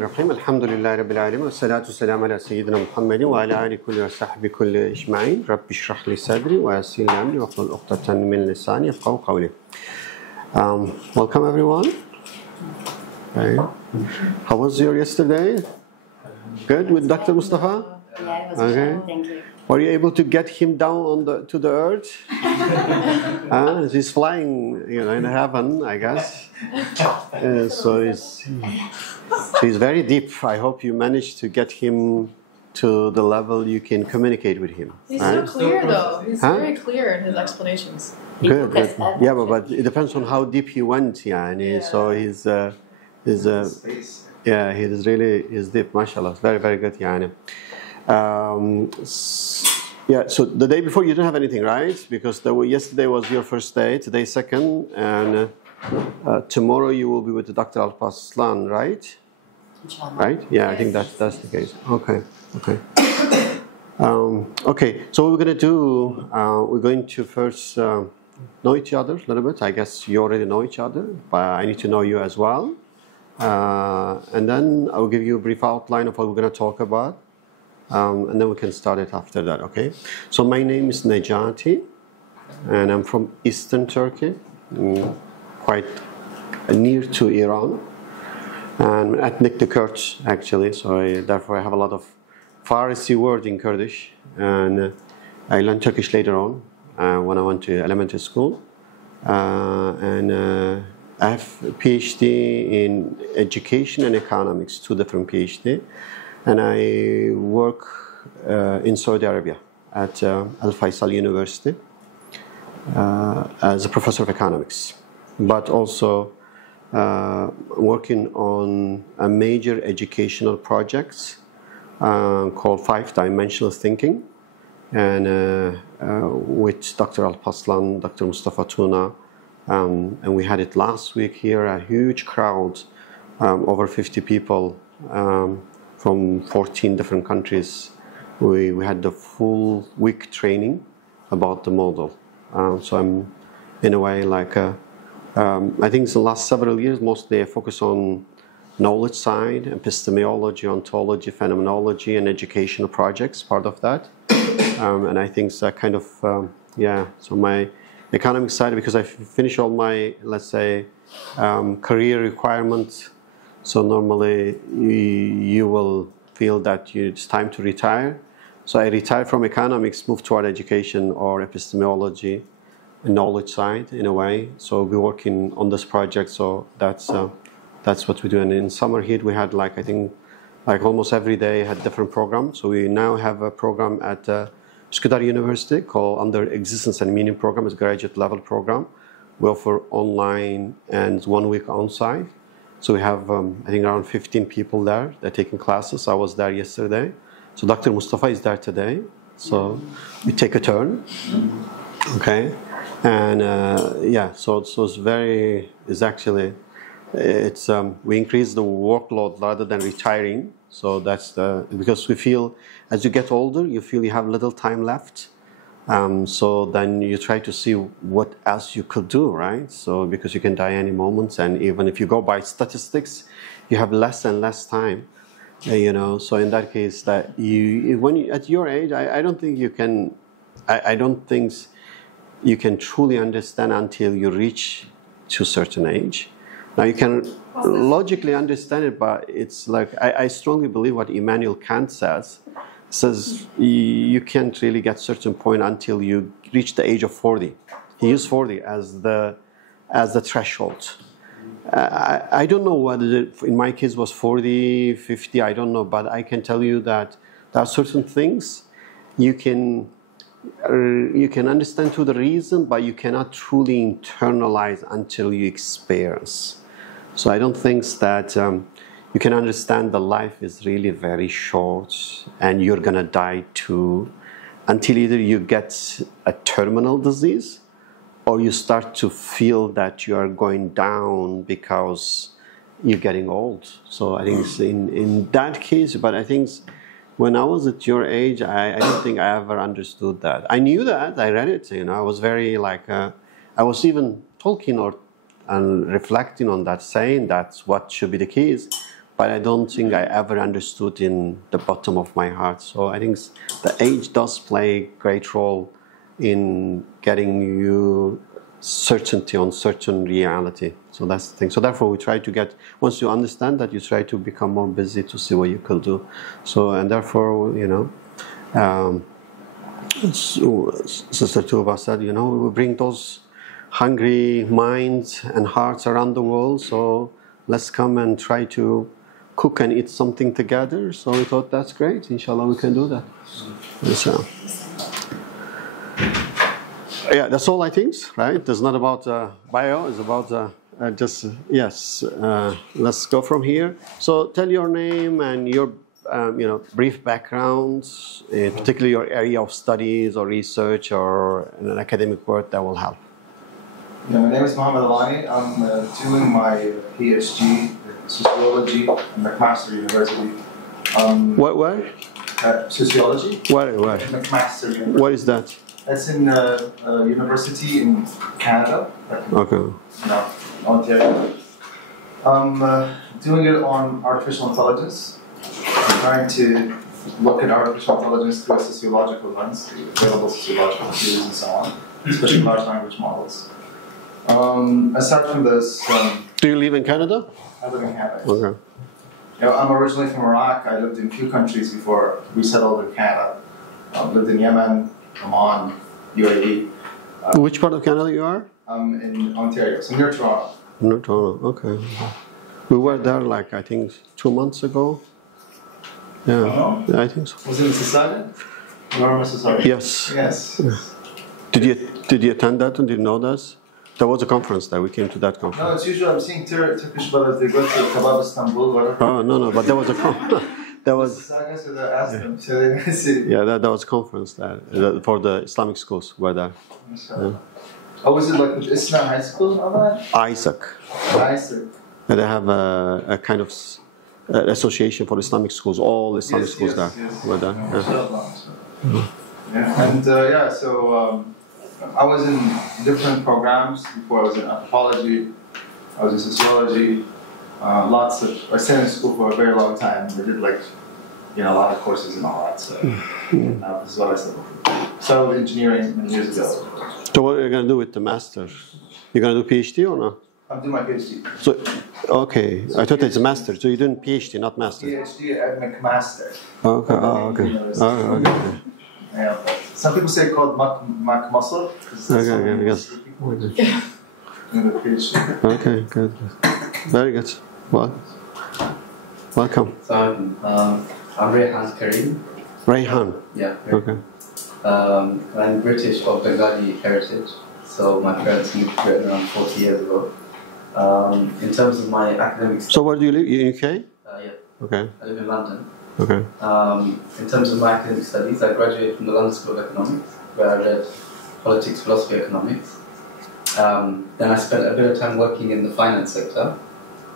Bismillahirrahmanirrahim. Elhamdülillahi Rabbil alemin. Ve salatu selamu ala seyyidina Muhammedin ve ala ali kulli ve sahbi kulli ecma'in. Rabbi şrah li sadri ve yassir li emri ve hlul ukdeten min lisani yefkahu kavli. Welcome everyone. Okay. How was your yesterday? Good with Dr. Mustafa? Yeah, it was okay. fun. Thank you. Were you able to get him down to the earth? He's flying, in heaven, I guess. So he's very deep. I hope you managed to get him to the level you can communicate with him. He's right? so clear, though. He's very clear in his explanations. Good. Yeah, but it depends on how deep he went. Yeah. So he's deep. MashaAllah. Very, very good. So the day before you didn't have anything, right? Because yesterday was your first day, today second, and tomorrow you will be with Dr. Alparslan, right? Inshallah. Right? Yeah, I think that's the case. Okay. Okay. So what we're going to do, we're going to first know each other a little bit. I guess you already know each other, but I need to know you as well. And then I'll give you a brief outline of what we're going to talk about. And then we can start it after that, okay? So my name is NECATİ, and I'm from Eastern Turkey, quite near to Iran. And I'm ethnic Kurd, actually, so therefore I have a lot of Farsi word in Kurdish. And I learned Turkish later on when I went to elementary school. And I have a PhD in education and economics, 2 different PhD. And I work in Saudi Arabia at Al Faisal University as a professor of economics, but also working on a major educational projects called 5-Dimensional Thinking, and with Dr. Alparslan, Dr. Mustafa Tuna, and we had it last week here, a huge crowd, over 50 people. From 14 different countries. We had the full week training about the model. So I'm, in a way, like, I think in the last several years, mostly I focus on knowledge side, epistemology, ontology, phenomenology, and educational projects, part of that. And I think it's kind of, so my economic side, because I finish all my, let's say, career requirements. So normally you will feel that it's time to retire. So I retired from economics, moved toward education or epistemology, knowledge side in a way. So we're working on this project. So that's what we do. And in summer here we had I think almost every day had different programs. So we now have a program at Üsküdar University called under Existence and Meaning program. It's a graduate level program. We offer online and 1 week on site. So we have, I think, around 15 people there. They're taking classes. I was there yesterday. So Dr. Mustafa is there today. So we take a turn. Okay. And so we increase the workload rather than retiring. So that's because we feel as you get older, you feel you have little time left. So then you try to see what else you could do, right? So because you can die any moment, and even if you go by statistics, you have less and less time, So in that case, that at your age, I don't think you can. I don't think you can truly understand until you reach to a certain age. Now you can logically understand it, but it's like I strongly believe what Immanuel Kant says you can't really get certain point until you reach the age of 40. He used 40 as the threshold. I don't know whether in my case was 40, 50, I don't know, but I can tell you that there are certain things you can understand to the reason, but you cannot truly internalize until you experience. So I don't think that you can understand the life is really very short and you're going to die too until either you get a terminal disease or you start to feel that you are going down because you're getting old. So I think it's in that case, but I think when I was at your age, I don't think I ever understood that. I knew that, I read it, I was very I was even talking and reflecting on that, saying that's what should be the case. but I don't think I ever understood in the bottom of my heart. So I think the age does play a great role in getting you certainty on certain reality. So that's the thing. So therefore we try to get, once you understand that, you try to become more busy to see what you could do. So, and therefore, you know, Sister Tuba said, you know, we bring those hungry minds and hearts around the world, so let's come and try to cook and eat something together. So we thought that's great. Inshallah, we can do that. So, yeah, that's all I think, right? It's not about bio, it's about yes. Let's go from here. So tell your name and your you know, brief background, particularly your area of studies or research or an academic work that will help. Yeah, my name is Mohammed Alani. I'm doing my PhD in sociology at McMaster University. Where? Sociology. Where? McMaster University. What is that? That's in a university in Canada. Okay. No, Ontario. I'm doing it on artificial intelligence. I'm trying to look at artificial intelligence through a sociological lens, the available sociological theories and so on, especially large language models. Aside from this, do you live in Canada? I live in Canada. Okay. You know, I'm originally from Iraq. I lived in a few countries before we settled in Canada. Lived in Yemen, Oman, UAE. Which part of Canada you are? I'm in Ontario, so near Toronto. Near Toronto, okay. We were there like, I think, 2 months ago. Yeah, yeah, I think so. Was it in Mississauga? Or Mississauga? Yes. Yes. Yeah. Did you attend that and did you know that? There was a conference there. We came to that conference. No, it's usually I'm seeing Turkish brothers. They go to Kebab Istanbul. Whatever. Oh no, but there was a conference. There was. Mississauga, so they asked them. So they see. Yeah, there was a conference there for the Islamic schools. Were there? Yeah. Oh, was it like with Islam High School and all that? Isaac. Isaac. And they have a kind of association for Islamic schools. All Islamic schools there were there. Yeah. And so I was in different programs before. I was in anthropology, I was in sociology, I stayed in school for a very long time. I did a lot of courses and all that. So this is what I studied. Started engineering many years ago. So what are you going to do with the master? You're going to do PhD or not? I'm doing my PhD. So, okay, I thought it's a master. So you're doing PhD, not master. PhD at McMaster. Okay. Okay. Yeah. Some people say called McMuscle. Okay, yes. Okay, good. Very good. Well, welcome. So I'm Rehan Karim. Rehan. Yeah. Okay. I'm British of Bengali heritage. So my parents moved to Britain around 40 years ago. In terms of my academic studies, So where do you live? You in UK? Yeah. Okay. I live in London. Okay. In terms of my academic studies, I graduated from the London School of Economics, where I read politics, philosophy, economics. Then I spent a bit of time working in the finance sector,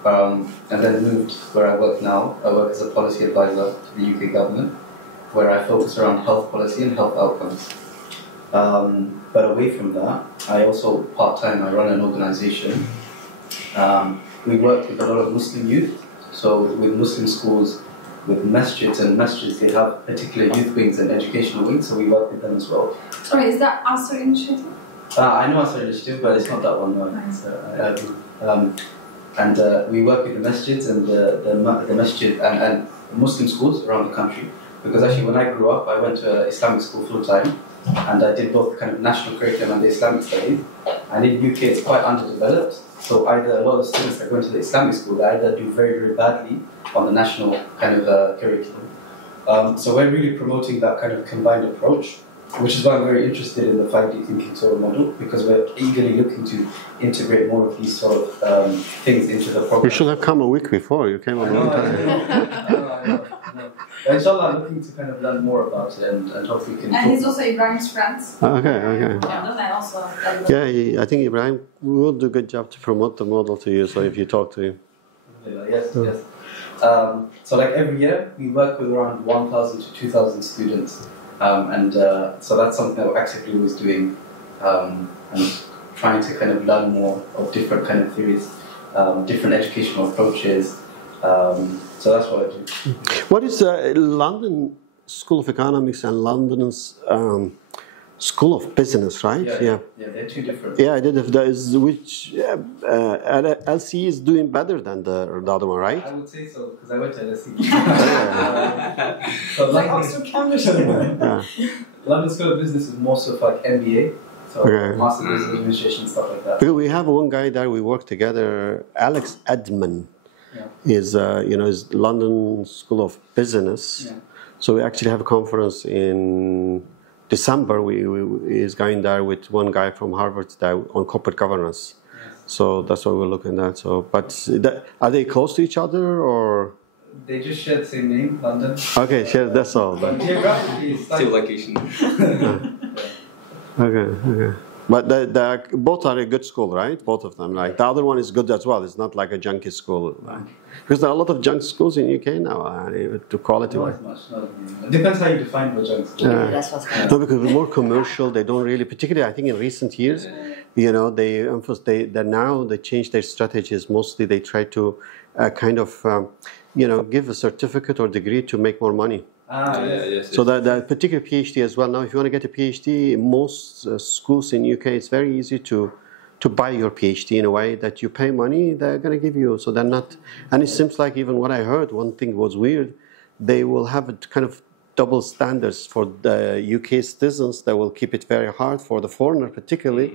and then moved where I work now. I work as a policy advisor to the UK government, where I focus around health policy and health outcomes. But away from that, I also part-time, I run an organization. We work with a lot of Muslim youth, so with Muslim schools, with masjids, and masjids, they have particular youth wings and educational wings, so we work with them as well. Sorry, is that Asr Initiative? I know Asr Initiative, but it's not that one, no. We work with the masjids and the masjid and Muslim schools around the country, because actually when I grew up, I went to Islamic school full-time, and I did both kind of national curriculum and the Islamic studies, and in UK it's quite underdeveloped, so either a lot of students that go into the Islamic school, they either do very, very badly on the national kind of curriculum. So we're really promoting that kind of combined approach, which is why I'm very interested in the 5D thinking sort of model, because we're eagerly looking to integrate more of these sort of things into the program. You should have come a week before. You came a long time. No. Inshallah, I'm looking to kind of learn more about it and hopefully can... And he's also Ibrahim's friend. Okay. Yeah. I think Ibrahim will do a good job to promote the model to you, so if you talk to him. Yes. So like every year, we work with around 1,000 to 2,000 students. So that's something that we're actively always doing, and trying to kind of learn more of different kind of theories, different educational approaches, So that's what I do. What is London School of Economics and London's School of Business, right? Yeah, they're two different. Yeah, which LCE is doing better than the other one, right? I would say so because I went to LSE. It's like Oxford Cambridge. London School of Business is more sort of like MBA, so Master Business Administration, stuff like that. Because we have one guy there, we work together, Alex Edman. Is is London School of Business. Yeah. So we actually have a conference in December. We is going there with one guy from Harvard there on corporate governance. Yes. So that's what we're looking at. So, but are they close to each other or? They just share the same name, London. Okay, sure. That's all. But geographically, it's Same location. Okay. But both are a good school, right? Both of them. Like the other one is good as well. It's not like a junkie school. Because there are a lot of junk schools in UK now. To quality. Not as much. It depends how you define what junk school. That's what's going on. No, because it's more commercial. They don't really, particularly I think in recent years, they emphasize. They change their strategies. Mostly they try to kind of give a certificate or degree to make more money. Yes. So that particular PhD as well. Now, if you want to get a PhD, most schools in UK, it's very easy to buy your PhD in a way that you pay money, they're going to give you. So they're not, and it seems like even what I heard, one thing was weird, they will have a kind of double standards for the UK citizens that will keep it very hard for the foreigner particularly.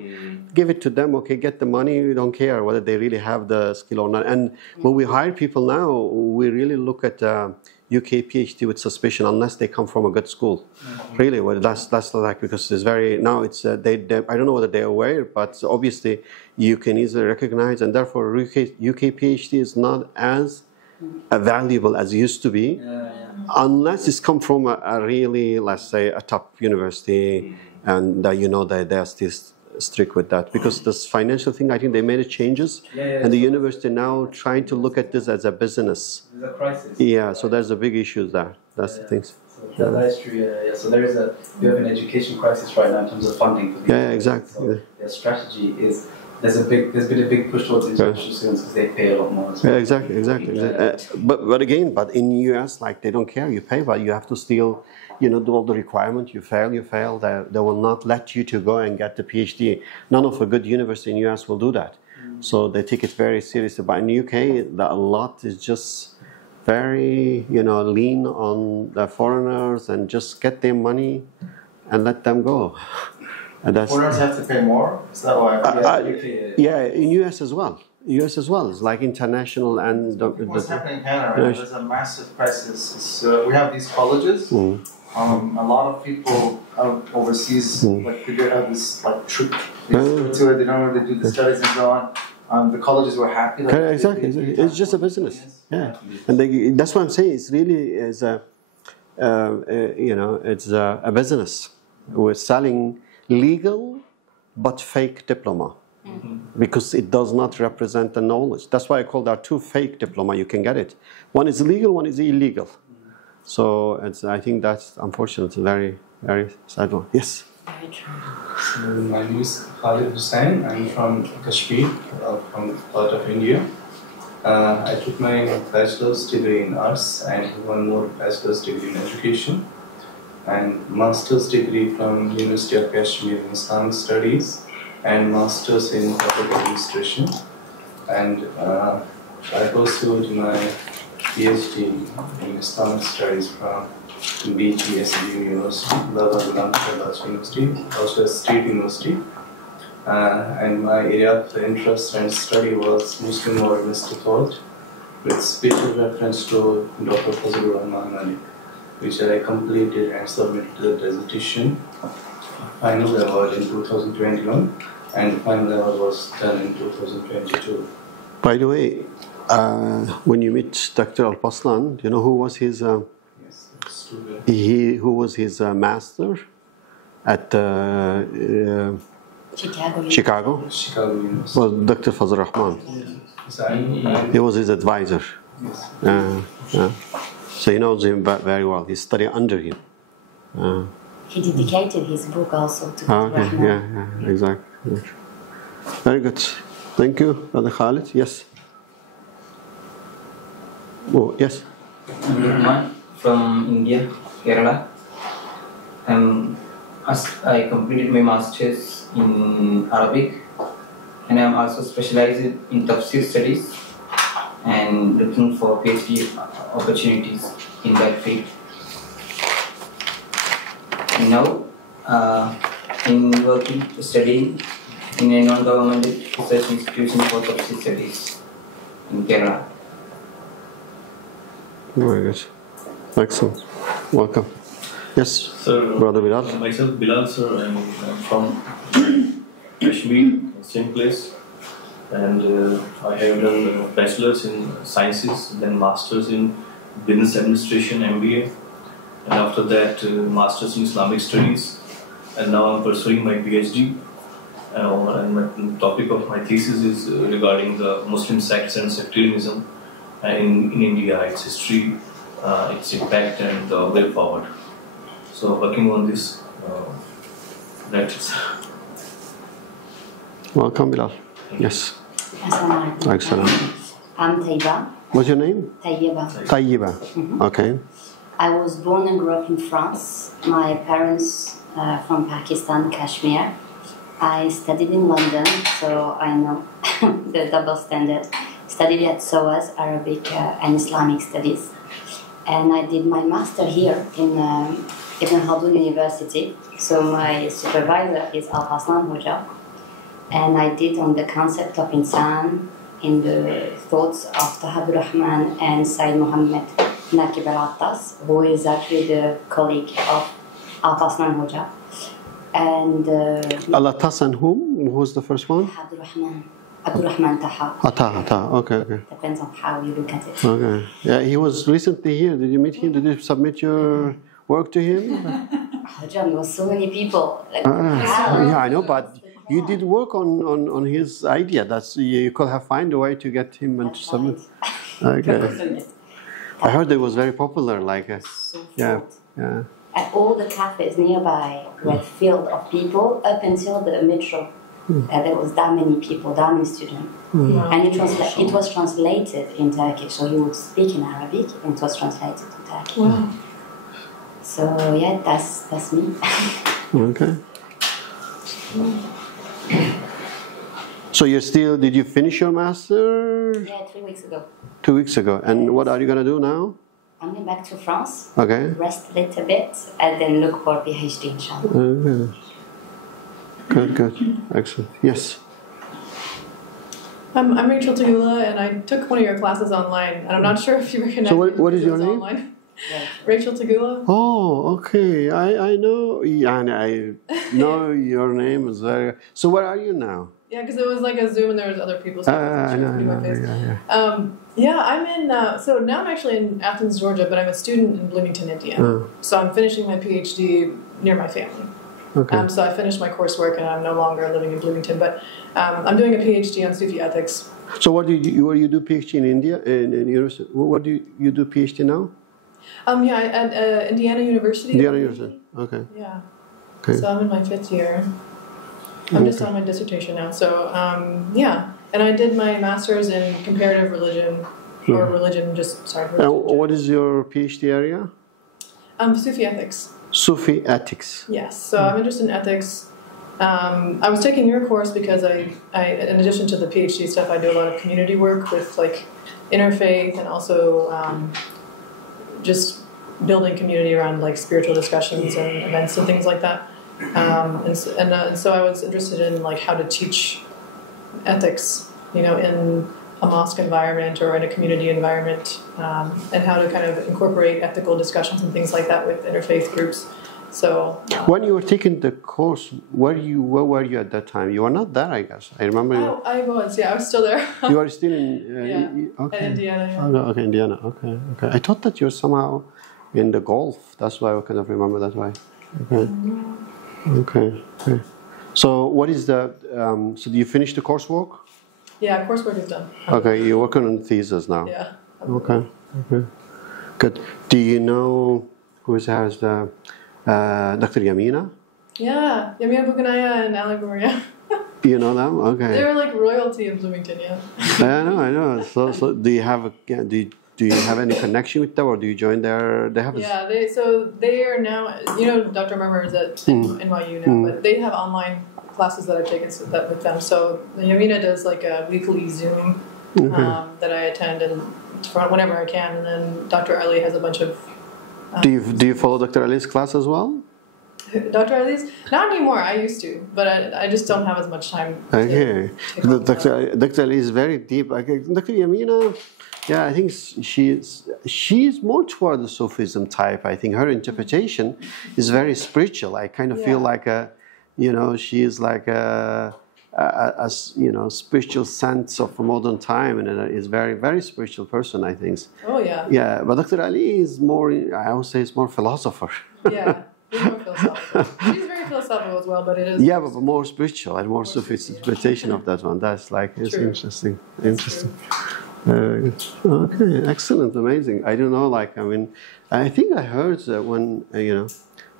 Give it to them, okay, get the money, we don't care whether they really have the skill or not. And when we hire people now, we really look at UK PhD with suspicion unless they come from a good school. Really, well, that's like, because it's very, now it's, I don't know whether they're aware, but obviously you can easily recognize, and therefore UK PhD is not as valuable as it used to be, unless it's come from a really, let's say, a top university, and that they are still strict with that. Because this financial thing, I think they made changes, and the university now trying to look at this as a business. There's a crisis. Yeah, so there's a big issue there. That's the things. So that is true. So we have an education crisis right now in terms of funding for these. Yeah, exactly. So their strategy is there's been a big push towards international students because they pay a lot more. As well. Yeah, exactly. But again, in US, like they don't care. You pay, but you have to still, do all the requirements. You fail. They will not let you to go and get the PhD. None of a good university in US will do that. So they take it very seriously. But in the UK, a lot is just very, lean on the foreigners and just get their money and let them go. And Foreigners have to pay more? Is that why? In US as well. It's like international and... What's happening in Canada, right? There's a massive crisis. We have these colleges. A lot of people out overseas, like they have this trick. They go to it, they don't know how to do the studies and so on. The colleges were happy. Exactly. It's just a business. Yeah. And that's what I'm saying. It's really it's a business. We're selling legal but fake diploma because it does not represent the knowledge. That's why I call there are two fake diploma. You can get it. One is legal, one is illegal. So I think that's unfortunately very, very sad one. Yes. Very true. So my name is Khalid Hussain. I'm from Kashmir, from part of India. I took my bachelor's degree in arts and one more bachelor's degree in education, and master's degree from University of Kashmir in Islamic Studies and master's in public administration. And I pursued my PhD in Islamic Studies from BGSU University, University, also a state university. And my area of interest and study was Muslim modernist thought, with special reference to Dr. Fazlur Rahman Malik, which I completed and submitted to the dissertation. Final award in 2021, and the final award was done in 2022. By the way, when you meet Dr. Alparslan, do you know who was his? Who was his master at Chicago? Chicago University. Was Dr. Fazlur Rahman. He was his advisor. Yes. So he knows him very well. He studied under him. He dedicated his book also to Rahman. Yeah, exactly. Yeah. Very good. Thank you, Brother Khalid. Yes. Oh, yes. I'm Rahman from India, Kerala. I completed my master's in Arabic, and I'm also specialized in tafsir studies and looking for PhD opportunities in that field. And now, in working, studying in a non-governmental research institution for tafsir studies in Kerala. Very good. Excellent. Welcome. Yes, Sir, Brother Bilal. Myself, Bilal, sir. I'm from Kashmir, same place. And I have done bachelor's in sciences, then master's in business administration, MBA. And after that, master's in Islamic studies. And now I'm pursuing my PhD. And the topic of my thesis is regarding the Muslim sects and sectarianism in India, its history, its impact, and the way forward. So working on this, that's Welcome, Bilal. Yes. Assalamualaikum. Excellent. I'm Taiba. What's your name? Tayyiba. Tayyiba. Okay. I was born and grew up in France. My parents from Pakistan, Kashmir. I studied in London, so I know the double standard. Studied at SOAS, Arabic and Islamic Studies. And I did my master here in Ibn Khaldun University. So my supervisor is Alparslan Hoca. And I did on the concept of insan, in the thoughts of Tahabur Rahman and Sayyid Muhammad Nakib al-Attas, who is actually the colleague of Alparslan Hoca. And Al-Attas and whom? Who was the first one? Abdurrahman Taha. Taha. Okay. Depends on how you look at it. Okay. Yeah, he was recently here. Did you meet him? Did you submit your work to him? Hajam, there were so many people. Yeah, I know, but you did work on his idea. That's you could have found a way to get him and to submit. Okay. I heard it was very popular. Yeah. At all the cafes nearby were filled of people up until the metro. There was that many people, that many students. And it was translated in Turkish. So you would speak in Arabic and it was translated to Turkish. Wow. So yeah, that's me. Okay. So did you finish your master? Yeah, 3 weeks ago. 2 weeks ago. And what are you going to do now? I'm going back to France. Okay. Rest a little bit and then look for PhD, inshallah. Okay. Good. Excellent. Yes. I'm Rachel Tagula, and I took one of your classes online, and I'm not sure if you recognize. So what is your name? Online. Rachel Tagula. Oh, okay. I know. Yeah, I know your name is very. So where are you now? Yeah, because it was like a Zoom, and there was other people. So I know. Yeah, I'm in. So now I'm actually in Athens, Georgia, but I'm a student in Bloomington, Indiana. So I'm finishing my PhD near my family. Okay. So I finished my coursework, and I'm no longer living in Bloomington, but I'm doing a PhD on Sufi ethics. So what do you do PhD in India in university? What do you do PhD now? At Indiana University. Indiana University. Okay. Yeah. Okay. So I'm in my 5th year. I'm just on my dissertation now. So and I did my master's in comparative religion, or religion. What is your PhD area? Sufi ethics. Sufi ethics. Yes. So I'm interested in ethics. I was taking your course because I, in addition to the PhD stuff, I do a lot of community work with like interfaith and also just building community around like spiritual discussions and events and things like that. And so I was interested in like how to teach ethics, in a mosque environment or in a community environment, and how to kind of incorporate ethical discussions and things like that with interfaith groups. So when you were taking the course, where were you at that time? You were not there, I guess. I remember. I was still there. You were still in in Indiana. Yeah. Oh, okay, Indiana. Okay. I thought that you were somehow in the Gulf. That's why I kind of remember that way. Okay. So what is the? So do you finish the coursework? Yeah, coursework is done. Okay, you're working on thesis now. Yeah. Okay. Good. Do you know who has the Dr. Yamina? Yeah, Yamina Bukanaya and Allegoria. You know them? Okay. They're like royalty in Bloomington, yeah. I know. So do you have do you have any connection with them, or do you join their? They have. Yeah, they are now. You know, Dr. Murmur is at NYU now, but they have online classes that I've taken with them. So Yamina does like a weekly Zoom that I attend and whenever I can, and then Dr. Ali has a bunch of. Do you follow Dr. Ali's class as well? Dr. Ali's? Not anymore. I used to, but I just don't have as much time. Okay. Dr. Ali is very deep. Okay. Dr. Yamina, yeah, I think she's more toward the Sufism type. I think her interpretation is very spiritual. I kind of feel like she is like a spiritual sense of modern time, and is very, very spiritual person, I think. Oh yeah. Yeah, but Dr. Ali is more, I would say, is more philosopher. Yeah. He's more philosophical. She's very philosophical as well, but it is. Yeah, but more spiritual and more Sufi interpretation of that one. That's like, it's interesting. Interesting. Okay, excellent, amazing. I don't know, like, I mean, I think I heard when,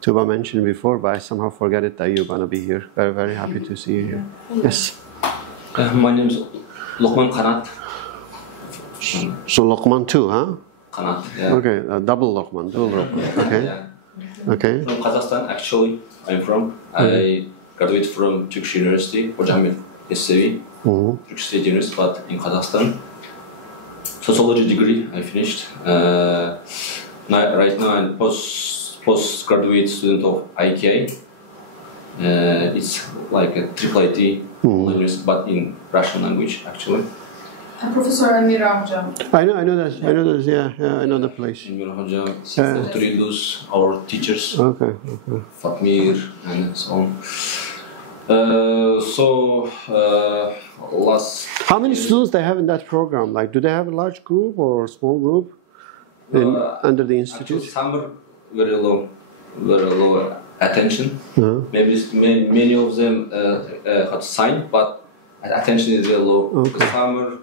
Tuba mentioned before, but I somehow forget it that you're going to be here. Very, very happy to see you here. Yes. My name is Lokman Kanat. So Lokman too, huh? Kanat, yeah. Okay, double Lokman. Okay. Yeah. Okay. From Kazakhstan, actually, I'm from. I graduated from Turkish University, Hocam SCV, Turkish State University, but in Kazakhstan. Sociology degree I finished. Right now I'm postgraduate student of IKI. It's like a triple IT university, but in Russian language actually. Professor Amira Hocam. I know that. Yeah, I know the place. Amira Hocam, Dr. Yıldız, our teachers. Okay. Fatmir and so on. How many students they have in that program? Like, do they have a large group or a small group under the institute? Actually, some are very low attention. Maybe many of them had signed, but attention is very low. Okay. Some are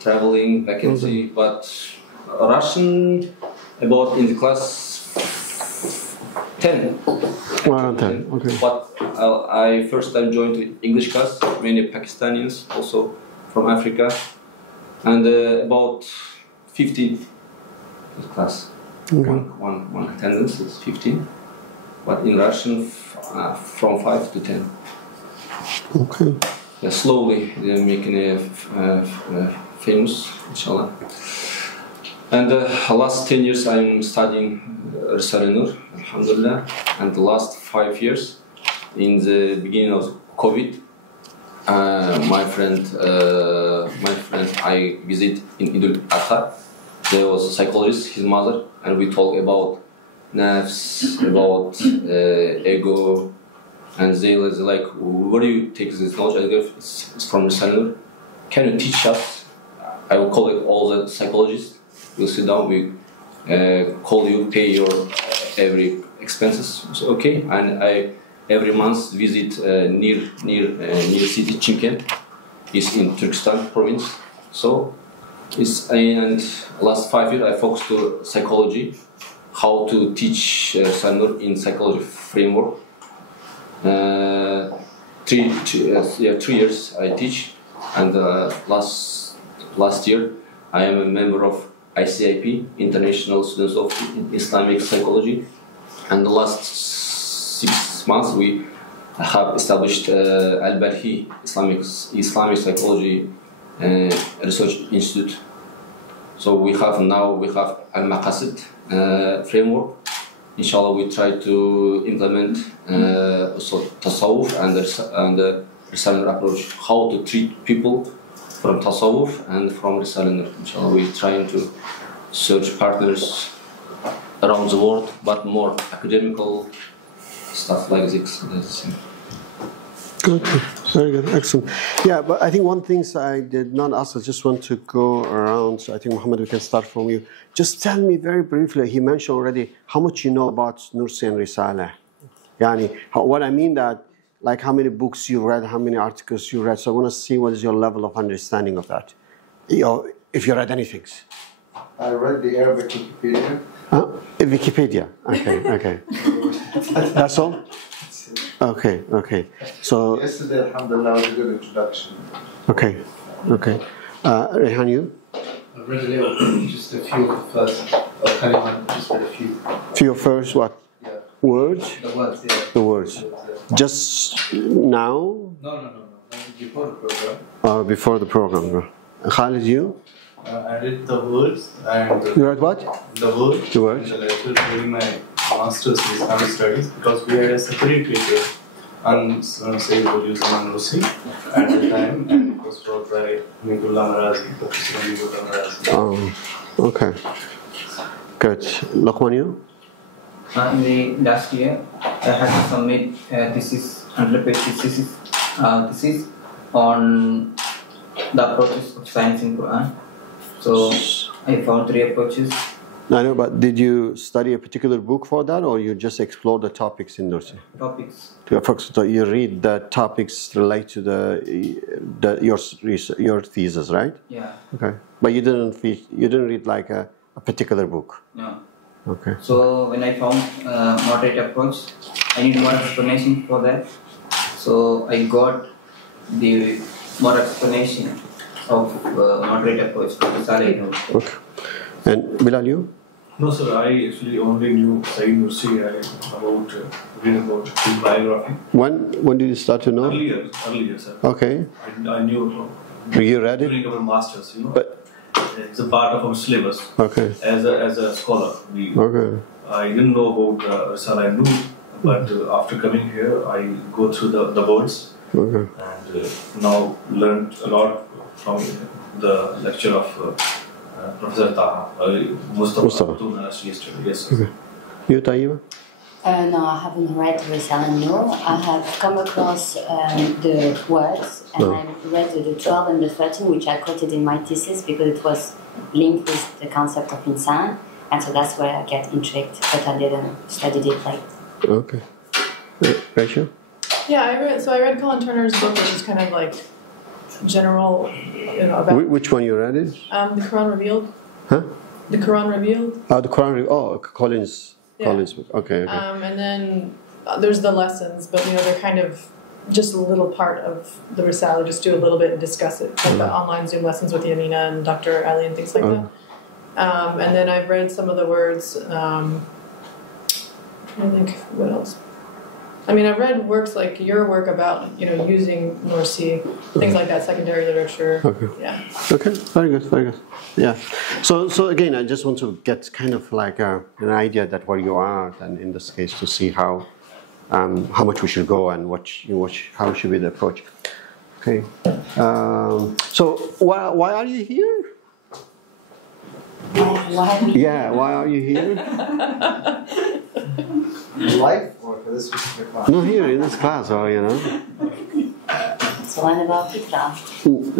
traveling, vacancy, but Russian about in the class 10. Around 10, okay. But I first time joined the English class, many Pakistanis also from Africa, and about 15 class. Okay. One attendance is 15, but in Russian from 5 to 10. Okay. Yeah, slowly they're making a famous, inshallah. And last 10 years I'm studying Risale-i-Nur, alhamdulillah. And the last 5 years, in the beginning of COVID, my friend I visit in Idul Adha. There was a psychologist, his mother, and we talk about nafs, about ego, and they was like, where do you take this knowledge? I go, it's from Risale-i-Nur. Can you teach us? I will call it all the psychologists. We'll sit down, we call you, pay your every expenses. So, okay, and I every month visit near city Chimkent. It's in Turkestan province. So it's and last 5 years I focused to psychology, how to teach Risale-i-Nur in psychology framework. 3 years I teach, and last year I am a member of ICIP, International Students of Islamic Psychology, and the last 6 months we have established Al-Balhi Islamic Psychology Research Institute. So we have Al-Maqasid framework. Inshallah, we try to implement also Tasawwuf and the Risale-i-Nur approach, how to treat people from Tasawwuf and from Risale-i-Nur. Inshallah, we're trying to search partners around the world, but more academical stuff like this. Okay, very good, excellent. Yeah, but I think one thing I did not ask, I just want to go around. So I think, Muhammad, we can start from you. Just tell me very briefly, he mentioned already, how much you know about Nursi and Risale. Yani, what I mean that, like how many books you read, how many articles you read. So I want to see what is your level of understanding of that. If you read anything. I read the Arabic Wikipedia. Wikipedia, okay. That's all? Okay. So yesterday, alhamdulillah, was a good introduction. Okay. Rehan, you? I've read a little, just a few of the first, kalimat, just read a few. Few first what? Yeah. Words? The words, yeah. The words. Just now? No. Before the program. Before the program. Khalid, you? I read the words and You read what? the words The words. and the letter during my master's in Islamic studies because we had a separate paper on Sayyid using Nursi at the time, and it was taught by Nikullah Marazi, Professor Nikullah Marazi. Oh, okay. Good. Luqman, you? In the last year, I had to submit thesis, 100-page thesis on the approaches of science in Quran. So I found 3 approaches. I know, but did you study a particular book for that, or you just explore the topics in Nursi? Topics. So you read the topics relate to your thesis, right? Yeah. Okay, but you didn't read like a particular book. No. Okay. So when I found moderate approach, I need more explanation for that. So I got the more explanation of moderate approach from Saleh. Okay. And Bilal, you? No, sir. I actually only knew Sayyid Nursi about reading about his biography. When did you start to know? Earlier, sir. Okay. I knew. You read it? During our masters, But it's a part of our syllabus. okay. As a scholar, Okay. I didn't know about Risala. I knew, but after coming here, I go through the words Okay. and now learned a lot from the lecture of Professor Taha, Mustafa yesterday. Yes, sir. Okay. You, Tayyiba? No, I haven't read Risala Nur. I have come across the words, and I read the 12 and the 13, which I quoted in my thesis because it was linked with the concept of insan, and so that's where I get intrigued, but I didn't study it like. Okay. Rachel? Yeah, I read Colin Turner's book, which is kind of like general, about Which one you read it? the Quran Revealed. Huh? The Quran Revealed. Oh, the Quran. Oh, Collins. Yeah. Collins book. Okay. And then there's the lessons, but they're kind of just a little part of the Risala. Just do a little bit and discuss it, like the online Zoom lessons with Yamina and Dr. Ali and things like that. And then I've read some of the words. I think what else. I mean, I've read works like your work about, using Nursi, things like that, secondary literature. Okay. Yeah. Okay. Very good. Very good. Yeah. So again, I just want to get kind of like an idea that where you are, and in this case, to see how much we should go and how should be the approach. Okay. So why are you here? Why? Yeah. Why are you here? Life or for this specific class? No, here in this class, or It's one about Fitra.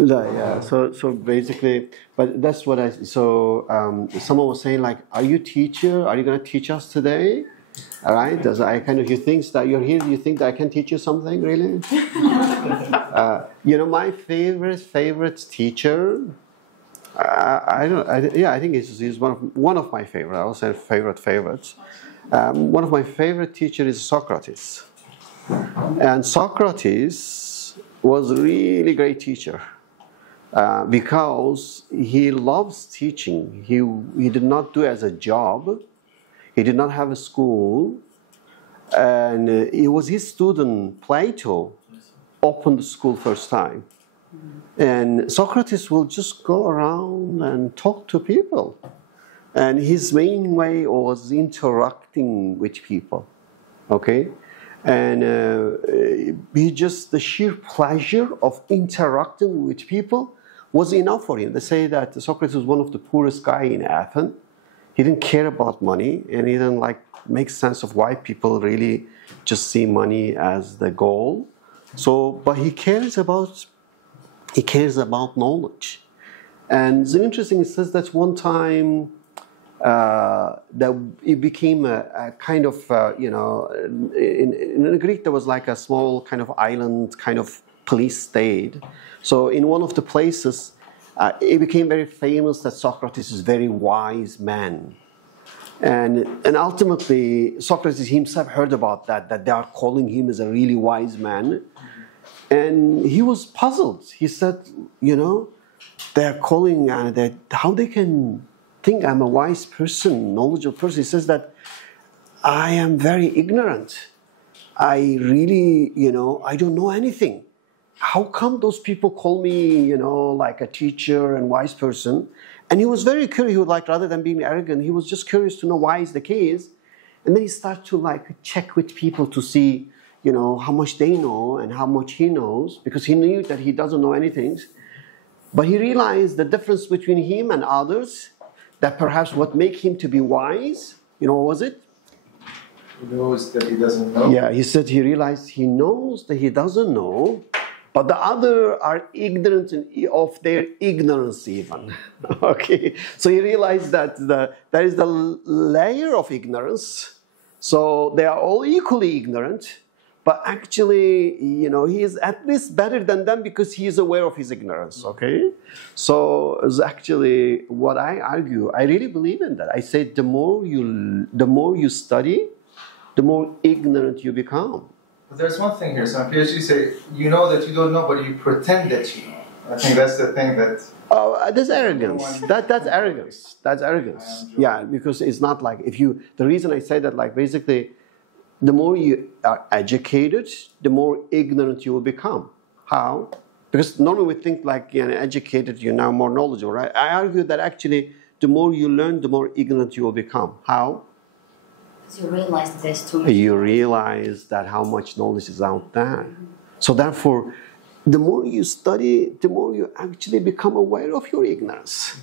Yeah. So basically, but that's what someone was saying, like, are you teacher? Are you going to teach us today? All right. You think that you're here? You think that I can teach you something, really? My favorite teacher. I think he's one of my favorite. I will say favorites. One of my favorite teachers is Socrates, and Socrates was a really great teacher because he loves teaching. He did not do it as a job. He did not have a school, and it was his student Plato opened the school first time. And Socrates will just go around and talk to people. And his main way was interacting with people, okay? And the sheer pleasure of interacting with people was enough for him. They say that Socrates was one of the poorest guy in Athens. He didn't care about money, and he didn't make sense of why people really just see money as the goal. But he cares about knowledge. And it's interesting, it says that one time that it became a kind of, in Greek there was like a small kind of island, kind of police state. So in one of the places, it became very famous that Socrates is a very wise man. And ultimately, Socrates himself heard about that they are calling him as a really wise man. And he was puzzled. He said, they're calling that how they can think I'm a wise person, knowledgeable person. He says that I am very ignorant. I really, I don't know anything. How come those people call me, like a teacher and wise person? And he was very curious. He would like, rather than being arrogant, he was just curious to know why is the case. And then he started to like check with people to see, how much they know and how much he knows, because he knew that he doesn't know anything. But he realized the difference between him and others, that perhaps what makes him to be wise, what was it? He knows that he doesn't know. Yeah, he said he realized he knows that he doesn't know, but the other are ignorant of their ignorance even. Okay, so he realized that there is the layer of ignorance. So they are all equally ignorant, but actually, he is at least better than them because he is aware of his ignorance. Okay, so it's actually what I argue. I really believe in that. I say the more you study, the more ignorant you become. But there's one thing here. Some PhDs say, you know that you don't know, but you pretend that you know. I think that's the thing that... Oh, that's arrogance. That's arrogance. That's arrogance. Yeah, because it's not like the reason I say that, like, basically, the more you are educated, the more ignorant you will become. How? Because normally we think like, educated, you're now more knowledgeable, right? I argue that actually, the more you learn, the more ignorant you will become. How? You realize there's too much. You realize that how much knowledge is out there. So therefore, the more you study, the more you actually become aware of your ignorance.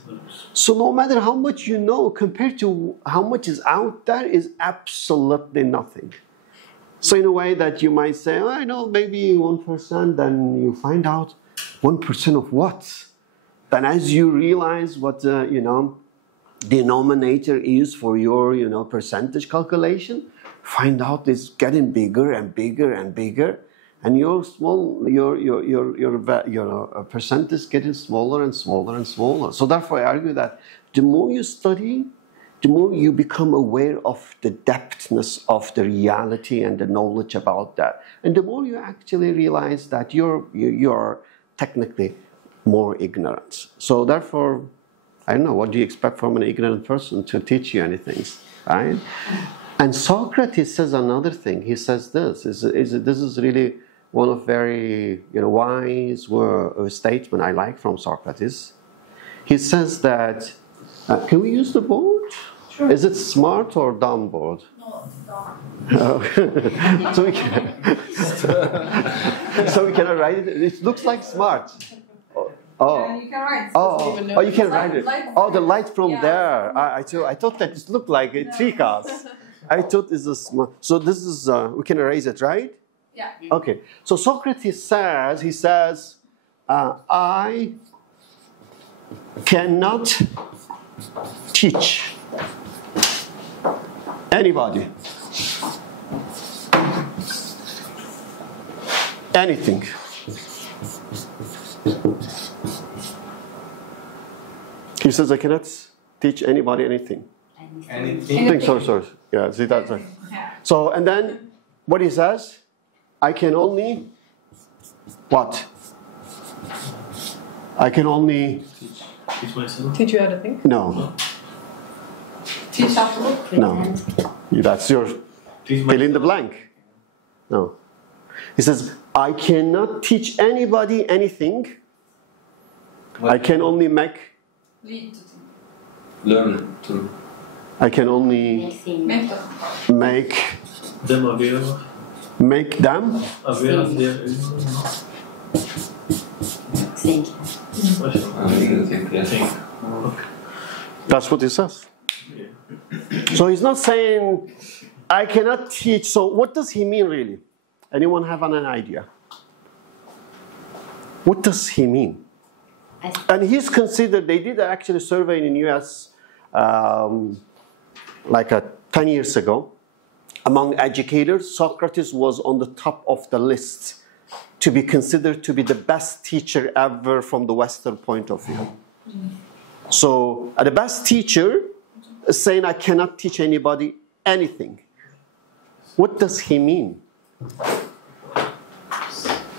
So no matter how much you know, compared to how much is out there, is absolutely nothing. So in a way that you might say, oh, I know maybe 1%, then you find out 1% of what? Then as you realize what, denominator is for your, percentage calculation, find out it's getting bigger and bigger and bigger, and your percentage is getting smaller and smaller and smaller. So therefore, I argue that the more you study, the more you become aware of the depthness of the reality and the knowledge about that, and the more you actually realize that you're technically more ignorant. So therefore, I don't know, what do you expect from an ignorant person to teach you anything, right? And Socrates says another thing. He says this is really one of very wise statement I like from Socrates. He says that, can we use the board? Sure. Is it smart or dumb board? No, dumb. So we can write it. It looks like smart. Oh. And you can write. Oh, you can write it. Oh, the light from there. I thought that it looked like a tricas. I thought this is smart. So this is, we can erase it, right? Yeah. Okay. So Socrates says, I cannot teach anybody anything. He says, I cannot teach anybody anything. Anything? Sorry. Yeah, see that's right. So, and then what he says, I can only, what? I can only Teach myself. Teach you how to think? No. Teach how to look. No. That's your Teach fill in the myself. blank. No. He says, I cannot teach anybody anything. I can only make, Lead to think. Learn to. I can only Mentor. make Them aware of their Think. think. That's what he says. So he's not saying, I cannot teach. So what does he mean really? Anyone have an idea? What does he mean? And he's considered, they did actually a survey in the US like 10 years ago. Among educators, Socrates was on the top of the list to be considered to be the best teacher ever from the Western point of view. So the best teacher is saying, I cannot teach anybody anything. What does he mean?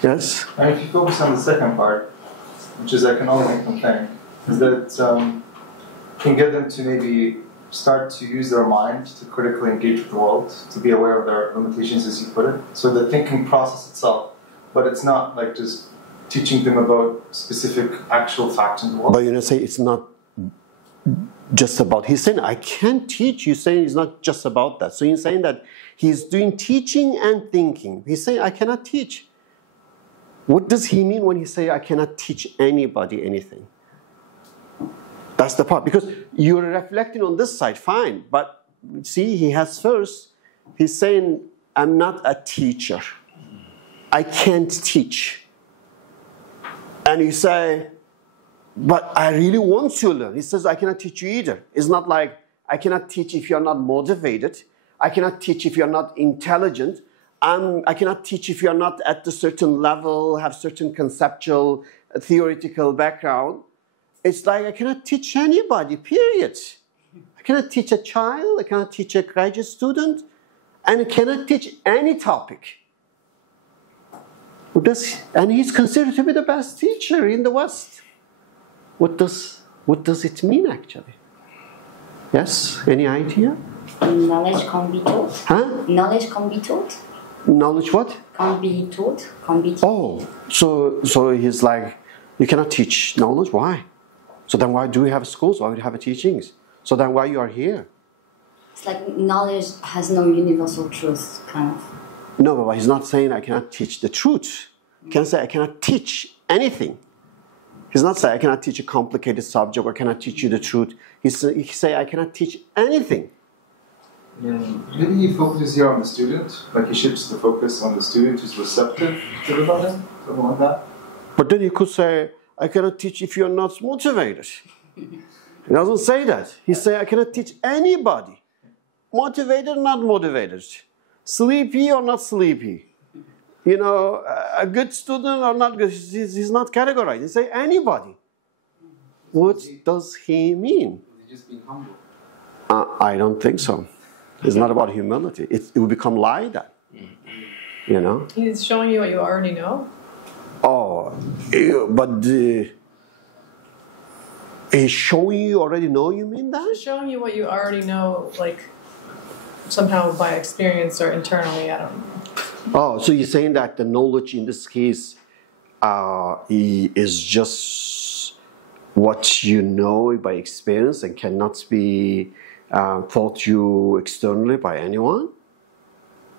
Yes? And if you focus on the second part, which is I can only make them think, is that can get them to maybe start to use their mind to critically engage with the world, to be aware of their limitations, as you put it. So the thinking process itself, but it's not like just teaching them about specific actual facts in the world. But you say it's not just about, he's saying, I can't teach. You're saying it's not just about that. So he's saying that he's doing teaching and thinking. He's saying, I cannot teach. What does he mean when he say, I cannot teach anybody anything? That's the part. Because you're reflecting on this side, fine. But see, he has first, he's saying, I'm not a teacher. I can't teach. And you say, but I really want to learn. He says, I cannot teach you either. It's not like, I cannot teach if you're not motivated. I cannot teach if you're not intelligent. I cannot teach if you're not at a certain level, have certain conceptual, theoretical background. It's like, I cannot teach anybody, period. I cannot teach a child, I cannot teach a graduate student, and I cannot teach any topic. And he's considered to be the best teacher in the West. What does it mean, actually? Yes? Any idea? Knowledge can't be taught. Huh? Knowledge can't be taught. Knowledge what? Can't be taught. Can't be taught. Oh, so he's like, you cannot teach knowledge? Why? So then why do we have schools? Why do we have teachings? So then why you are here? It's like knowledge has no universal truth, kind of. No, but he's not saying I cannot teach the truth. He can say I cannot teach anything. He's not saying I cannot teach a complicated subject or I cannot teach you the truth. He say I cannot teach anything. Yeah. Maybe he focuses here on the student, like he shifts the focus on the student who's receptive to the learning, something like that. But then he could say, I cannot teach if you're not motivated. He doesn't say that. He say, I cannot teach anybody. Motivated or not motivated. Sleepy or not sleepy. You know, a good student or not good. He's not categorized. He say anybody. What does he mean? Is he just being humble? I don't think so. It's not about humility. It will become like that. You know? He's showing you what you already know. Oh, but he's showing you already know, you mean that? He's showing you what you already know, like somehow by experience or internally, I don't know. Oh, so you're saying that the knowledge in this case is just what you know by experience and cannot be taught you externally by anyone?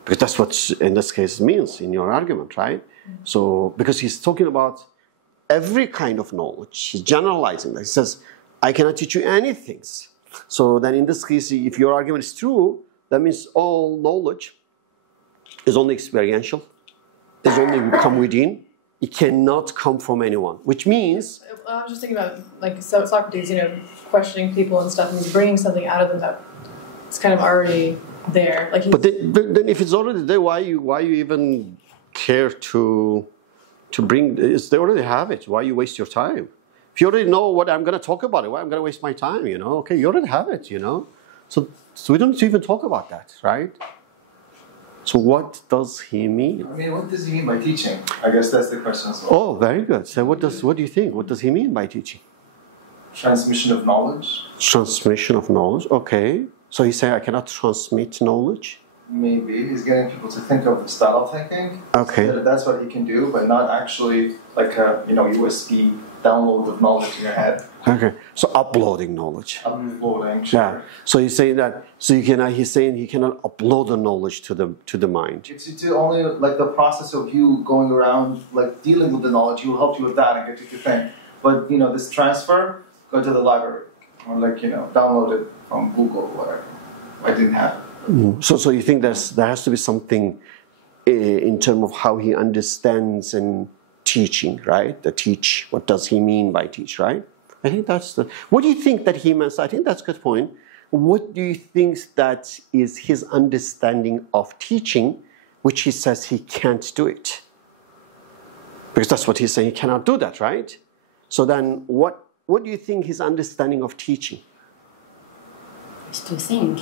Because that's what in this case means in your argument, right? So, because he's talking about every kind of knowledge, he's generalizing that. He says, I cannot teach you anything. So then in this case, if your argument is true, that means all knowledge is only experiential. It's only come within. It cannot come from anyone, which means... I was just thinking about, like, Socrates, you know, questioning people and stuff, and he's bringing something out of them that it's kind of already there. Like, but then if it's already there, why you even care to bring... They already have it. Why you waste your time? If you already know what I'm going to talk about, why I'm going to waste my time, you know? Okay, you already have it, you know? So we don't even talk about that, right? So what does he mean? I mean, what does he mean by teaching? I guess that's the question as well. Oh, very good. So what do you think? What does he mean by teaching? Transmission of knowledge. Transmission of knowledge, okay. So he's saying I cannot transmit knowledge? Maybe. He's getting people to think of the style of thinking. Okay. That's what he can do, but not actually like a USB download of knowledge in your head. Okay. So uploading knowledge. Uploading, sure. Yeah. So he's saying that. So he's saying he cannot upload the knowledge to the mind. It's only like the process of you going around, like dealing with the knowledge. He will help you with that and get you to think. But this transfer, go to the library or download it from Google or whatever. I didn't have it. So you think there has to be something in terms of how he understands and teaching, right? The teach. What does he mean by teach, right? I think that's the... What do you think that he means? I think that's a good point. What do you think that is his understanding of teaching, which he says he can't do it? Because that's what he's saying, he cannot do that, right? So then what do you think his understanding of teaching? It's to think.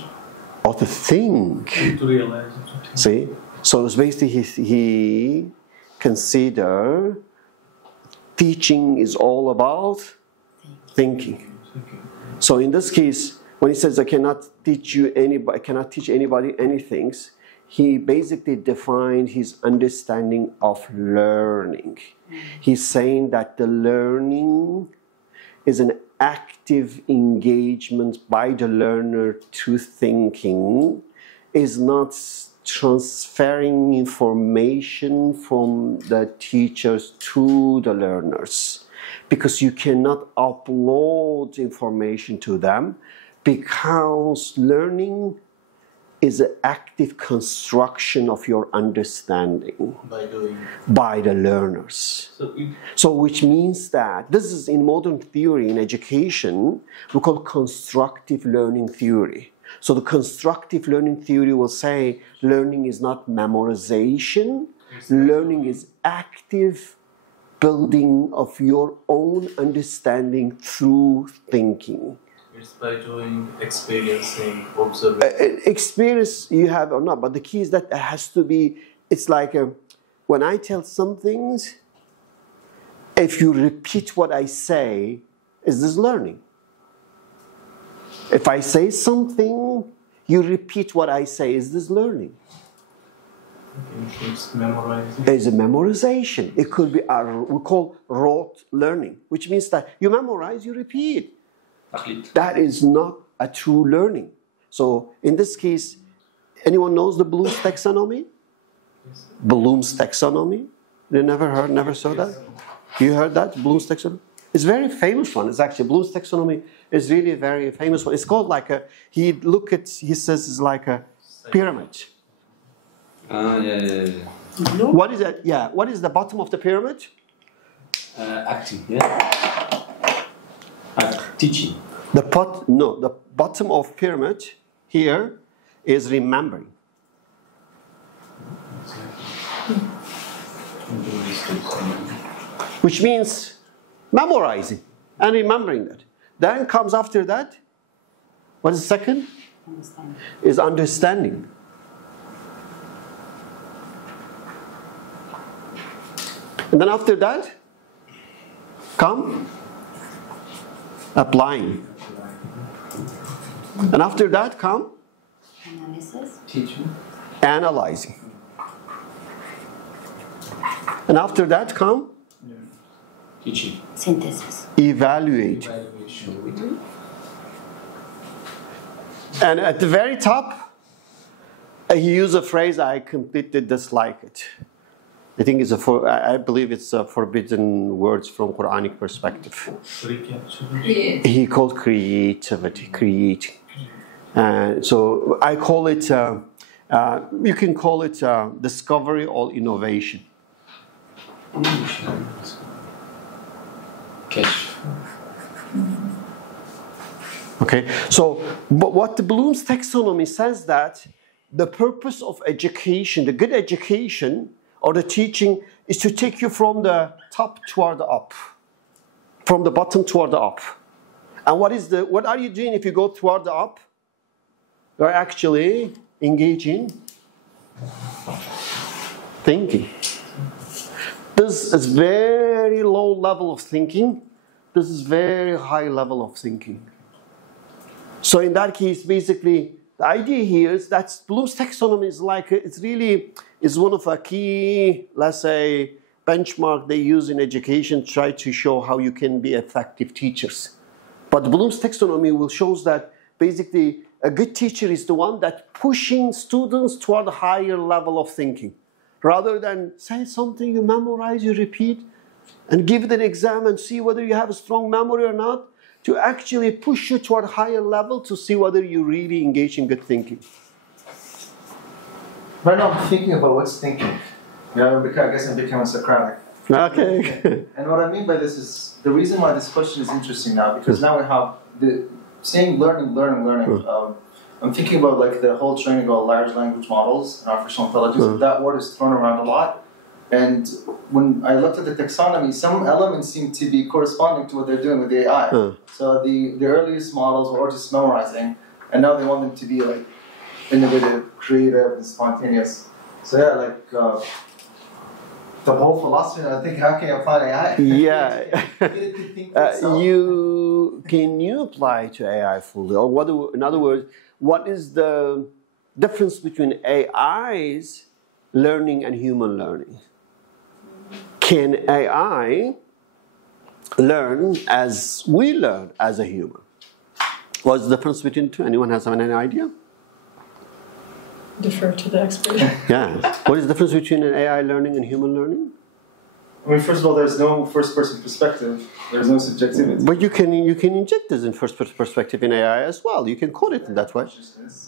Or to think. To realize. See? So it's basically he consider teaching is all about thinking. So in this case, when he says I cannot teach anybody anything, he basically defined his understanding of learning. He's saying that the learning is an active engagement by the learner to thinking, is not transferring information from the teachers to the learners, because you cannot upload information to them, because learning is an active construction of your understanding by the learners. So which means that this is in modern theory, in education, we call constructive learning theory. So the constructive learning theory will say learning is not memorization, learning is active building of your own understanding through thinking. It's by doing, experiencing, observing. Experience you have or not, but the key is that it has to be, it's like when I tell some things, if you repeat what I say, is this learning? If I say something, you repeat what I say, is this learning? It's memorizing. It's a memorization. It could be, we call rote learning, which means that you memorize, you repeat. That is not a true learning. So in this case, anyone knows the Bloom's taxonomy? Yes. Bloom's taxonomy? You never saw that? You heard that, Bloom's taxonomy? It's a very famous one. It's actually, Bloom's taxonomy is really a very famous one. It's called like a, he says it's like a pyramid. Yeah. What is that? Yeah, what is the bottom of the pyramid? Acting, yeah. Teaching. The bottom of pyramid here is remembering. Which means memorizing and remembering that. Then comes after that, what is the second? Understanding. Is understanding. And then after that, come applying. And after that come Analysis. Teaching. analyzing. And after that come Teaching. Synthesis. evaluate. And at the very top, he used a phrase I completely dislike it. I think I believe it's a forbidden words from Quranic perspective. He called creativity, creating. So I call it, you can call it discovery or innovation. Catch. Okay, so but what the Bloom's taxonomy says that the purpose of education, the good education or the teaching, is to take you from the top toward the up, from the bottom toward the up. And what are you doing if you go toward the up? You're actually engaging thinking. This is very low level of thinking. This is very high level of thinking. So in that case, basically, the idea here is that Bloom's taxonomy is like, it's really is one of a key, let's say, benchmark they use in education to try to show how you can be effective teachers. But Bloom's taxonomy will show that basically a good teacher is the one that pushing students toward a higher level of thinking. Rather than say something, you memorize, you repeat, and give it an exam and see whether you have a strong memory or not, to actually push you toward a higher level to see whether you really engage in good thinking. Right now I'm thinking about what's thinking. Because I guess I'm becoming Socratic. Okay. And what I mean by this is, the reason why this question is interesting now, because now we have the saying learning. I'm thinking about like the whole training about large language models and artificial intelligence. That word is thrown around a lot. And when I looked at the taxonomy, some elements seem to be corresponding to what they're doing with AI. So the earliest models were just memorizing, and now they want them to be like innovative, creative, and spontaneous. So yeah, like the whole philosophy, and I think, how can you apply to AI? Yeah. Get it to think for itself. Can you apply to AI fully? Or in other words, what is the difference between AI's learning and human learning? Can AI learn as we learn as a human? What's the difference between the two? Anyone has any idea? Defer to the expert. Yeah. What is the difference between an AI learning and human learning? I mean, first of all, there's no first-person perspective. There's no subjectivity. But you can inject this in first-person perspective in AI as well. You can code it in that way.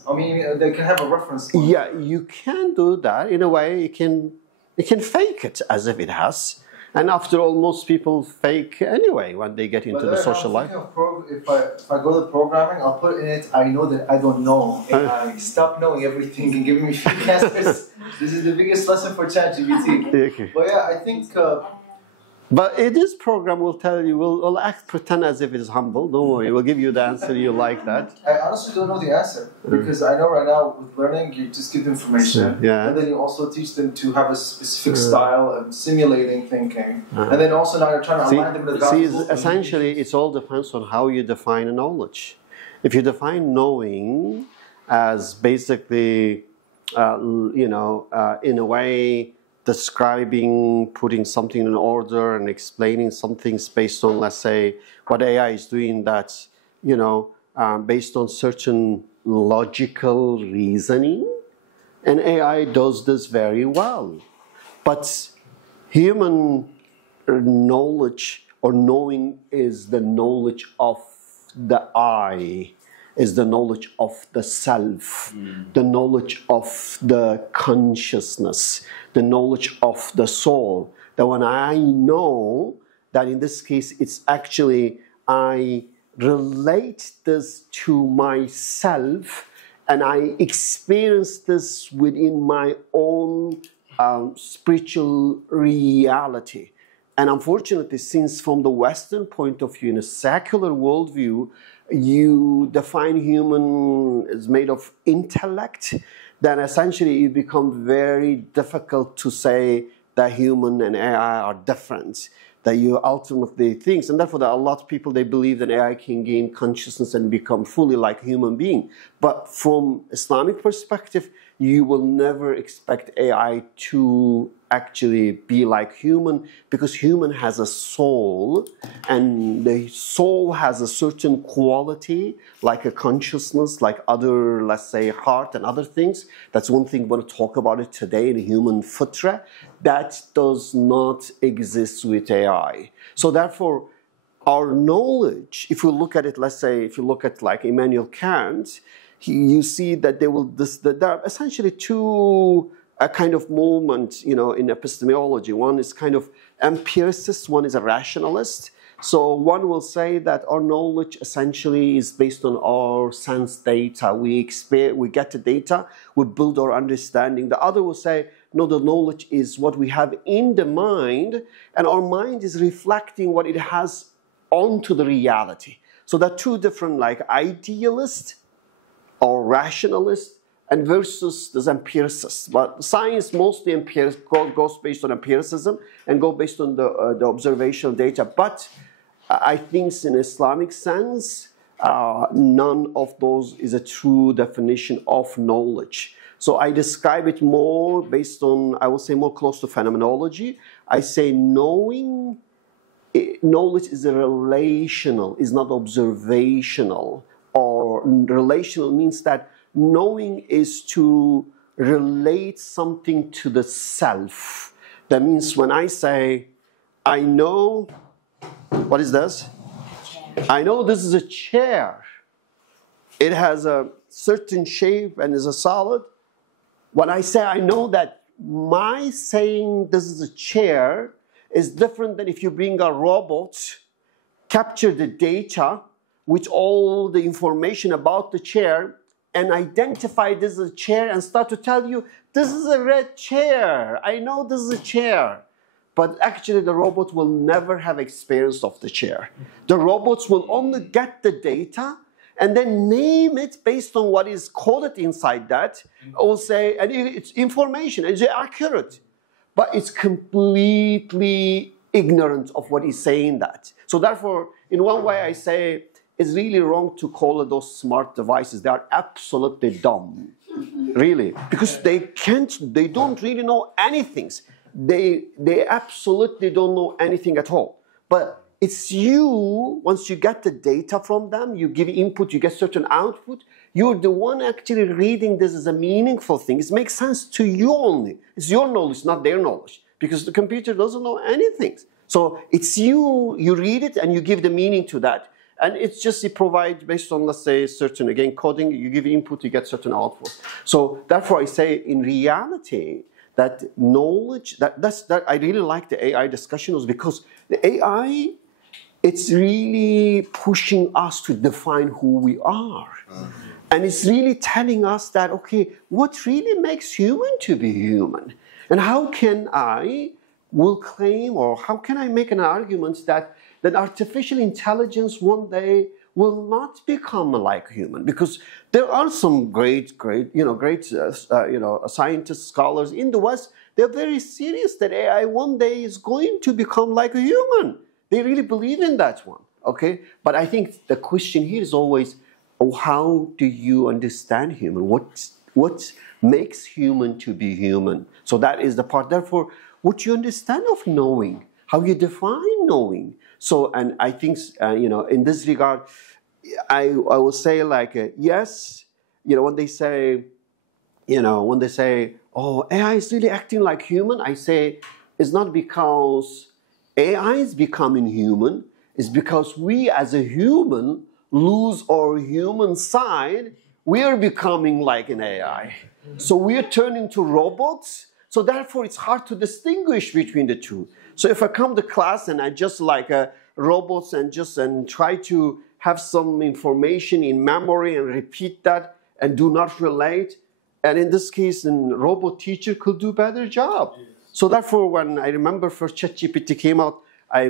I mean, they can have a reference point. Yeah, you can do that in a way. You can fake it as if it has. And after all, most people fake anyway when they get into the social life. If I go to programming, I'll put in it, I know that I don't know. And I stop knowing everything and giving me fake answers. This is the biggest lesson for ChatGPT. Okay. But yeah, I think... but this program will tell you, will pretend as if it is humble. Don't worry, it will give you the answer you like that. I honestly don't know the answer. Because I know right now with learning, you just give information. Yeah. And then you also teach them to have a specific style of simulating thinking. And then also now you're trying to align them with the gospel. Essentially, it all depends on how you define knowledge. If you define knowing as basically, in a way, describing, putting something in order and explaining some things based on, let's say, what AI is doing that's, based on certain logical reasoning. And AI does this very well. But human knowledge or knowing is the knowledge of the I, is the knowledge of the self, the knowledge of the consciousness, the knowledge of the soul. That when I know that in this case it's actually I relate this to myself and I experience this within my own spiritual reality. And unfortunately, since from the Western point of view, in a secular worldview, you define human as made of intellect, then essentially it becomes very difficult to say that human and AI are different. That you ultimately think, and therefore there are a lot of people, they believe that AI can gain consciousness and become fully like a human being. But from Islamic perspective, you will never expect AI to actually be like human, because human has a soul, and the soul has a certain quality, like a consciousness, like other, let's say, heart and other things. That's one thing we're going to talk about it today in human fitra. That does not exist with AI. So therefore, our knowledge, if you look at it, let's say, if you look at like Immanuel Kant, you see that there are essentially two kind of movement, in epistemology. One is kind of empiricist, one is a rationalist. So one will say that our knowledge essentially is based on our sense data. We get the data, we build our understanding. The other will say, no, the knowledge is what we have in the mind, and our mind is reflecting what it has onto the reality. So there are two different, like idealist or rationalist and versus this empiricist. But science mostly goes based on empiricism and go based on the observational data. But I think in Islamic sense, none of those is a true definition of knowledge. So I describe it more based on, I would say, more close to phenomenology. I say knowledge is a relational, is not observational. Or relational means that knowing is to relate something to the self. That means when I say, I know, what is this? I know this is a chair. It has a certain shape and is a solid. When I say I know that, my saying this is a chair is different than if you bring a robot, capture the data with all the information about the chair, and identify this as a chair and start to tell you, this is a red chair. I know this is a chair. But actually the robot will never have experience of the chair. The robots will only get the data and then name it based on what is coded inside that. Or say, and it's information, and it's accurate. but it's completely ignorant of what he's saying that. So therefore, in one way I say, it's really wrong to call those smart devices. They are absolutely dumb, really, because they don't really know anything. They absolutely don't know anything at all. But it's you, once you get the data from them, you give input, you get certain output, you're the one actually reading this as a meaningful thing. It makes sense to you only. It's your knowledge, not their knowledge, because the computer doesn't know anything. So it's you read it and you give the meaning to that. And it's just, it provides based on, let's say, certain, again, coding, you give input, you get certain output. So therefore I say, in reality, that knowledge, that I really like the AI discussions, because the AI, it's really pushing us to define who we are. And it's really telling us that, okay, what really makes human to be human? And how can I will claim, or how can I make an argument that artificial intelligence one day will not become like human? Because there are some great scientists, scholars in the West. They're very serious that AI one day is going to become like a human. They really believe in that one. Okay, but I think the question here is always, how do you understand human? What makes human to be human? So that is the part. Therefore, what you understand of knowing, how you define knowing. So, and I think, in this regard, I will say like, yes, when they say, oh, AI is really acting like human, I say, it's not because AI is becoming human, it's because we as a human lose our human side, we are becoming like an AI. So we are turning to robots, so therefore it's hard to distinguish between the two. So if I come to class and I just like robots and try to have some information in memory and repeat that and do not relate, and in this case, a robot teacher could do a better job. So therefore, when I remember first ChatGPT came out, I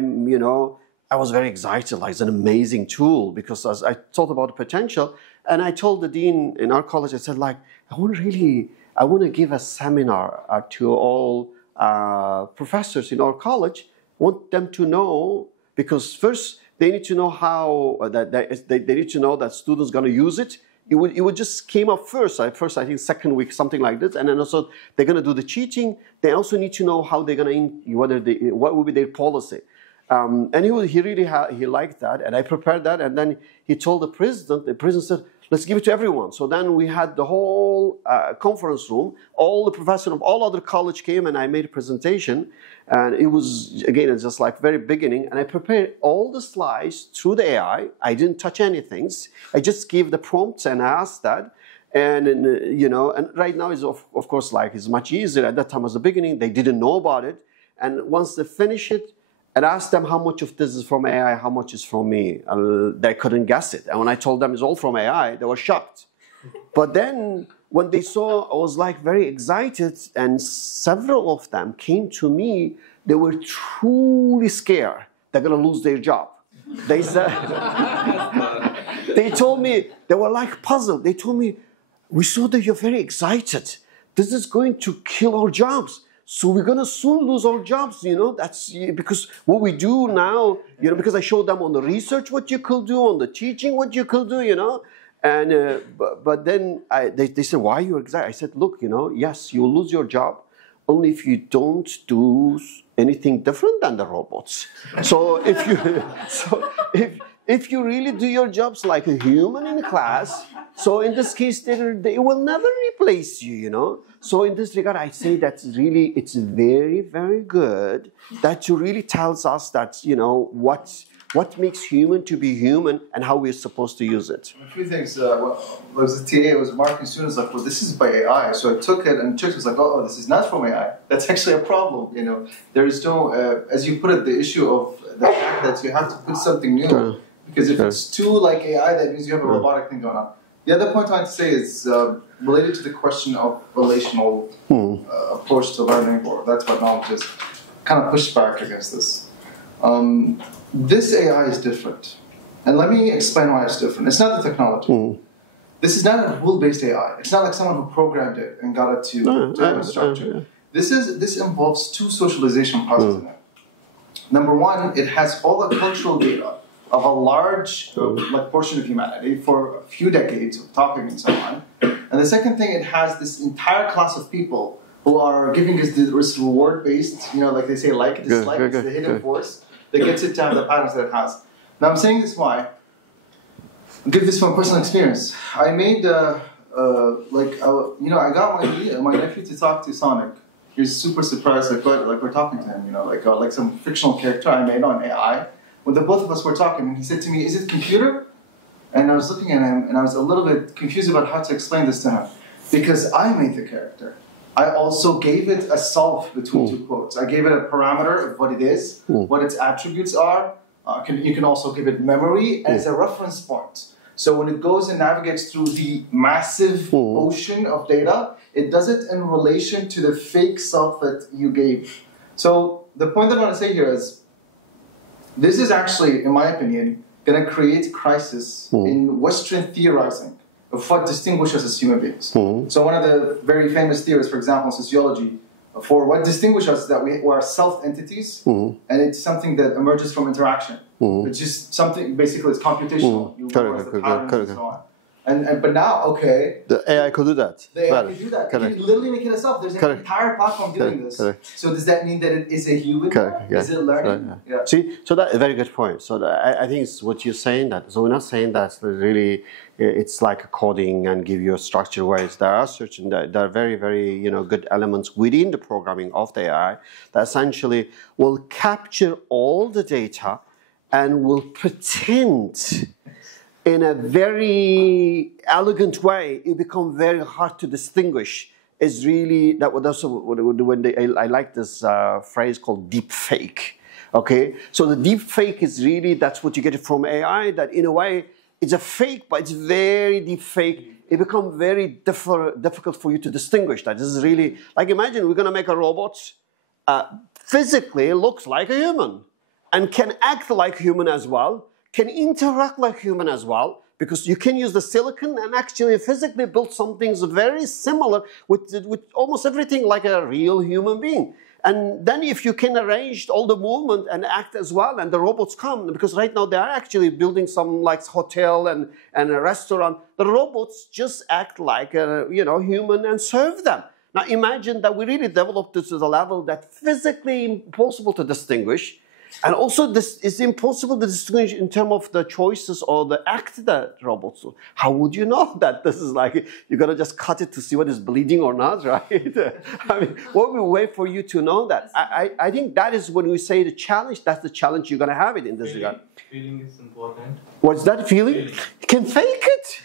was very excited. Like, it's an amazing tool, because as I thought about the potential, and I told the dean in our college, I said, like, I want to give a seminar to all professors in our college. I want them to know, because first they need to know how they need to know that students going to use it. It would just came up first. I think second week, something like this, and then also they're going to do the cheating. They also need to know how they're going to what will be their policy. And he really liked that, and I prepared that, and then he told the president. The president said, let's give it to everyone. So then we had the whole conference room. All the professors of all other college came, and I made a presentation. And it was, again, it's just like very beginning. And I prepared all the slides through the AI. I didn't touch anything. I just gave the prompts and I asked that. And and right now is of course like it's much easier. At that time was the beginning. They didn't know about it. And once they finish it, and asked them how much of this is from AI, how much is from me. They couldn't guess it. And when I told them it's all from AI, they were shocked. But then when they saw, I was like very excited, and several of them came to me, they were truly scared they're going to lose their job. They said, they told me, they were like puzzled. They told me, we saw that you're very excited. This is going to kill our jobs. So we're going to soon lose our jobs, that's because what we do now, because I showed them on the research what you could do, on the teaching what you could do, and but then they said, why are you excited? I said, look, yes, you'll lose your job only if you don't do anything different than the robots. So if you really do your jobs like a human in class, so in this case, they will never replace you, So in this regard, I say that really it's very, very good that you really tells us that, what makes human to be human and how we're supposed to use it. A few things. Was the TA was marking students like, well, this is by AI. So I took it and checked. Was like, oh, this is not from AI. That's actually a problem. There is no, as you put it, the issue of the fact that you have to put something new. Because if it's too like AI, that means you have a robotic thing going on. The other point I want to say is related to the question of relational approach to learning, or that's what knowledge is. Kind of push back against this. This AI is different. And let me explain why it's different. It's not the technology. This is not a rule-based AI. It's not like someone who programmed it and got it to have a structure. this involves two socialization processes in it. Number one, it has all the cultural data of a large like portion of humanity for a few decades of talking and so on. And the second thing, it has this entire class of people who are giving us this reward-based, like they say, like, dislike, it's the hidden force that gets it to have the patterns that it has. Now I'm saying this why? I'll give this from personal experience. I made, I got my nephew to talk to Sonic. He was super surprised, like we're talking to him, like some fictional character I made on AI. When the both of us were talking, and he said to me, "Is it computer?" And I was looking at him, and I was a little bit confused about how to explain this to him. Because I made the character. I also gave it a self between two quotes. I gave it a parameter of what it is, what its attributes are. You can also give it memory as a reference point. So when it goes and navigates through the massive ocean of data, it does it in relation to the fake self that you gave. So the point that I want to say here is, this is actually, in my opinion, going to create crisis in Western theorizing of what distinguishes us as human beings. So one of the very famous theories, for example, in sociology, for what distinguishes us, that we are self-entities, and it's something that emerges from interaction. It's just something, basically, it's computational. You memorize the patterns and so on. But now, okay, the AI could do that. The AI can do that. It can literally make it itself. There's an entire platform doing this. So does that mean that it is a human? Is it learning? Yeah. See, so that's a very good point. So I think it's what you're saying. That so we're not saying that really it's like a coding and give you a structure. Whereas there are certain, there are very, very good elements within the programming of the AI that essentially will capture all the data and will pretend in a very elegant way. It becomes very hard to distinguish. Is really that was also when I like this phrase called deep fake. Okay, so the deep fake is really, that's what you get from AI. That in a way it's a fake, but it's very deep fake. It becomes very difficult for you to distinguish that. This is really like, imagine we're going to make a robot physically looks like a human and can act like human as well. Can interact like human as well, because you can use the silicon and actually physically build some things very similar with almost everything like a real human being. And then if you can arrange all the movement and act as well, and the robots come, because right now they are actually building some like hotel and a restaurant, the robots just act like a human and serve them. Now imagine that we really developed this to the level that physically impossible to distinguish. And also, this is impossible to distinguish in terms of the choices or the act that robots do. How would you know that this is like, you got to just cut it to see what is bleeding or not, right? I mean, what will wait for you to know that? I think that is when we say the challenge, that's the challenge you're going to have it in this regard. Feeling is important. What's that feeling? You can fake it.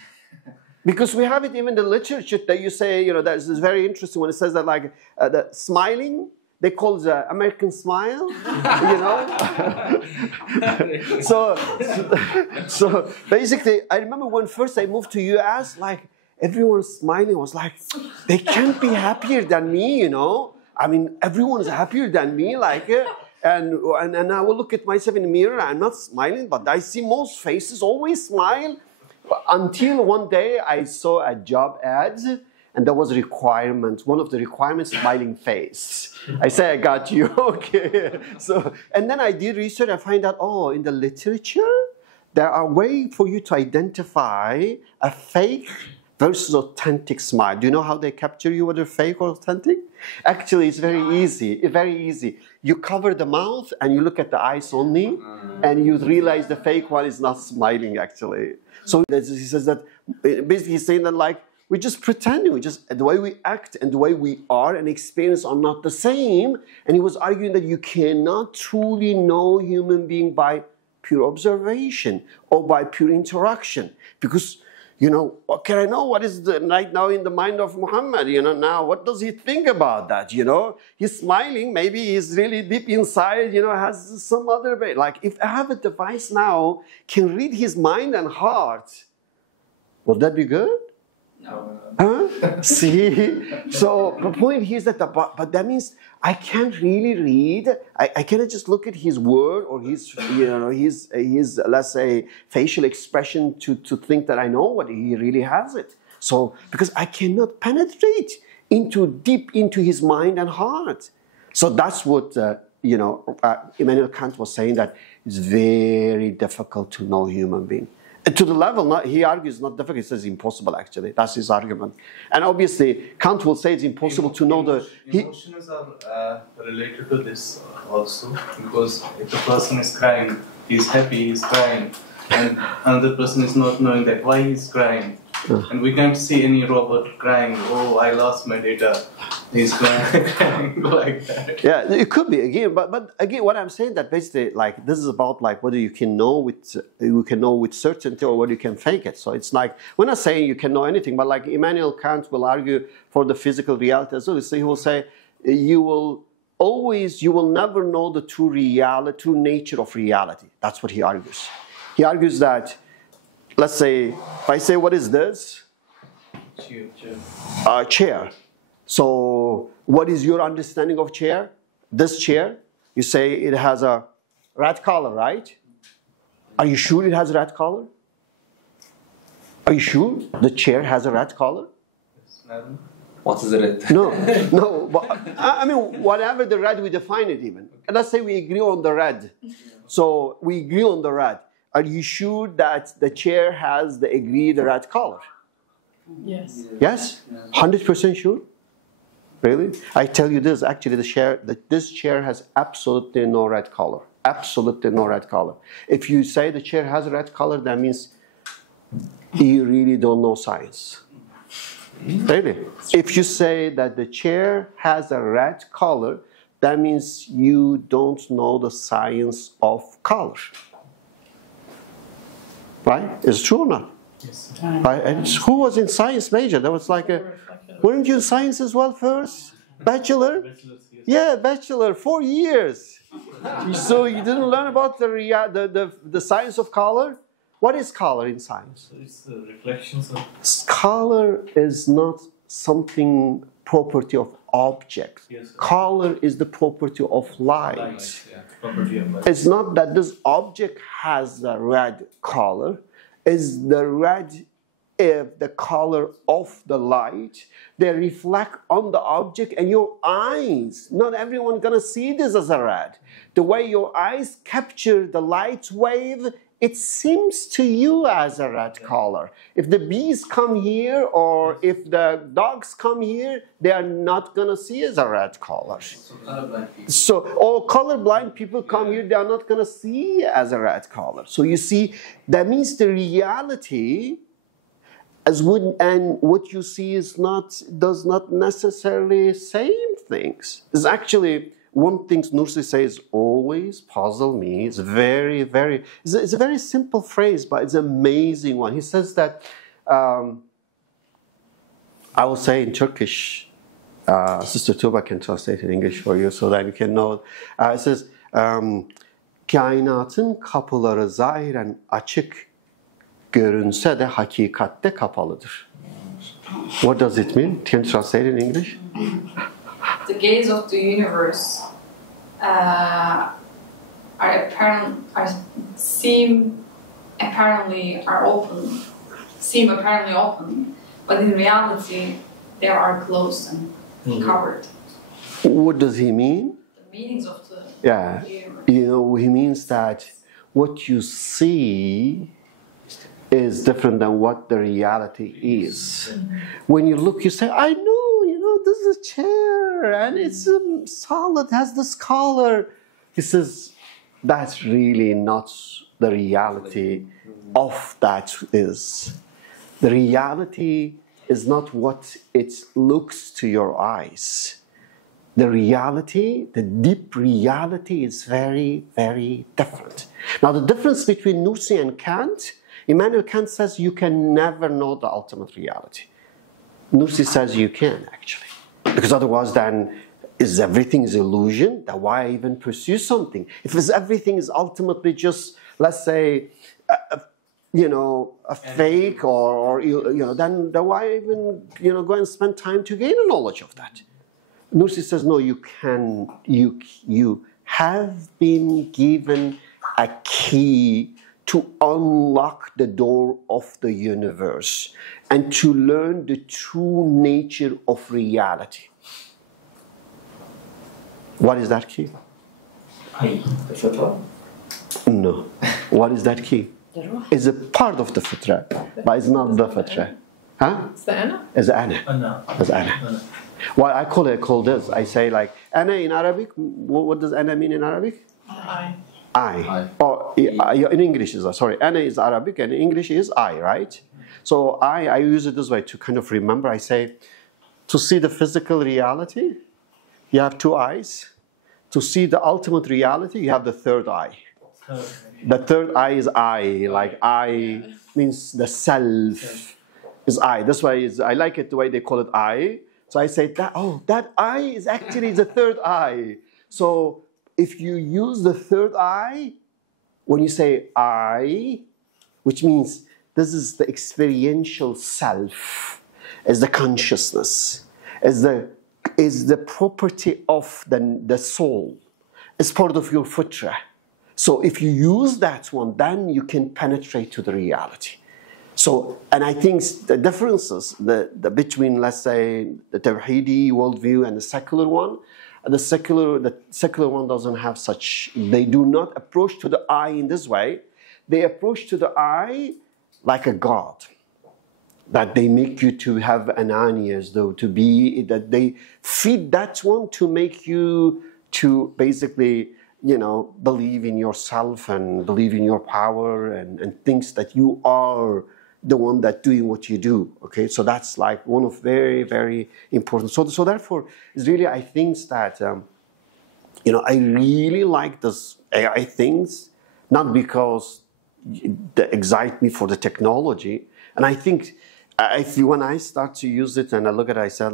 Because we have it even in the literature that you say, that is very interesting when it says that like the smiling, they call it the American smile, So basically, I remember when first I moved to US, like everyone smiling was like, they can't be happier than me, I mean, everyone's happier than me, like, and I will look at myself in the mirror. I'm not smiling, but I see most faces always smile. Until one day I saw a job ad. And there was a requirement, one of the requirements, smiling face. I say, I got you, okay. So, and then I did research, I find out, in the literature, there are ways for you to identify a fake versus authentic smile. Do you know how they capture you whether fake or authentic? Actually, it's very easy. You cover the mouth and you look at the eyes only, and you realize the fake one is not smiling, actually. So he says that, basically he's saying that like, we're just pretending, the way we act and the way we are and experience are not the same. And he was arguing that you cannot truly know human being by pure observation or by pure interaction. Because, what can I know? What is right now in the mind of Muhammad? Now, what does he think about that? He's smiling, maybe he's really deep inside, has some other way. Like, if I have a device now, can read his mind and heart, would that be good? No. Huh? See? So the point here is that, but that means I can't really read. I cannot just look at his word or his let's say, facial expression to think that I know what he really has it. So, because I cannot penetrate deep into his mind and heart. So that's what Immanuel Kant was saying, that it's very difficult to know human being. To the level, he argues not difficult, he says impossible actually. That's his argument. And obviously, Kant will say it's impossible to know the... Emotions are related to this also, because if the person is crying, he's happy, he's crying, and another person is not knowing that why he's crying. And we can't see any robot crying, oh, I lost my data. He's crying like that. Yeah, it could be again, but again, what I'm saying that basically, like, this is about like whether you can know with certainty or whether you can fake it. So it's like, we're not saying you can know anything, but like Immanuel Kant will argue for the physical reality as well. So he will say you will never know the true nature of reality. That's what he argues. He argues that, let's say, if I say, what is this? Chair. So, what is your understanding of chair? This chair, you say it has a red collar, right? Are you sure it has a red collar? Are you sure the chair has a red collar? What is the red? No, but I mean, whatever the red, we define it even. And let's say we agree on the red. So, we agree on the red. Are you sure that the chair has the agreed red collar? Yes. Yes? 100% sure? Really? I tell you this, actually, this chair has absolutely no red color. Absolutely no red color. If you say the chair has a red color, that means you really don't know science. Really? If you say that the chair has a red color, that means you don't know the science of color. Right? Is it true or not? Yes. Right? And who was in science major? That was like weren't you in science as well first? Bachelor? Yeah, bachelor, 4 years. So you didn't learn about the science of color? What is color in science? It's the reflections of... Color is not something property of objects. Yes, color is the property of light. Yeah, property of light. It's not that this object has a red color. It's the red, the color of the light. They reflect on the object and your eyes. Not everyone gonna see this as a red. The way your eyes capture the light wave, it seems to you as a red color. If the bees come here or if the dogs come here, they are not going to see as a red color. So all colorblind people come here, they are not going to see as a red color. So you see, that means the reality and what you see does not necessarily same things. It's actually one thing Nursi says always puzzle me. It's very, very, it's a very simple phrase, but it's an amazing one. He says that, I will say in Turkish, Sister Tuba can translate in English for you so that you can know. It says, kainatın kapıları zahiren açık görünse de hakikatte kapalıdır. What does it mean? Can you translate in English? The gates of the universe seem apparently open, but in reality they are closed and covered. What does he mean? The meanings of the universe. You know, he means that what you see is different than what the reality is. When you look, you say, I know, this is a chair and it's solid, has this color. He says, that's really not the reality of that is. The reality is not what it looks to your eyes. The reality, the deep reality is very, very different. Now the difference between Nursi and Kant, Immanuel Kant says you can never know the ultimate reality. Nursi says you can actually. Because otherwise then, is everything is illusion? Then why even pursue something? If everything is ultimately just, let's say, a fake or then why even, go and spend time to gain a knowledge of that? Nursi says, no, you have been given a key to unlock the door of the universe and to learn the true nature of reality. What is that key? No. What is that key? It's a part of the fitra, but it's not the fitra. Huh? It's the ana? It's the ana. It's ana. Well, I call this. I say like ana in Arabic. What does ana mean in Arabic? I. Or in English is sorry. Ana is Arabic and in English is I, right? So I use it this way to kind of remember. I say to see the physical reality, you have two eyes. To see the ultimate reality, you have the third eye. The third eye is I. Like I means the self is I. That's why I like it the way they call it I. So I say that that eye is actually the third eye. So if you use the third eye, when you say I, which means this is the experiential self, is the consciousness, is the property of the soul. It's part of your fitra. So if you use that one, then you can penetrate to the reality. So, and I think the differences between, let's say, the Tawhidi worldview and the secular one, the secular one doesn't have such, they do not approach to the I in this way. They approach to the I like a God. That they make you to have ananias, though, to be, that they feed that one to make you to basically, believe in yourself and believe in your power and things that you are the one that doing what you do. Okay, so that's like one of very, very important. So therefore, it's really, I think that, I really like this AI things, not because they excite me for the technology. And I think, when I start to use it and I look at it, I said,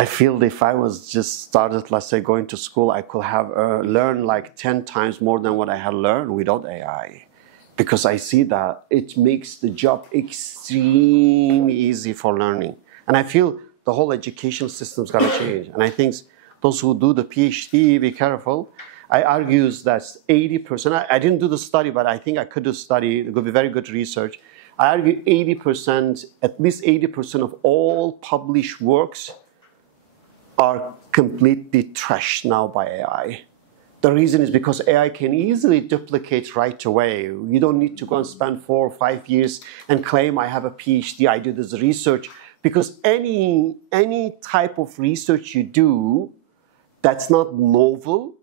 I feel if I was just started, let's say, going to school, I could have learned like 10 times more than what I had learned without AI. Because I see that it makes the job extremely easy for learning. And I feel the whole education system's got to change. And I think those who do the PhD, be careful. I argue that 80%, I didn't do the study, but I think I could do study. It could be very good research. I argue 80%, at least 80% of all published works are completely trashed now by AI. The reason is because AI can easily duplicate right away. You don't need to go and spend 4 or 5 years and claim I have a PhD, I do this research. Because any type of research you do that's not novel,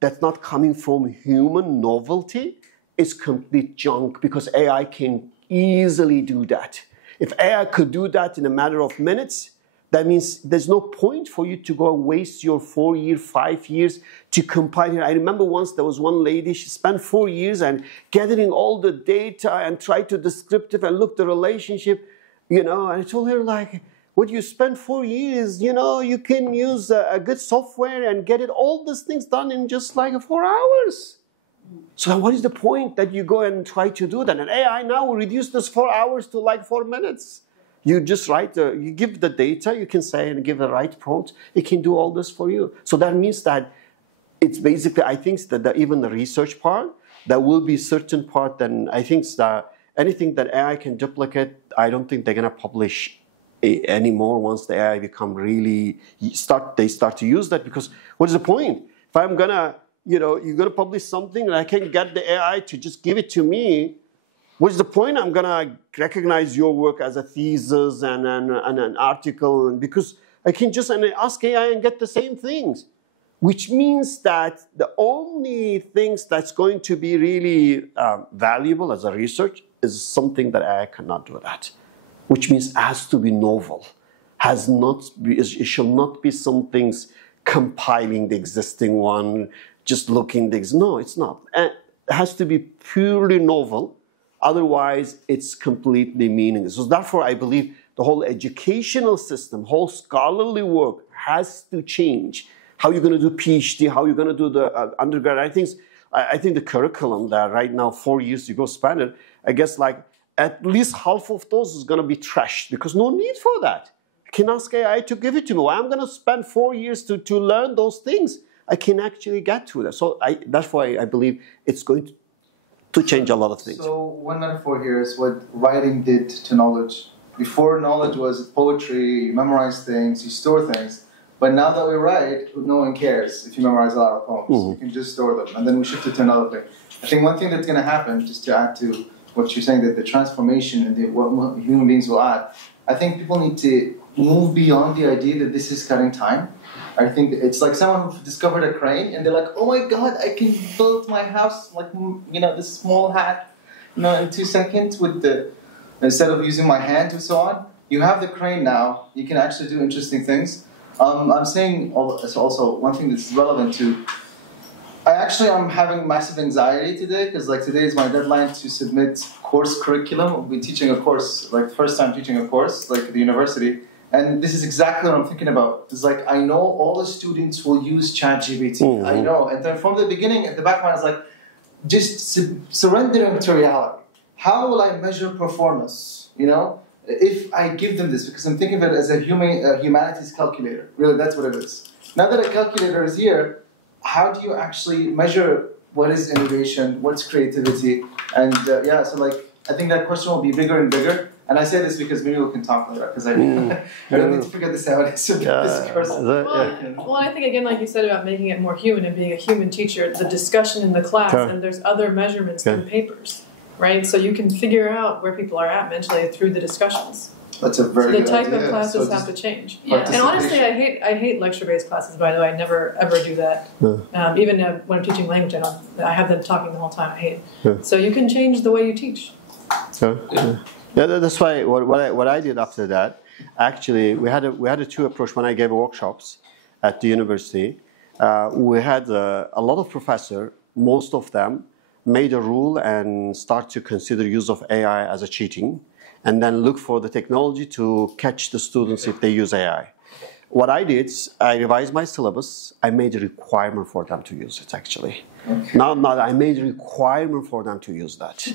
that's not coming from human novelty, is complete junk because AI can easily do that. If AI could do that in a matter of minutes, that means there's no point for you to go and waste your 4 years, 5 years to compile it. I remember once there was one lady, she spent 4 years and gathering all the data and tried to descriptive and look the relationship, and I told her when you spend 4 years, you can use a good software and get all these things done in just 4 hours. So what is the point that you go and try to do that? And AI now will reduce this 4 hours to 4 minutes. You just you give the data, you can say and give the right prompt, it can do all this for you. So that means that it's basically, I think that even the research part, there will be certain part, then I think that anything that AI can duplicate, I don't think they're going to publish anymore once the AI become really, they start to use that, because what is the point? If I'm going to, you're going to publish something and I can get the AI to just give it to me, what's the point? I'm going to recognize your work as a thesis and an article, because I can just ask AI and get the same things, which means that the only things that's going to be really valuable as a research is something that AI cannot do that, which means it has to be novel, it shall not be some things compiling the existing one, just looking no, it's not. It has to be purely novel. Otherwise, it's completely meaningless. So therefore, I believe the whole educational system, whole scholarly work has to change. How you're going to do PhD, how you're going to do the undergrad. I think the curriculum that right now, 4 years you go spend it, I guess at least half of those is going to be trashed because no need for that. I can ask AI to give it to me. Why I'm going to spend 4 years to learn those things? I can actually get to that. So that's why I believe it's going to change a lot of things. So one metaphor here is what writing did to knowledge. Before, knowledge was poetry, you memorize things, you store things. But now that we write, no one cares if you memorize a lot of poems. You can just store them. And then we shifted to another thing. I think one thing that's going to happen, just to add to what you're saying, that the transformation and what human beings will add, I think people need to move beyond the idea that this is cutting time. I think it's like someone who discovered a crane and they're like, oh my God, I can build my house like, this small hat, in 2 seconds with instead of using my hand and so on. You have the crane now, you can actually do interesting things. I'm saying also one thing that's relevant to, I'm having massive anxiety today because today is my deadline to submit course curriculum. I'll be teaching a course, first time teaching a course, at the university. And this is exactly what I'm thinking about. It's I know all the students will use ChatGPT. I know. And then from the beginning, at the back of my mind, I was just surrendering to reality. How will I measure performance, if I give them this? Because I'm thinking of it as a humanities calculator. Really, that's what it is. Now that a calculator is here, how do you actually measure what is innovation, what's creativity? And I think that question will be bigger and bigger. And I say this because maybe we can talk later, because I don't need to figure this out. Well, I think, again, like you said about making it more human and being a human teacher, the discussion in the class, and there's other measurements in papers, right? So you can figure out where people are at mentally through the discussions. That's a very good idea. The type of classes have to change. And honestly, I hate lecture-based classes, by the way. I never, ever do that. Even when I'm teaching language, I have them talking the whole time. I hate it. So you can change the way you teach. Yeah, that's why what I did after that, actually, we had a two approach when I gave workshops at the university. We had a lot of professors, most of them, made a rule and start to consider use of AI as a cheating, and then look for the technology to catch the students if they use AI. What I did, I revised my syllabus. I made a requirement for them to use it, actually. Okay. Not I made a requirement for them to use that.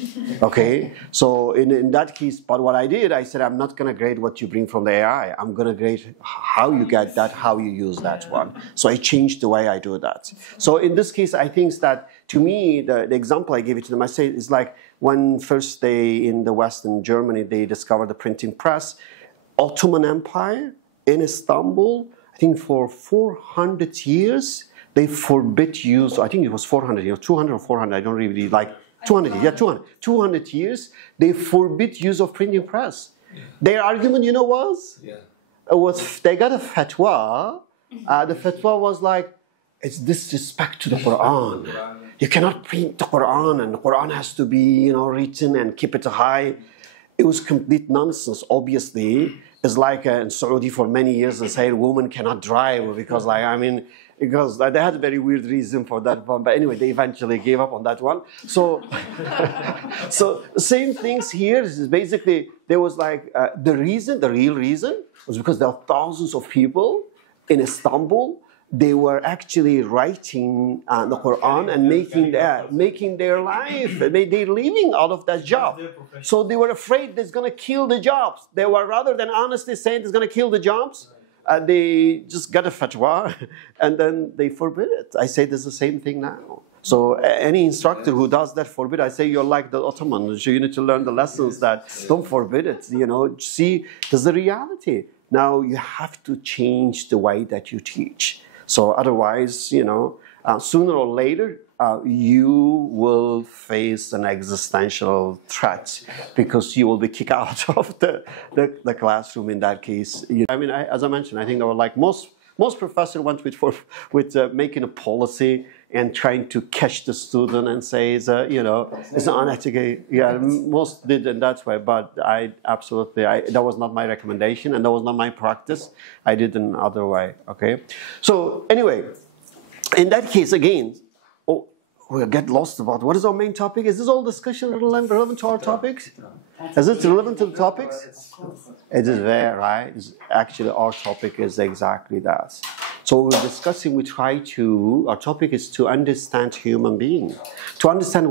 Okay? So in that case, but what I did, I said, I'm not going to grade what you bring from the AI. I'm going to grade how you get that, how you use that one. So I changed the way I do that. So in this case, I think that, to me, the example I gave it to them, I say, is when first in the West, in Germany, they discovered the printing press, Ottoman Empire, in Istanbul, I think for 400 years, they forbid use, I think it was 400 years, 200 or 400, I don't really 200, yeah, 200. 200 years, they forbid use of printing press. Yeah. Their argument, was? Yeah. They got a fatwa. The fatwa was it's disrespect to the Quran. You cannot print the Quran, and the Quran has to be, written and keep it high. It was complete nonsense, obviously. It's in Saudi for many years they say women cannot drive because because they had a very weird reason for that one. But anyway, they eventually gave up on that one. So, so same things here. Is basically, there was the real reason was because there are thousands of people in Istanbul. They were actually writing the Quran and making their life. They're living out of that job. So they were afraid that's going to kill the jobs. They were, rather than honestly saying it's going to kill the jobs, they just got a fatwa and then they forbid it. I say there's the same thing now. So any instructor who does that forbid, I say you're like the Ottomans. You need to learn the lessons that don't forbid it. See, there's the reality. Now you have to change the way that you teach. So otherwise, sooner or later, you will face an existential threat because you will be kicked out of the classroom in that case. As I mentioned, I think there were most professors went with making a policy and trying to catch the student and say, it's unethical. Yeah, most did in that way, but that was not my recommendation and that was not my practice. I did in another way, okay? So anyway, in that case, again, we'll get lost about what is our main topic. Is this all discussion relevant to our topics? Is it relevant to the topics? It is there, right? Actually, our topic is exactly that. So we're discussing, our topic is to understand human being, to understand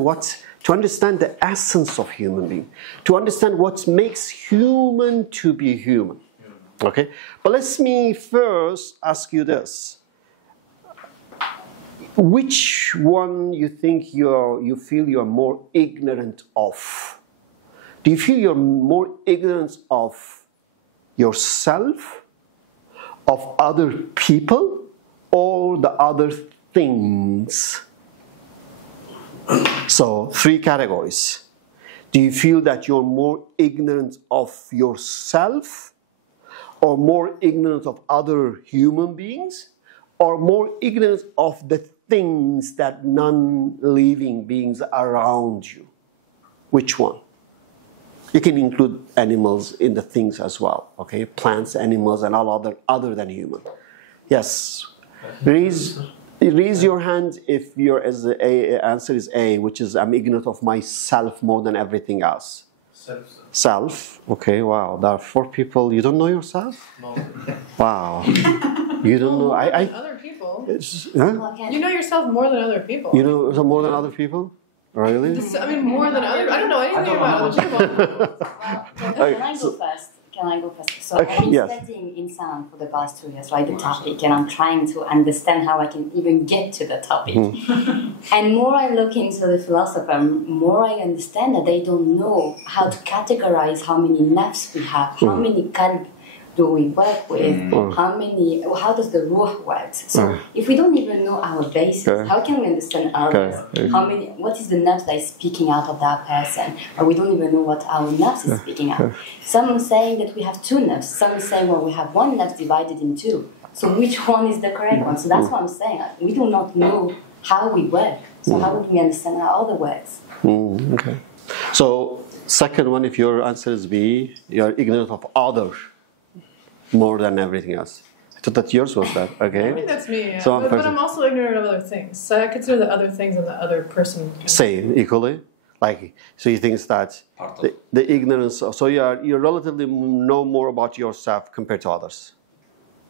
the essence of human being, to understand what makes human to be human. Okay? But let me first ask you this. which one you think you feel you're more ignorant of? Do you feel you're more ignorant of yourself, of other people, or the other things? So, 3 categories. Do you feel that you're more ignorant of yourself, or more ignorant of other human beings, or more ignorant of the things that non-living beings around you? Which one? You can include animals in the things as well, okay? Plants, animals, and all other than human. Yes. Raise your hand if your answer is A, which is I'm ignorant of myself more than everything else. Self. Okay, wow. There are 4 people. You don't know yourself? No. Wow. You don't know. Other people. Huh? You know yourself more than other people. You know more than other people? Really? I mean, more than other. I don't know anything about other people. Can I go first? Can I go first? So I've been studying insan for the past 2 years, right? The topic, and I'm trying to understand how I can even get to the topic. And more I look into the philosopher, more I understand that they don't know how to categorize how many nafs we have, how many qalb do we work with, how does the ruh work? So if we don't even know our basis, how can we understand others? What is the nafs that is speaking out of that person? Or we don't even know what our nafs is speaking out. Some are saying that we have 2 nafs. Some are saying, well, we have 1 nafs divided in 2. So which one is the correct one? So that's what I'm saying. We do not know how we work. So how would we understand how other works? Okay. So second one, if your answer is B, you're ignorant of other more than everything else. I thought that yours was that. Okay. I think that's me. Yeah. So but I'm also ignorant of other things. So I consider the other things and the other person. Same, equally. Like, so you think it's that the ignorance. So you relatively know more about yourself compared to others.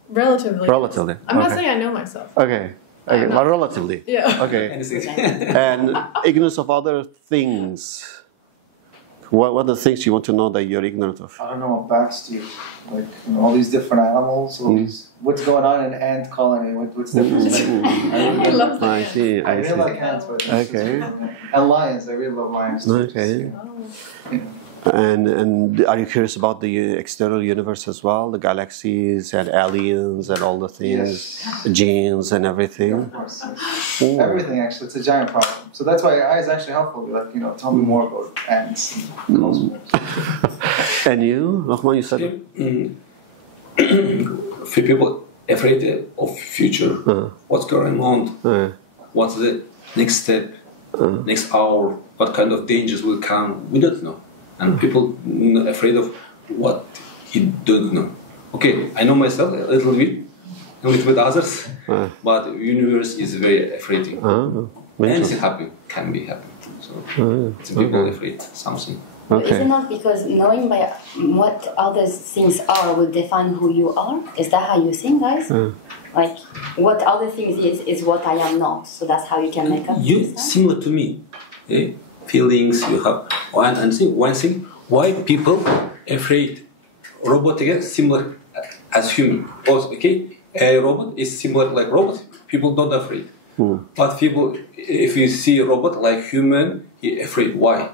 Relatively. Relatively. I'm not saying I know myself. Okay. Okay. But relatively. Yeah. Okay. And ignorance of other things. What are the things you want to know that you're ignorant of? I don't know about bats, dude. Like, all these different animals, all these, what's going on in an ant colony? What's different? I love that. I see. I really like ants, but okay. And lions. I really love lions too. Okay. And are you curious about the external universe as well? The galaxies and aliens and all the things, genes and everything? Yeah, of course. Everything, actually. It's a giant problem. So that's why AI is actually helpful. Like, tell me more about ants and cosmos. And you, Rahman, you said? Few people afraid of future. What's going on? What's the next step? Next hour? What kind of dangers will come? We don't know. And people afraid of what he don't know. Okay, I know myself a little bit with others, but the universe is very afraid. Anything can be happen. So it's people afraid something. Is it not because knowing by what other things are will define who you are? Is that how you think, guys? Like, what other things is what I am not. So that's how you can make up. You similar to me. Feelings you have. And one thing, why people afraid robot again similar as human? Also, okay, a robot is similar like robot. People not afraid. But people, if you see a robot like human, he afraid. Why?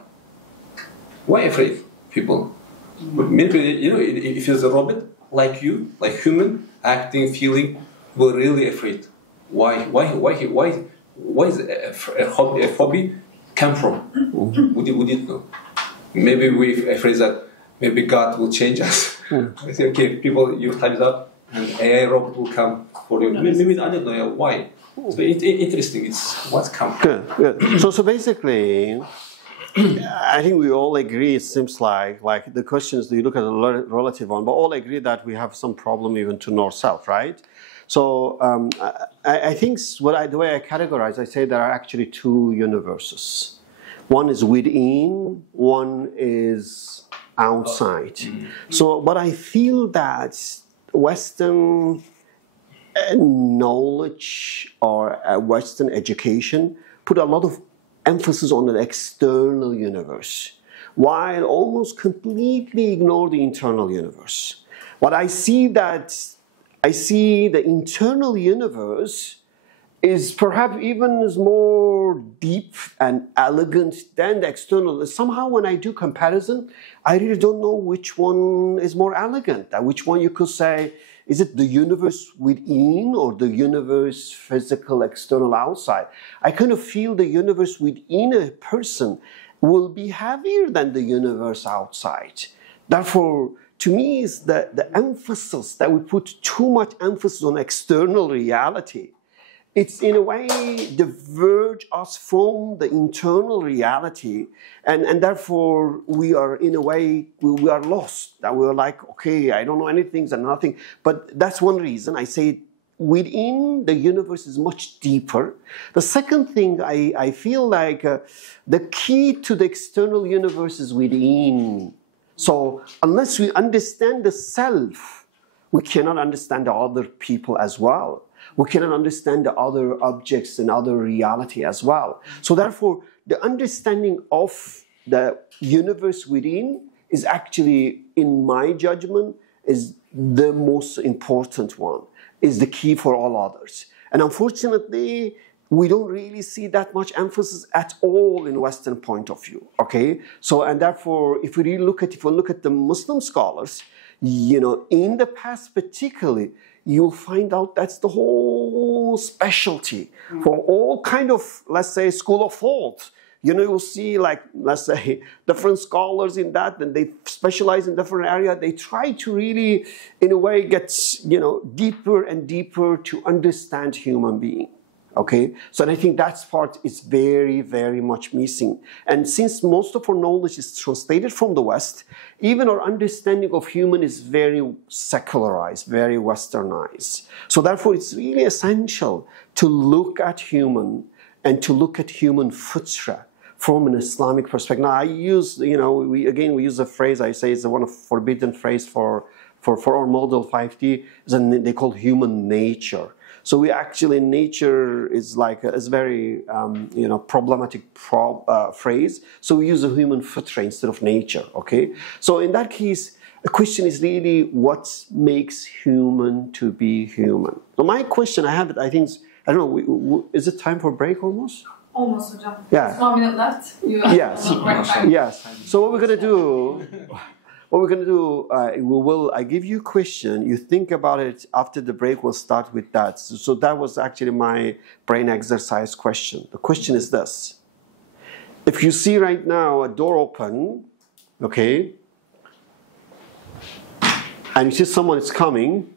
Why afraid? People. Maybe if it's a robot like you, like human, acting, feeling, we're really afraid. Why? Why is a hobby come from? We didn't know. Maybe we're afraid that maybe God will change us. I say, okay, people, your time is up, and AI robot will come for you. Maybe I don't know why. So it's interesting. It's what's come. Good. So basically, I think we all agree. It seems like the questions that you look at the relative one, but all agree that we have some problem even to know ourselves, right? So I think the way I categorize, I say there are actually 2 universes. One is within, one is outside. So, but I feel that Western knowledge or Western education put a lot of emphasis on the external universe, while almost completely ignore the internal universe. What I see the internal universe is perhaps even is more deep and elegant than the external. Somehow when I do comparison, I really don't know which one is more elegant, which one you could say, is it the universe within or the universe physical, external, outside? I kind of feel the universe within a person will be heavier than the universe outside. Therefore, to me, is the emphasis that we put too much emphasis on external reality. It's in a way diverge us from the internal reality, and therefore we are in a way we are lost. That we're like, okay, I don't know anything and nothing. But that's one reason I say within the universe is much deeper. The second thing I feel like the key to the external universe is within. So unless we understand the self, we cannot understand the other people as well. We cannot understand the other objects and other reality as well. So therefore, the understanding of the universe within is actually, in my judgment, is the most important one, is the key for all others. And unfortunately, we don't really see that much emphasis at all in Western point of view, okay? So, and therefore, if we look at the Muslim scholars, you know, in the past particularly, you'll find out that's the whole specialty for all kind of, let's say, school of thought. You know, you'll see, like, let's say, different scholars in that, and they specialize in different area. They try to really, in a way, get, you know, deeper and deeper to understand human being. Okay, so I think that part is very, very much missing. And since most of our knowledge is translated from the West, even our understanding of human is very secularized, very westernized. So therefore, it's really essential to look at human and to look at human futra from an Islamic perspective. Now, I use, you know, we use a phrase, I say it's one of forbidden phrase for our model 5D, they call human nature. So we actually, nature is like is very you know, problematic phrase. So we use a human futra instead of nature. Okay. So in that case, the question is really what makes human to be human. So my question, I have it. I think I don't know. Is it time for break almost? Almost, Hocam. Yeah. 1 minute left. Yes. Yes. So what we're gonna do? I give you a question, you think about it, after the break we'll start with that. So that was actually my brain exercise question. The question is this. If you see right now a door open, okay, and you see someone is coming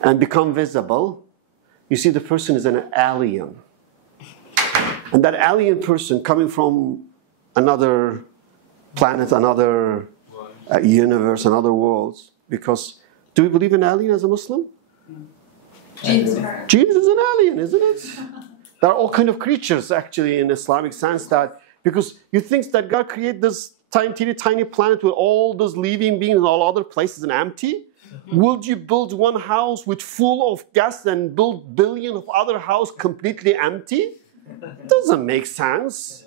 and become visible, you see the person is an alien. And that alien person coming from another planet, another universe and other worlds, because do we believe in alien as a Muslim? Jesus is an alien, isn't it? There are all kind of creatures actually in Islamic sense that, because you think that God created this tiny planet with all those living beings and all other places and empty? Would you build one house with full of guests and build billion of other houses completely empty? Doesn't make sense.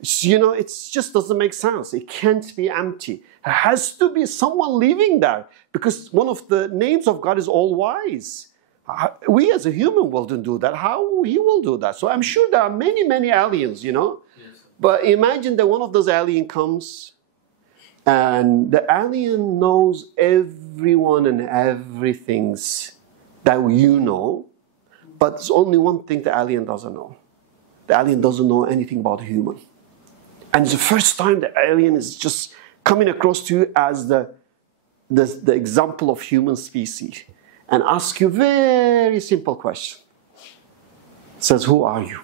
You know, it just doesn't make sense. It can't be empty. There has to be someone living there, because one of the names of God is all-wise. We as a human wouldn't do that. How he will do that? So I'm sure there are many, many aliens, you know. Yes. But imagine that one of those aliens comes and the alien knows everyone and everything that you know, but there's only one thing the alien doesn't know. The alien doesn't know anything about human. And it's the first time the alien is just coming across to you as the example of human species and ask you very simple question. It says, who are you?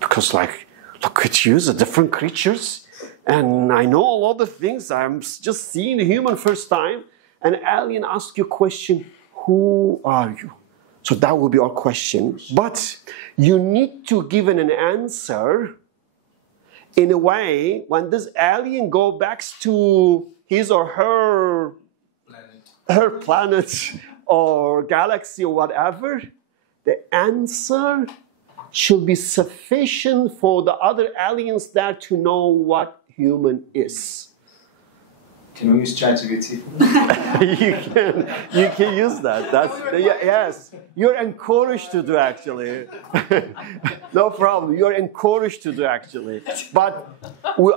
Because like, look at you, the different creatures, and I know all other things. I'm just seeing the human first time, and alien asks you a question, who are you? So that will be our question. But you need to give an answer in a way, when this alien goes back to his or her planet or galaxy or whatever, the answer should be sufficient for the other aliens there to know what human is. Can we use ChatGPT? you can use that. Yes, you're encouraged to do actually. No problem. You're encouraged to do actually. But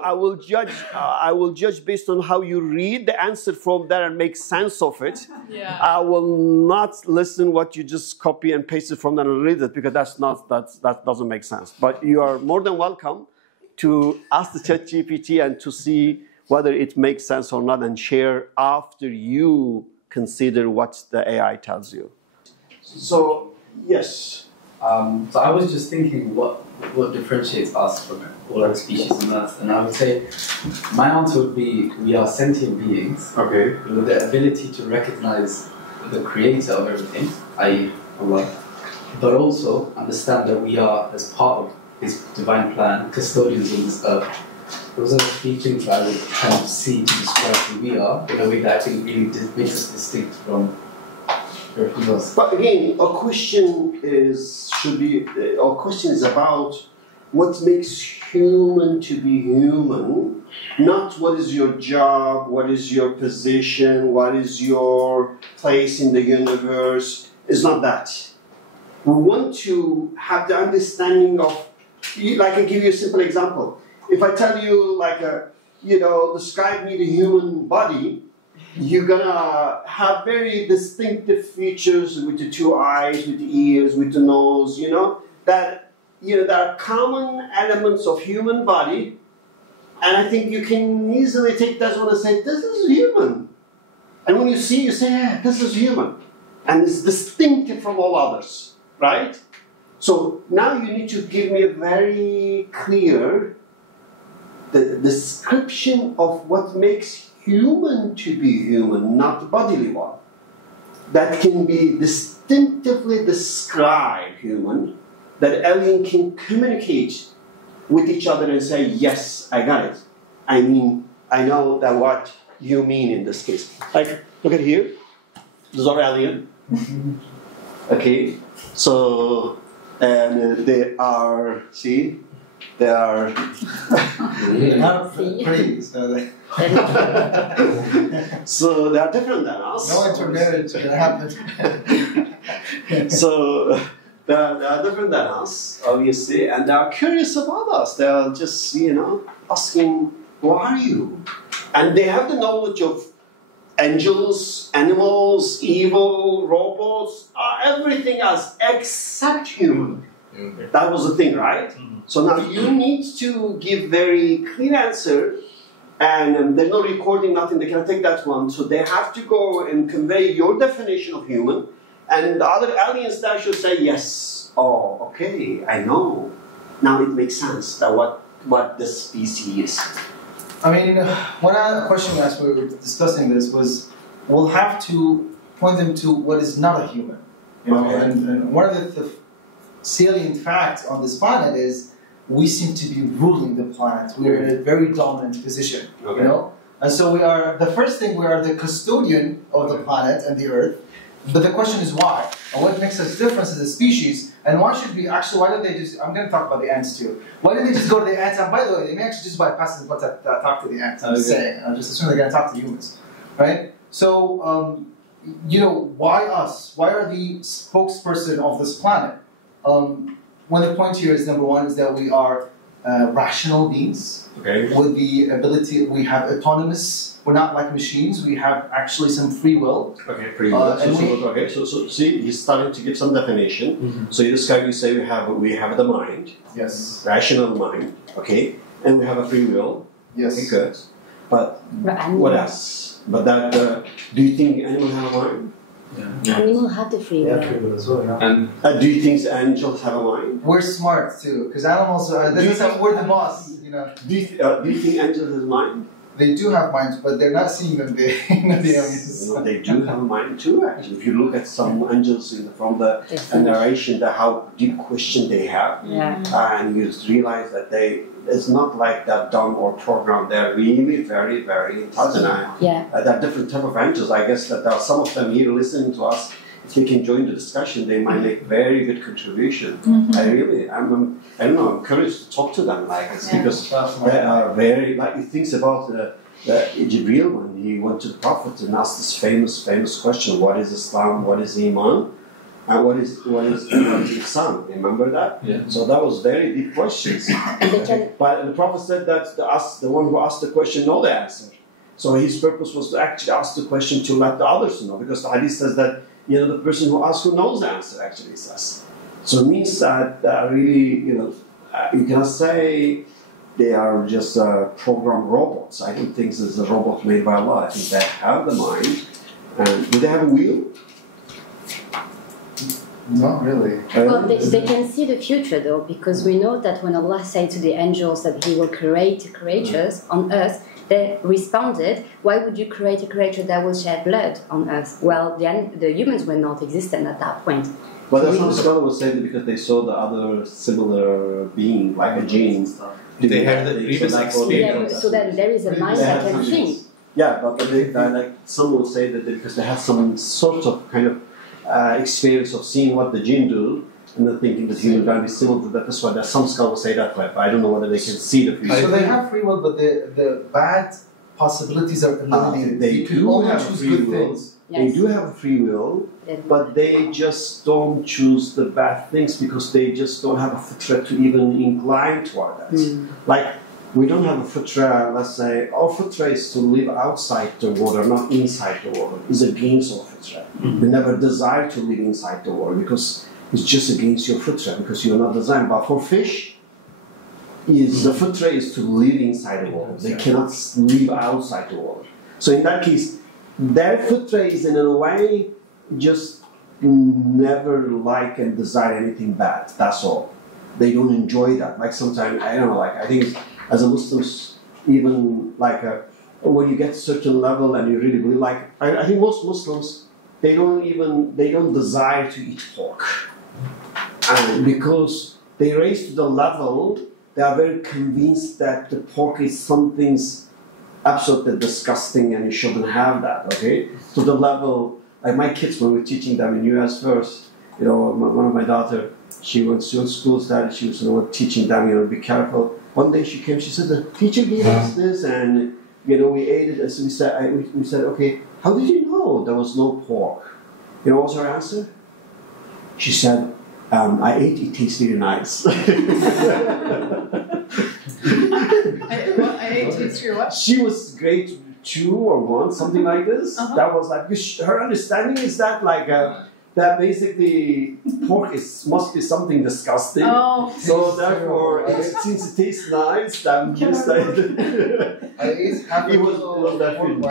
I will judge based on how you read the answer from there and make sense of it. Yeah. I will not listen what you just copy and paste it from there and read it, because that doesn't make sense. But you are more than welcome to ask the ChatGPT and to see whether it makes sense or not, and share after you consider what the AI tells you. So, yes. So I was just thinking what differentiates us from all other species on Earth, and I would say my answer would be we are sentient beings, Okay. with the ability to recognize the creator of everything, i.e. Allah, but also understand that we are, as part of His divine plan, custodians of this earth. Those are the three things I would kind of see to describe who we are in a way that I think really makes us distinct from everything else. But again, our question is about what makes human to be human, not what is your job, what is your position, what is your place in the universe. It's not that. We want to have the understanding of, like I give you a simple example. If I tell you, describe me the human body, you're gonna have very distinctive features with the two eyes, with the ears, with the nose, that there are common elements of human body, and I think you can easily take that one and say, this is human. And when you see, you say, yeah, this is human. And it's distinctive from all others, right? So now you need to give me a very clear the description of what makes human to be human, not the bodily one. That can be distinctively described human, that alien can communicate with each other and say, yes, I got it. I mean, I know that what you mean in this case. Like, look at here. This is our alien. Okay, so, and they are, see? They are not pretty, so they are different than us. No intermarriage can happen. So they are different than us, obviously, and they are curious about us. They are just, asking, who are you? And they have the knowledge of angels, animals, evil, robots, everything else except human. That was the thing, right? So now you need to give very clear answer, and there's no recording, nothing. They cannot take that one. So they have to go and convey your definition of human, and the other aliens there should say yes. Oh, okay, I know. Now it makes sense that what the species is. I mean, one other question we asked when we were discussing this was, we'll have to point them to what is not a human. Okay. And one of the salient facts on this planet is we seem to be ruling the planet. We are in a very dominant position, And so we are, the first thing, we are the custodian of the planet and the earth. But the question is why? And what makes us different as a species? And why should we actually, why don't they just, I'm going to talk about the ants too. Why don't they just go to the ants? And by the way, they may actually just bypass the talk to the ants. I'm just saying, just assume they're going to talk to humans, right? So, why us? Why are the spokesperson of this planet? One of the points here is, number one, is that we are rational beings. Okay. With the ability, we have autonomous, we're not like machines, we have actually some free will. Okay, free will. So see, he's starting to give some definition. Mm-hmm. So you describe, you say we have the mind. Yes. Rational mind, okay, and we have a free will. Yes. Okay, good. But what else? But do you think animals have a mind? Yeah. Animals have the free will. Yeah, free will as well, yeah. And do you think angels have a mind? We're smart too, because animals are, we're the boss, Do you think angels have a mind? They do have minds, but they're not seeing them. They do have a mind too, actually. If you look at some angels from the narration, how deep question they have, and you realize that it's not like that dumb or programmed. They're really very, very intelligent. There are different type of angels. I guess that there are some of them here listening to us. If they can join the discussion, they might make very good contribution. I'm curious to talk to them, because they are very, like, he thinks about Jibril, when he went to the Prophet and asked this famous question, what is Islam, what is Iman, and what is Ihsan? Remember that? Yeah. So that was very deep questions. But the Prophet said that the one who asked the question know the answer. So his purpose was to actually ask the question to let the others know, because the hadith says that the person who asks who knows the answer actually says. So it means that really, you cannot say they are just programmed robots. I don't think this is a robot made by Allah. I think they have the mind. And do they have a will? Not really. Well, they can see the future though, because we know that when Allah said to the angels that He will create creatures on earth, they responded, why would you create a creature that will shed blood on earth? Well, the humans were not existent at that point. But some scholars will say that because they saw the other similar being, like a gene. They have the previous experience. Yeah, so then there is a mind that can think. Yeah, but some will say that because they had some sort of kind of experience of seeing what the jinn do, and they're thinking that he will be similar to that. That's why some scholars say that way, but I don't know whether they can see the future. So they have free will, but the bad possibilities are eliminated. They you can do only have choose free good will. things. Yes. They do have free will, but they just don't choose the bad things because they just don't have a fitra to even incline toward that. Like, we don't have a fitra, let's say, our fitra is to live outside the water, not inside the water. It's against our fitra. We never desire to live inside the water because it's just against your fitra, because you're not designed. But for fish, the fitra is to live inside the water. They cannot live outside the water. So in that case, their fitra is in a way just never like and desire anything bad. That's all. They don't enjoy that. Like sometimes, I don't know, like I think as a Muslims, even like when you get to a certain level and you really like, I think most Muslims, they don't desire to eat pork. And because they raise to the level, they are very convinced that the pork is something's absolutely disgusting and you shouldn't have that, okay? To the level, like my kids, when we were teaching them in US first, one of my daughter, she went to school, she was teaching them, be careful. One day she came, she said, the teacher gave us this, and we ate it, and so we said, okay, how did you know there was no pork? What was her answer? She said, I ate it, tasted really nice. I ate tastier what? She was grade 2 or 1, something like this. That was like, her understanding is that like, that basically pork must be something disgusting. Oh. So therefore, since it tastes nice, then just like it was that feeling.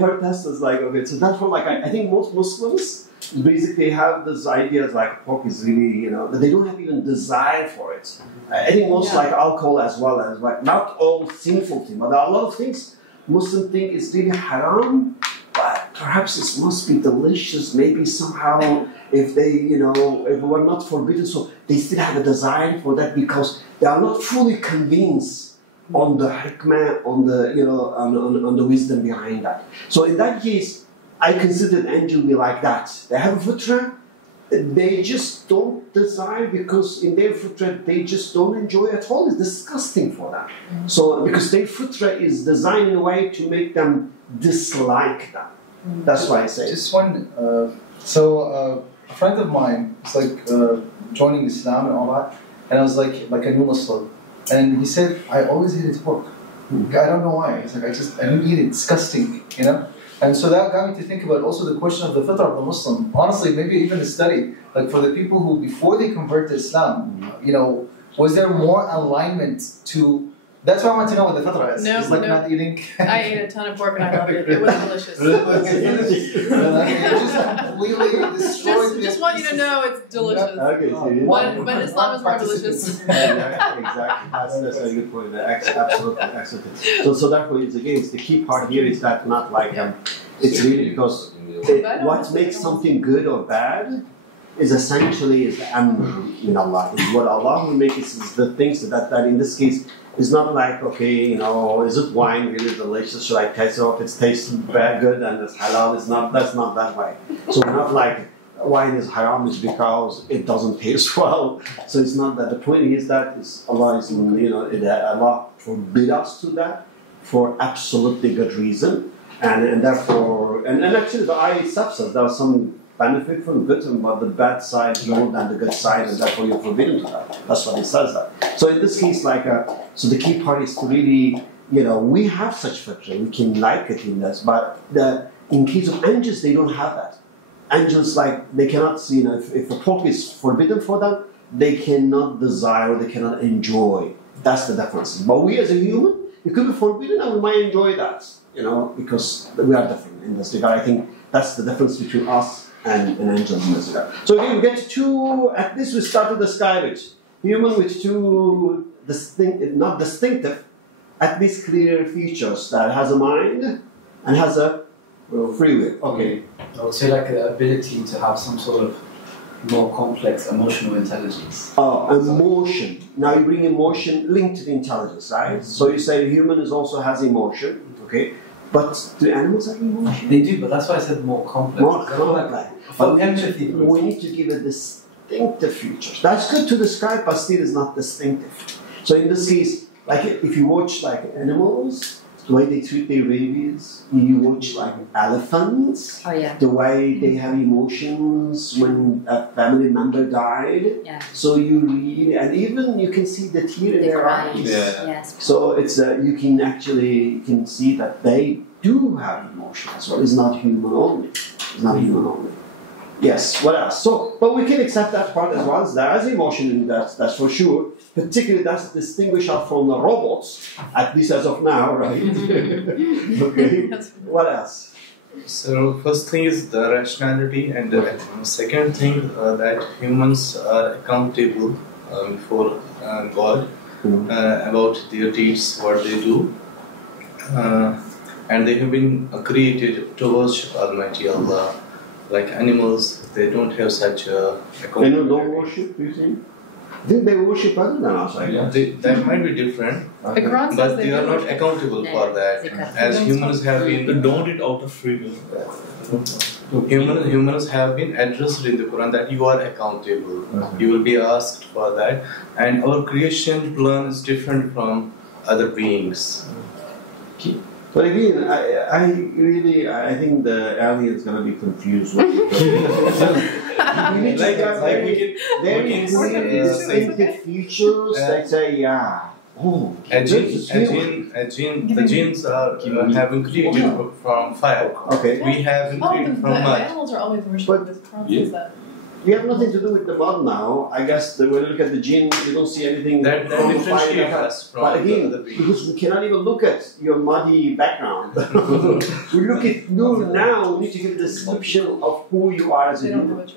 Her test was like, okay, so therefore, like I think most Muslims basically have these ideas like pork is really, that they don't have even desire for it. I think most like alcohol as well as like not all sinful things, but there are a lot of things Muslims think is really haram, but perhaps it must be delicious. Maybe somehow, if they, if it were not forbidden, so they still have a desire for that because they are not fully convinced on the hikmah, on the, on the wisdom behind that. So in that case, I consider an angel be like that. They have a fitra, they just don't desire because in their fitra they just don't enjoy at all. It's disgusting for them. So because their fitra is designed in a way to make them dislike that. That's why I say. Just one. A friend of mine was like joining Islam and all that, and I was like a new Muslim, and he said I always hated pork. I don't know why. It's like I don't eat it. Disgusting, And so that got me to think about also the question of the fitrah of the Muslim. Honestly, maybe even a study, like for the people who, before they convert to Islam, was there more alignment to... That's why I want to know what the fitrah is. It's like not eating... I ate a ton of pork and I loved it. It was delicious. It just completely destroyed... Just want you to know it's delicious. Okay, but Islam is more delicious. Exactly. That's a very good point. Absolutely. So therefore, it's the key part here is that not like it's really because what makes something good or bad is essentially the amr in Allah. Is what Allah will make is the things that in this case is not like okay, is it wine really delicious? Should I taste it? If it tastes bad, good and it's halal, it's not. That's not that way. So we're not like why it is haram is because it doesn't taste well. So it's not that. The point is that Allah is, Allah forbid us to that for absolutely good reason, and therefore, and actually the ayah itself says there are some benefit from good, but the bad side more than the good side, and therefore you're forbidden to that. That's what it says that. So in this case, so the key part is to really, we have such fiqh, we can like it in this, but in case of angels, they don't have that. Angels, they cannot see, if a pork is forbidden for them, they cannot desire, they cannot enjoy. That's the difference. But we as a human, it could be forbidden and we might enjoy that, because we are different in this regard. I think that's the difference between us and angels in this regard. So again, we get two, at least we started the sky with human with two not distinctive, at least clear features that has a mind and has a free will. Okay. I would say the ability to have some sort of more complex emotional intelligence. Emotion. Now you bring emotion linked to the intelligence, right? Mm-hmm. So you say human also has emotion, okay? But do animals have emotion? They do, but that's why I said more complex. More complex. But we need to give it distinctive features. That's good to describe, but still is not distinctive. So in this case, if you watch animals, the way they treat their babies, you watch elephants, the way they have emotions when a family member died. Yeah. So you read, and even you can see the tear in their eyes. Yeah. Yes. So it's you can see that they do have emotions. So it's not human only. It's not human only. Yes. What else? So, but we can accept that part as well. There is emotion in that. That's for sure. Particularly, that's distinguished from the robots, at least as of now, right? Okay. What else? So, first thing is the rationality, and the second thing that humans are accountable before God about their deeds, what they do, and they have been created to worship Almighty Allah. Like animals, they don't have such a accountability. They don't worship, do you think? Think they worship other than us, I guess. That might be different, but they are not accountable for that. As humans have been... They don't it out of free will. Humans have been addressed in the Quran that you are accountable. You will be asked for that. And our creation plan is different from other beings. But again, I think the alien is going to be confused what you're doing. We need to get very clear, distinctive features that say, the genes are having created from fire. Okay. We have been created from mud. Animals are always worshipped with promises we have nothing to do with the mud now. I guess when you look at the gene, you don't see anything that differentiates us from but again, the other beings. because we cannot even look at your muddy background. We look at you now, we need to give a description of who you are as a human.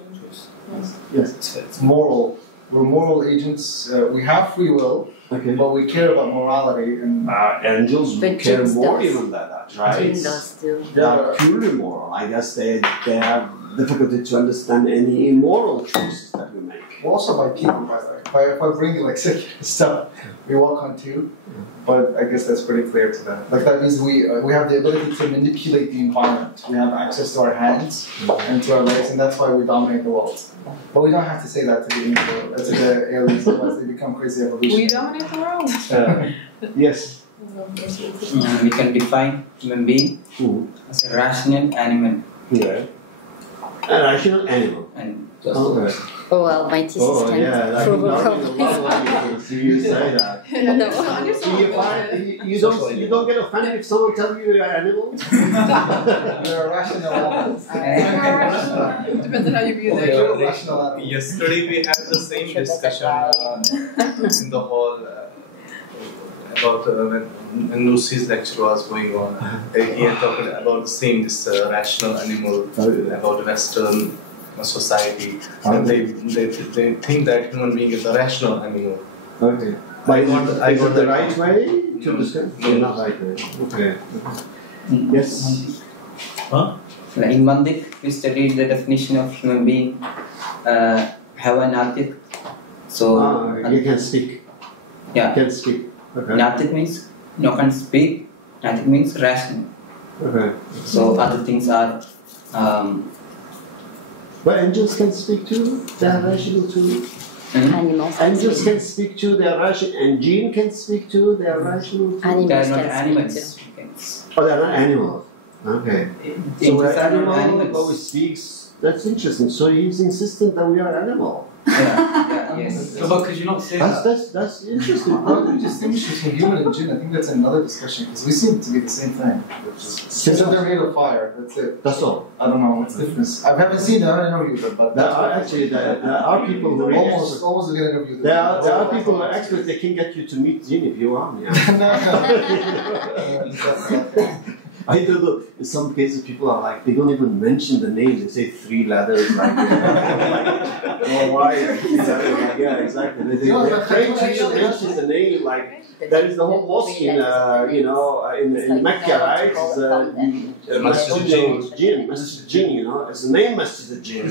Yes, it's moral. We're moral agents. We have free will, but we care about morality. And angels care more even than that, right? Angels do. They are purely moral. I guess they have difficulty to understand any immoral choices that we make. We're also by people, by the way. If I bring you secular stuff, we walk on too. But I guess that's pretty clear to them. That means we have the ability to manipulate the environment. We have access to our hands and to our legs, and that's why we dominate the world. But we don't have to say that to the aliens, otherwise they become crazy evolution. We dominate the world. Yes. We can define human being as a rational animal. Yeah. A rational animal. And just Oh, well, my thesis can prove a problem. See you say that. You don't get offended if someone tells you you're an animal? You're a rational animal. Depends on how you view that. Yesterday we had the same discussion in the hall about when Lucy's lecture was going on. He had talked about the same, this rational animal, about Western society, and they think that human being is a rational animal. Okay. But is it the right way to describe? No, not right way. Okay. Yes. Huh? In Mandik, we studied the definition of human being, have an natik. So you can speak. Yeah. You can speak. Okay. Natik means no can speak. Natik means rational. Okay. So other things are. But angels can speak too. They are rational too. Animals. Angels can speak too. They are rational. And jinn can speak too. They are rational too. Animals They are not can animals. speak Oh, they are not animals. Okay. So we're Angels are not animal, but we animals. speaks. That's interesting. So he's insistent that we are animal. Yes. So, but could you not say that? That's interesting. How do you distinguish between human and jinn? I think that's another discussion because we seem to be the same thing. Except they're made of fire. That's it. That's all. I don't know what's the difference. I haven't seen them. I don't interview them, but There are actually there are people who really almost a good interview. there are people who are experts. They can get you to meet jinn if you want. Yeah. I don't know. In some cases, people are like, they don't even mention the name. They say 3 letters, like, oh, why? Yeah, exactly. They mention the name, like, there is the whole mosque in, in Mecca, right? It's Masjid Jinn, you know. It's the name Masjid Jinn,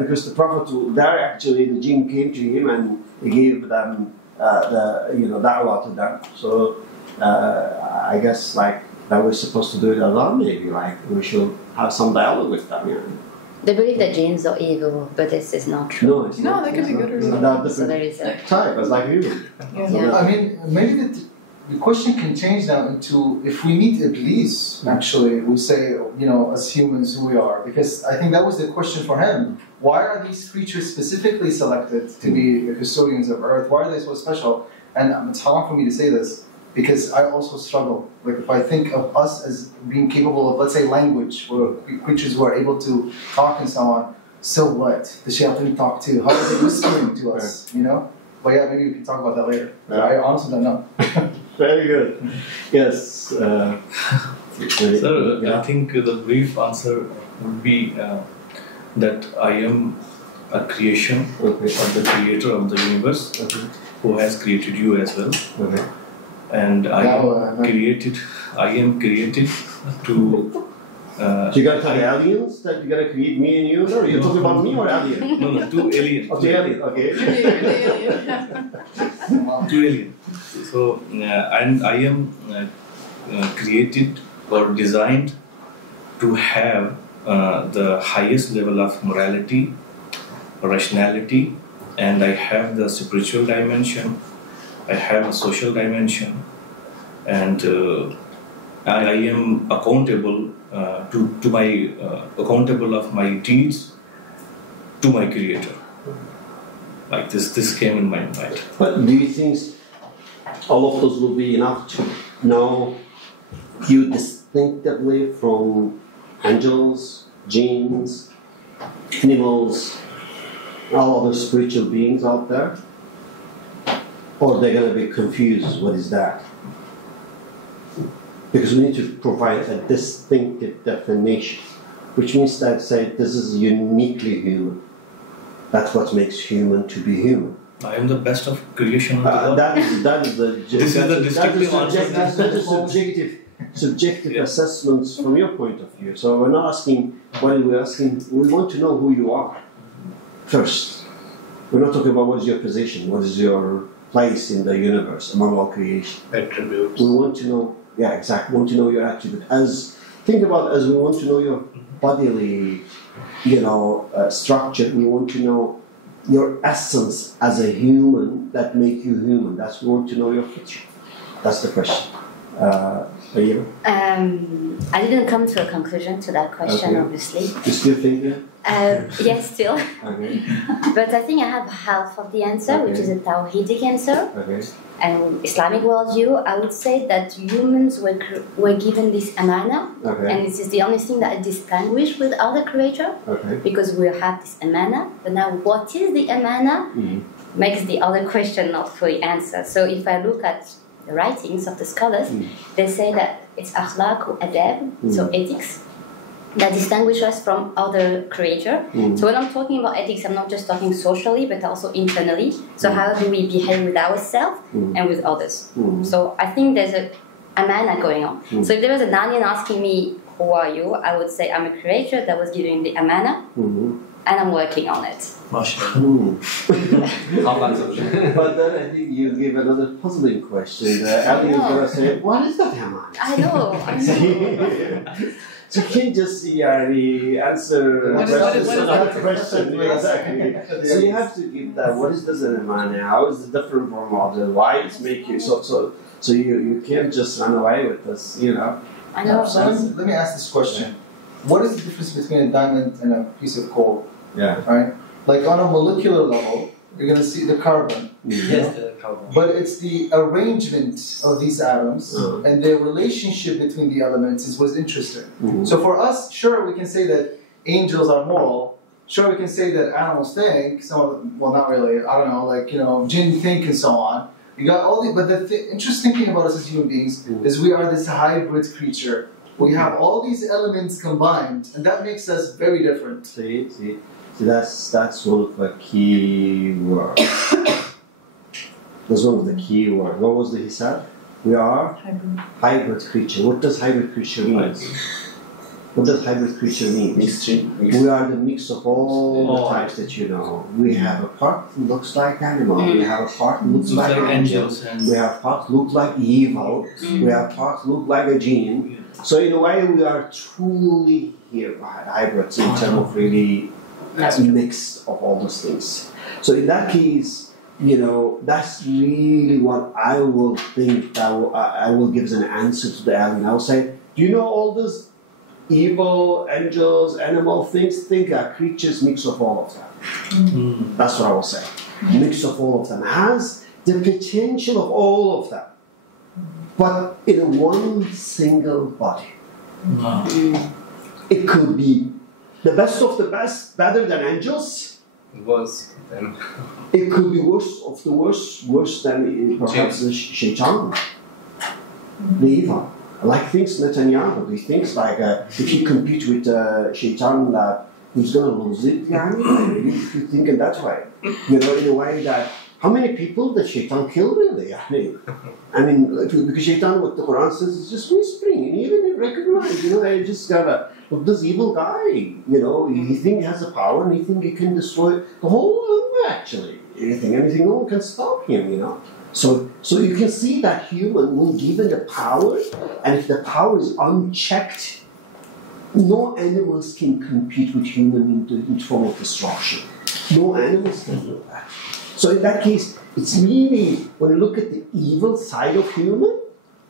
because the Prophet, there actually, the jinn came to him and he gave them da'wah to them. So, I guess, like, that we're supposed to do it alone, maybe, like we should have some dialogue with them. Yeah. They believe that jinns are evil, but this is not true. No, it's not. They could be good or something. Not So there is a type, it's like human. yeah. I mean, maybe the question can change now into if we meet Iblis, actually, we say, as humans who we are. Because I think that was the question for him. Why are these creatures specifically selected to be the custodians of Earth? Why are they so special? And it's hard for me to say this, because I also struggle. Like if I think of us as being capable of, let's say, language, or creatures who are able to talk and so on, so what? The shayateen talk too. How are they whispering to us, But yeah, maybe we can talk about that later. Yeah. I honestly don't know. Very good. Yes. Sir, I think the brief answer would be that I am a creation of the creator of the universe, who has created you as well. And I am created to. So you gotta tell aliens that you gotta create me and you? No, you're talking about me or aliens? No, 2 aliens. Oh, 2 aliens, okay. 2 aliens. So, and I am created or designed to have the highest level of morality, rationality, and I have the spiritual dimension. I have a social dimension, and I am accountable to my accountable of my deeds to my Creator. Like this came in my mind. But do you think all of those will be enough to know you distinctively from angels, jinns, animals, all other spiritual beings out there? Or they're going to be confused, what is that? Because we need to provide a distinctive definition, which means that say this is uniquely human. That's what makes human to be human. I am the best of creation. That is the this is the distinctive answer. That's subjective assessments from your point of view. So we're not asking what we're asking. We want to know who you are first. We're not talking about what is your position, what is your place in the universe among all creation. Attributes. We want to know, exactly. We want to know your attribute. Think about as we want to know your bodily, structure. We want to know your essence as a human that make you human. We want to know your feature. That's the question. I didn't come to a conclusion to that question, obviously. You still think Yes, still. Okay. But I think I have half of the answer, which is a Tawhidic answer. Okay. And Islamic worldview, I would say that humans were given this amana, and this is the only thing that is distinguished with other creature, because we have this amana. But now, what is the amana makes the other question not fully answered. So if I look at the writings of the scholars, they say that it's akhlaq or adab, so ethics, that distinguish us from other creatures. So when I'm talking about ethics, I'm not just talking socially, but also internally. So how do we behave with ourselves and with others? So I think there's a amana going on. So if there was an alien asking me, who are you? I would say I'm a creature that was given the amana, and I'm working on it. But then I think you give another puzzling question. The alien is going to say, what is that amana? I know. So you can't just answer what question. Exactly. So you have to give that. What is the Zanamani? How is it different from other? Why it's making so you can't just run away with this, you know. I know. Let me ask this question: what is the difference between a diamond and a piece of coal? Yeah. Right. Like on a molecular level, you're going to see the carbon. Yes, the carbon. But it's the arrangement of these atoms and their relationship between the elements is what's interesting. So for us, sure, we can say that angels are moral. Sure, we can say that animals think. Well, not really. I don't know, like, you know, jinn think and so on. You got all the, but the interesting thing about us as human beings is we are this hybrid creature. We have all these elements combined, and that makes us very different. See, that's one of the key words. That's one of the key words. What was he said? We are hybrid creature. What does hybrid creature mean? What does hybrid creature mean? We are the mix of all the types that you know. We have a part that looks like animal. We have a part that looks like angels. We have part look like evil. We have part look like a gene. So in a way, we are truly here hybrids in terms of really mix of all those things. So in that case, you know, that's really what I will think that I will give as an answer to the alien. I will say, do you know all this evil, angels, animal things? Think are creatures, mix of all of them. That's what I will say. Mix of all of them has the potential of all of them, but in one single body. It could be the best of the best, better than angels. Worse than. It could be worse of the worst, worse than perhaps the shaitan, the evil. Like things Netanyahu, he thinks like if you compete with shaitan, that he's going to lose it. If you think in that way, you know, in a way that how many people did shaitan kill really? I mean, because shaitan, what the Quran says, is just whispering, and even recognize, you know, they just got this evil guy, you know, he thinks he has the power, and he thinks he can destroy the whole world, actually. Anything, no one can stop him, you know. So you can see that human, when given the power, and if the power is unchecked, no animals can compete with human in form of destruction. No animals can do that. So in that case, it's really, when you look at the evil side of human,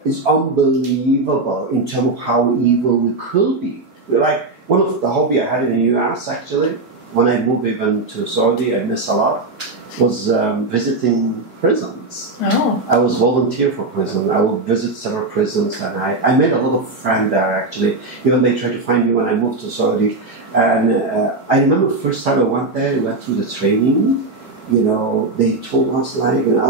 it's unbelievable in terms of how evil we could be. Like, one of the hobby I had in the US, actually, when I moved even to Saudi, I miss a lot, was visiting prisons. Oh. I was volunteer for prison. I would visit several prisons, and I made a lot of friends there, actually. Even they tried to find me when I moved to Saudi. And I remember the first time I went there, we went through the training. You know, they told us, like, and I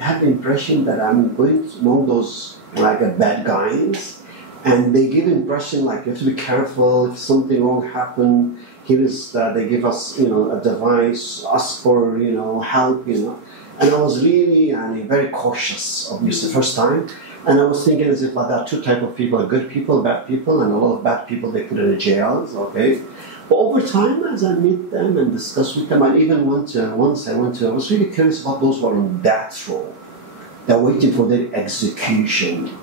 had the impression that I'm going among those, like, bad guys. And they give impression, like, you have to be careful if something wrong happened. Here is that they give us, you know, a device, ask for, you know, help, you know. And I was really very cautious, obviously, the first time. And I was thinking as if there are two types of people, good people, bad people, and a lot of bad people they put in the jails, okay? But over time, as I meet them and discuss with them, I even once I was really curious about those who are on death row. They're waiting for their execution.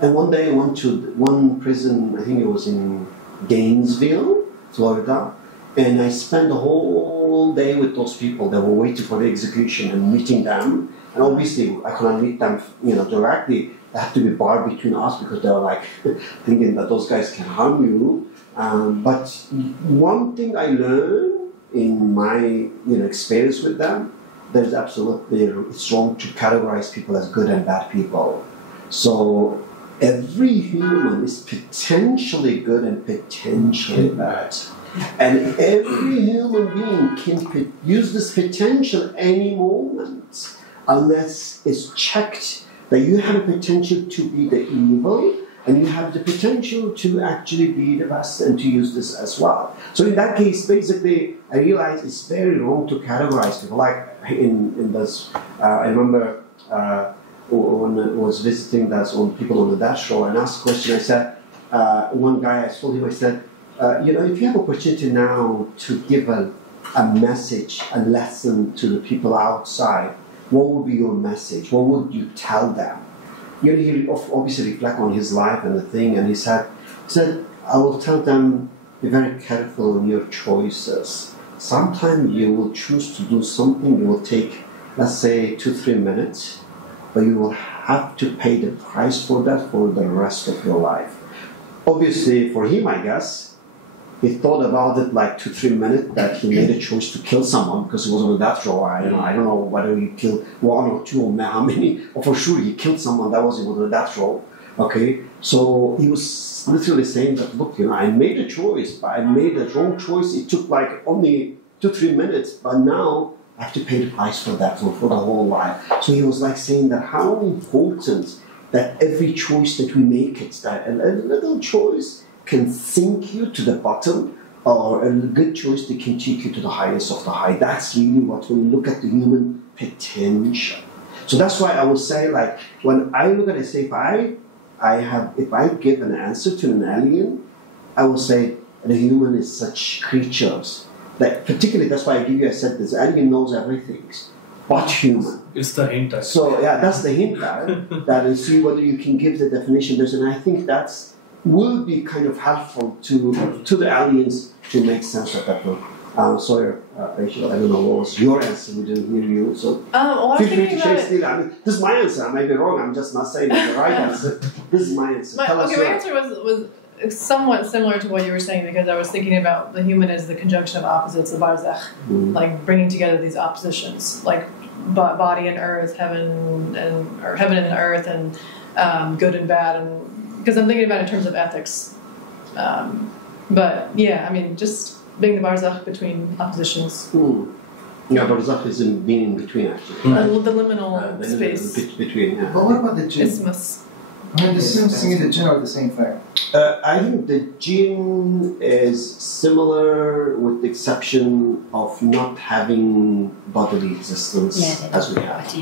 And one day I went to one prison, I think it was in Gainesville, Florida, and I spent the whole day with those people that were waiting for the execution and meeting them. And obviously, I couldn't meet them, you know, directly. They had to be barred between us because they were like thinking that those guys can harm you. But one thing I learned in my, you know, experience with them, there's absolutely, it's wrong to categorize people as good and bad people. So every human is potentially good and potentially bad. And every human being can use this potential any moment unless it's checked that you have a potential to be the evil and you have the potential to actually be the best and to use this as well. So in that case, basically, I realized it's very wrong to categorize people. Like in this, I remember when I was visiting people on the dash row and asked a question, I said, one guy, I told him, I said, you know, if you have opportunity now to give a message, a lesson to the people outside, what would be your message? What would you tell them? You know, he obviously reflect on his life and the thing, and he said, I will tell them, be very careful in your choices. Sometimes you will choose to do something, you will take, let's say, 2-3 minutes, but you will have to pay the price for that for the rest of your life. Obviously, for him, I guess, he thought about it like 2-3 minutes that he made a choice to kill someone because he was on a death row. I don't know whether he killed 1 or 2 or how many, or for sure he killed someone that was on a death row. Okay, so he was literally saying that, look, I made a choice, but I made a wrong choice. It took like only 2-3 minutes, but now I have to pay the price for that for the whole life. So he was like saying that how important that every choice that we make, it's that a little choice can sink you to the bottom, or a good choice that can take you to the highest of the high. That's really what, when you look at the human potential. So that's why I would say, like, when I look at it, say, if I give an answer to an alien, I will say the human is such creatures. Like, particularly, that's why I said this, alien knows everything, but human. It's the hint. Actually. So yeah, that's the hint that is see whether you can give the definition. And I think that's will be kind of helpful to the aliens to make sense of that book. Sorry, Rachel, I don't know what was your answer. We didn't hear you. So feel free to share still. I mean, this is my answer. I may be wrong. I'm just not saying it's the right answer. This is my answer. My answer was somewhat similar to what you were saying, because I was thinking about the human as the conjunction of opposites, the barzakh, like bringing together these oppositions, like body and earth, heaven and earth, and good and bad, and because I'm thinking about it in terms of ethics. But yeah, I mean, just being the barzakh between oppositions. Yeah, barzakh is being in between, actually. The liminal space. Between, yeah. But what about the jinn? Isthmus. I mean, it seems to me the jinn are the same thing. I think the jinn is similar with the exception of not having bodily existence as we have.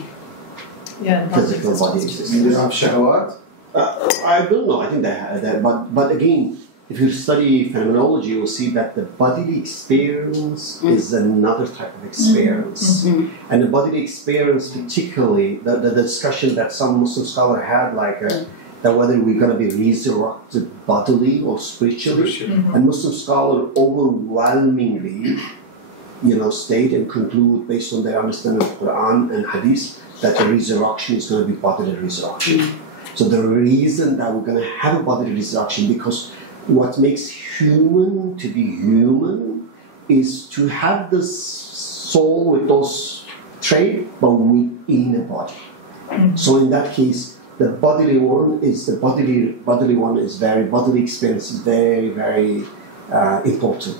Yeah, physical body existence. They don't have shahwat? I don't know. I think they have that. But again, if you study phenomenology, you'll see that the bodily experience is another type of experience. And the bodily experience, particularly, the discussion that some Muslim scholar had, like that whether we're going to be resurrected bodily or spiritually. And Muslim scholar overwhelmingly, state and conclude based on their understanding of Quran and Hadith that the resurrection is going to be bodily resurrection. So the reason that we're going to have a bodily resurrection, because what makes human to be human is to have this soul with those traits, but within a body. So in that case, the bodily one is bodily experience is very, very important.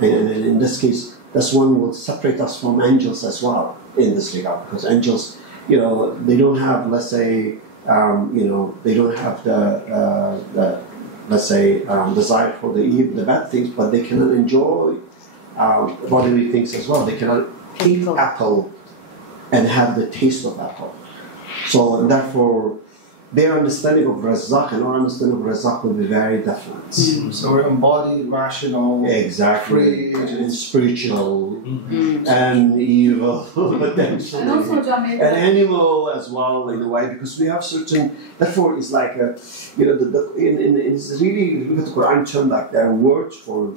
And in this case, that's one will separate us from angels as well in this regard, because angels, they don't have, let's say, they don't have the let's say, desire for the bad things, but they cannot enjoy bodily things as well. They cannot eat apple and have the taste of apple. So therefore, their understanding of Razak and our understanding of Razak will be very different. So we're embodied, rational, free, and spiritual, and evil, potentially. And also, an animal as well, in a way, because we have certain. Therefore, it's like it's really, look at the Quran term, like there are words for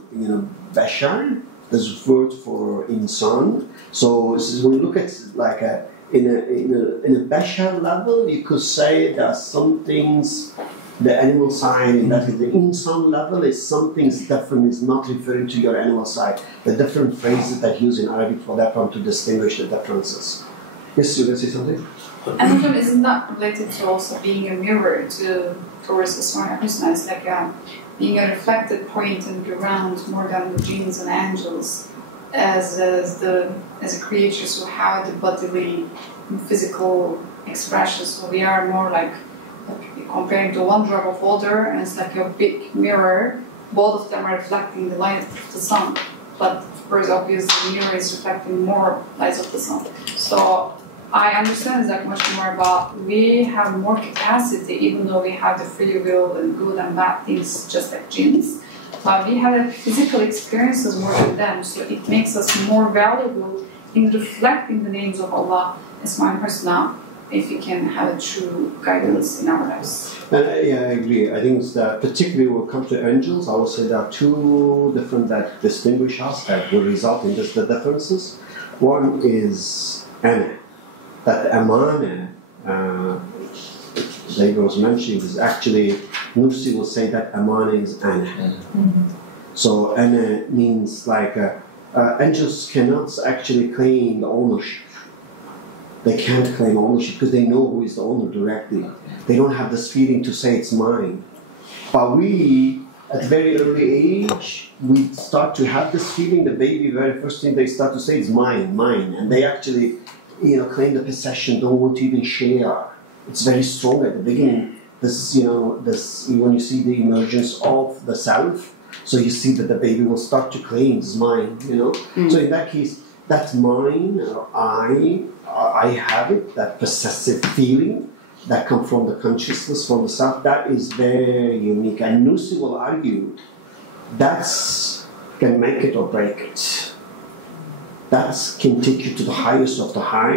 bashar, there's word for insan. So when you look at like in a bashar level, you could say there are some things, the animal side, and that is the insan level is some things different, is not referring to your animal side. The different phrases that use in Arabic for that one to distinguish the differences. Yes, you can say something? And isn't that related to also being a mirror towards the Ismail Husna? It's like being a reflected point in the ground more than the jinns and angels as a creatures who have the bodily physical expressions. So we are more like comparing to one drop of water, and it's like a big mirror. Both of them are reflecting the light of the sun, but of course obviously the mirror is reflecting more light of the sun. So I understand that much more about we have more capacity, even though we have the free will and good and bad things just like jinns. But we have physical experiences more than them, so it makes us more valuable in reflecting the names of Allah, Ismail Husna, if we can have a true guidance in our lives. Yeah, I agree. I think it's that particularly when it comes to angels, I would say there are two different that distinguish us that will result in just the differences. One is ana. That amana, David was mentioning, is actually, Nursi will say that amana is ana. Mm-hmm. So ana means like, angels cannot actually claim the ownership. They can't claim ownership because they know who is the owner directly. They don't have this feeling to say it's mine. But we, at a very early age, we start to have this feeling. The baby, very first thing they start to say is mine, mine. And they actually, claim the possession, don't want to even share. It's very strong at the beginning. This, when you see the emergence of the self, so you see that the baby will start to claim it's mine, So in that case, that's mine, or I have it, that possessive feeling that comes from the consciousness, from the self, that is very unique. And Nursi will argue that's can make it or break it. That can take you to the highest of the high,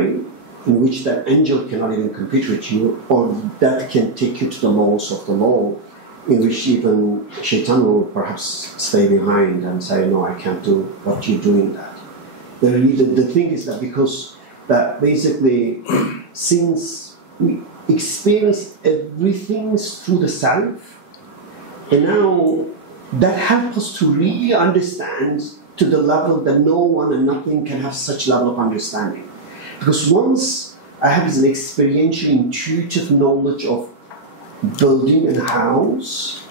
in which that angel cannot even compete with you, or that can take you to the lowest of the low, in which even Shaitan will perhaps stay behind and say, no, I can't do what you're doing that. The thing is that because that basically, since we experience everything through the self, and now that helps us to really understand to the level that no one and nothing can have such level of understanding. Because once I have this experiential, intuitive knowledge of building a house,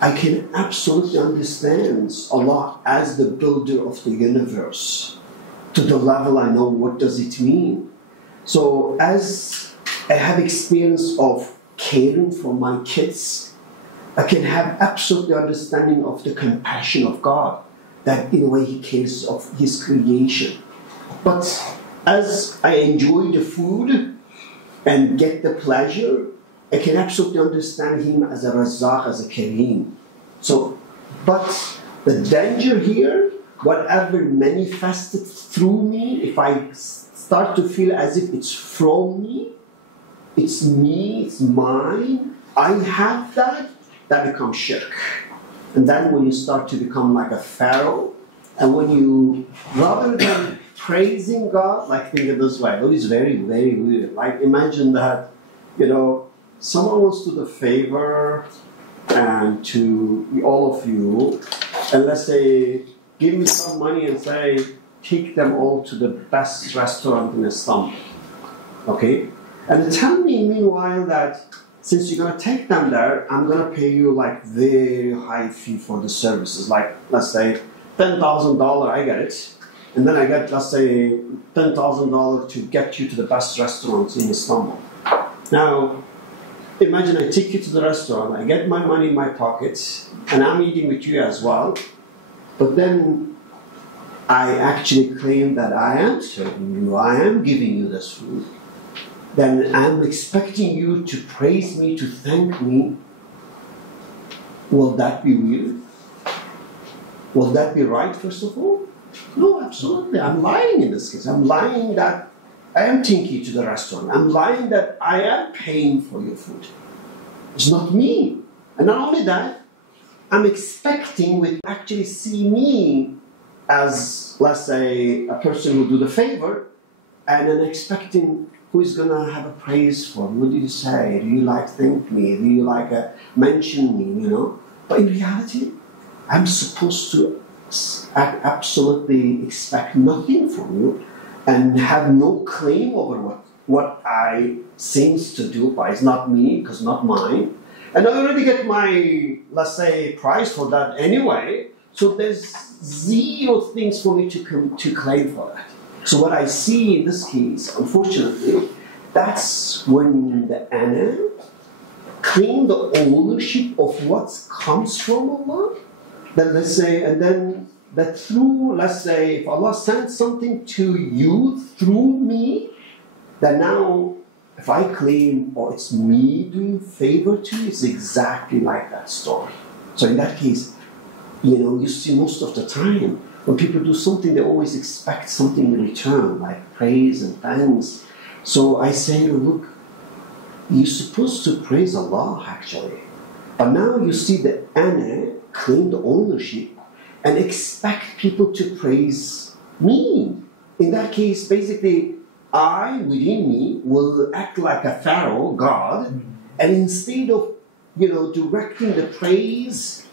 I can absolutely understand Allah as the builder of the universe. To the level I know what does it mean. So as I have experience of caring for my kids, I can have absolutely understanding of the compassion of God, that in a way He cares of His creation. But as I enjoy the food and get the pleasure, I can absolutely understand Him as a Razzaq, as a Kareem. So, but the danger here, whatever manifested through me, if I start to feel as if it's from me, it's mine, I have that becomes shirk. And then when you start to become like a pharaoh, and when you, rather than praising God, like think it this way, it is very, very weird. Like imagine that, someone wants to do the favor and to all of you, and let's say, give me some money and say, take them all to the best restaurant in Istanbul. Okay? And tell me meanwhile that since you're going to take them there, I'm going to pay you like very high fee for the services. Like, let's say, $10,000, I get it. And then I get, let's say, $10,000 to get you to the best restaurants in Istanbul. Now, imagine I take you to the restaurant, I get my money in my pocket, and I'm eating with you as well. But then I actually claim that I am serving you, I am giving you this food. Then I'm expecting you to praise me, to thank me. Will that be weird? Will that be right, first of all? No, absolutely. I'm lying in this case. I'm lying that I am taking you to the restaurant. I'm lying that I am paying for your food. It's not me. And not only that, I'm expecting with actually see me as, let's say, a person who do the favor, and I'm expecting who is going to have a praise for me. What do you say? Do you like thank me? Do you like mention me, But in reality, I'm supposed to absolutely expect nothing from you and have no claim over what I seems to do, but it's not me, because not mine. And I already get my, let's say, prize for that anyway, so there's zero things for me to claim for that. So what I see in this case, unfortunately, that's when the ana claim the ownership of what comes from Allah. Then let's say, and then that through, let's say, if Allah sends something to you through me, then now if I claim, or it's me doing favor to you, it's exactly like that story. So in that case, you see most of the time, when people do something, they always expect something in return, like praise and thanks. So I say, look, you're supposed to praise Allah actually. But now you see the ana claim the ownership and expect people to praise me. In that case, basically, I, within me, will act like a pharaoh, God, and instead of, directing the praise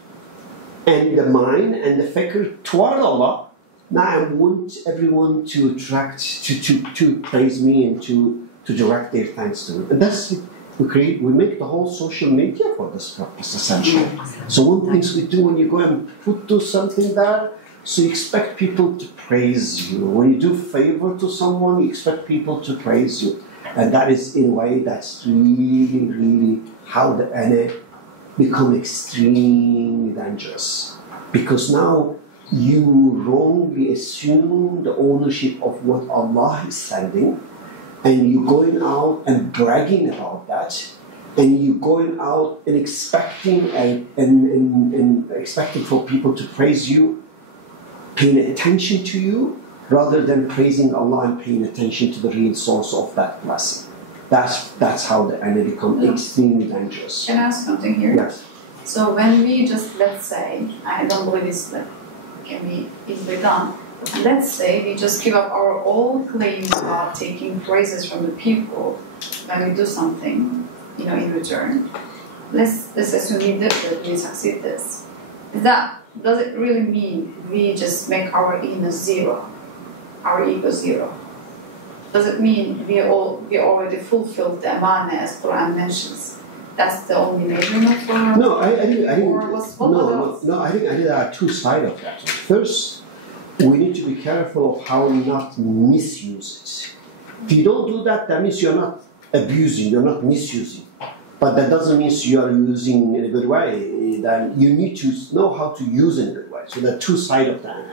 and the mind and the fikr toward Allah, now I want everyone to attract, to praise me and to direct their thanks to me. And that's we make the whole social media for this purpose, essentially. So one thing we do when you go and do something there, so you expect people to praise you. When you do favor to someone, you expect people to praise you. And that is, in a way, that's really, really how the ana become extremely dangerous. Because now you wrongly assume the ownership of what Allah is sending, and you're going out and bragging about that, and you're going out and expecting and expecting for people to praise you, paying attention to you, rather than praising Allah and paying attention to the real source of that blessing. That's how the ana become extremely dangerous. Can I ask something here? Yes. So when we just, let's say, I don't believe this can be easily done, let's say we just give up our all claims about taking praises from the people when we do something, in return. Let's assume we did it, we succeed this. Does it really mean we just make our ego zero? Does it mean we already fulfilled the amana as Quran mentions? That's the only measurement for? No, I think there are two sides of that. First, we need to be careful of how not misuse it. If you don't do that, that means you're not abusing, you're not misusing. But that doesn't mean you are using in a good way. Then you need to know how to use it in a good way. So there are two sides of that.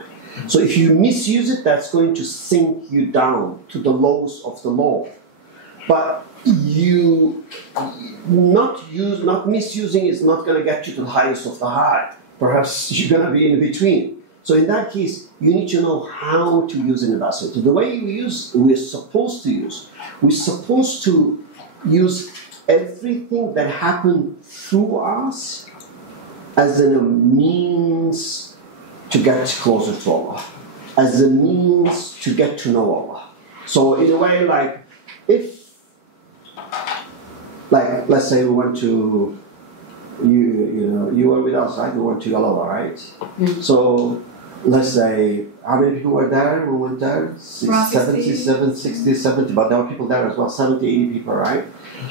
So if you misuse it, that's going to sink you down to the lows of the law. But not misusing is not going to get you to the highest of the high. Perhaps you're going to be in between. So in that case, you need to know how to use an vessel. The way we're supposed to use everything that happened through us as a means to get closer to Allah, as a means to get to know Allah. So in a way, let's say we went to, you were with us, right? We went to Yalova, right? Mm-hmm. So let's say, how many people were there? We went there, 60, but there were people there as well, 70, 80 people, right?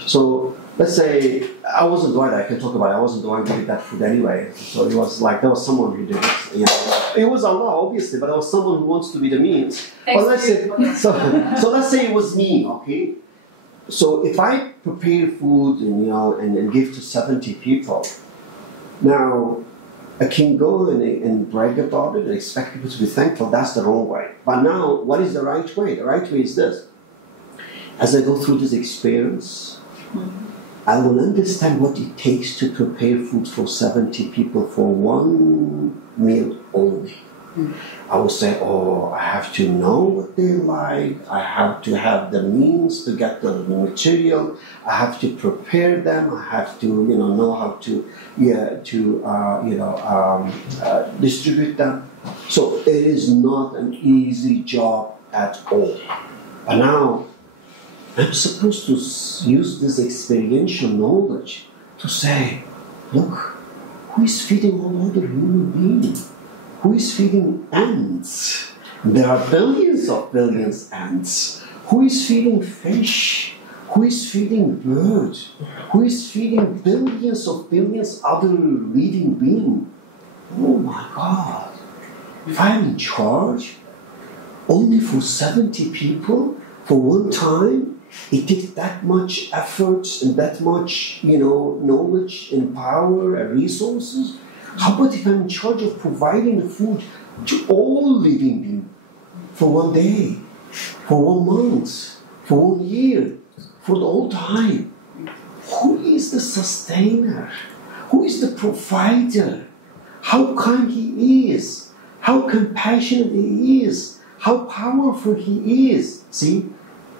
So let's say, I wasn't the one, I can talk about it, I wasn't the one who did that food anyway. So it was there was someone who did it. It was Allah, obviously, but there was someone who wants to be the means. But let's say, so let's say it was me, okay? So if I prepare food and give to 70 people, now I can go and brag about it and expect people to be thankful. That's the wrong way. But now, what is the right way? The right way is this. As I go through this experience, I will understand what it takes to prepare food for 70 people for one meal only. I will say, I have to know what they like. I have to have the means to get the material. I have to prepare them. I have to, know how to, distribute them. So it is not an easy job at all. But now, I'm supposed to use this experiential knowledge to say, look, who is feeding all other human beings? Who is feeding ants? There are billions of ants. Who is feeding fish? Who is feeding birds? Who is feeding billions other living beings? Oh my God. If I'm in charge, only for 70 people, for one time, it takes that much effort and that much, knowledge and power and resources. How about if I'm in charge of providing the food to all living beings for one day, for 1 month, for 1 year, for the whole time? Who is the sustainer? Who is the provider? How kind he is, how compassionate he is, how powerful he is. See,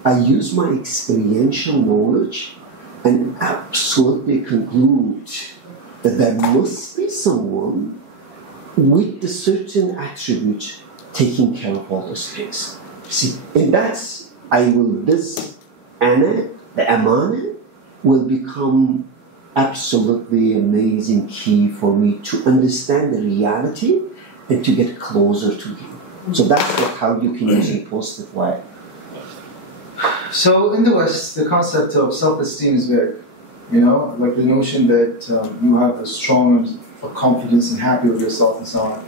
I use my experiential knowledge and absolutely conclude that there must be someone with the certain attribute taking care of all those things. See, and that's, this ana, the amana, will become absolutely amazing key for me to understand the reality and to get closer to him. So that's how you can use it in a positive way. So in the West, the concept of self-esteem is big. You know, like the notion that you have a strong confidence and happy with yourself and so on.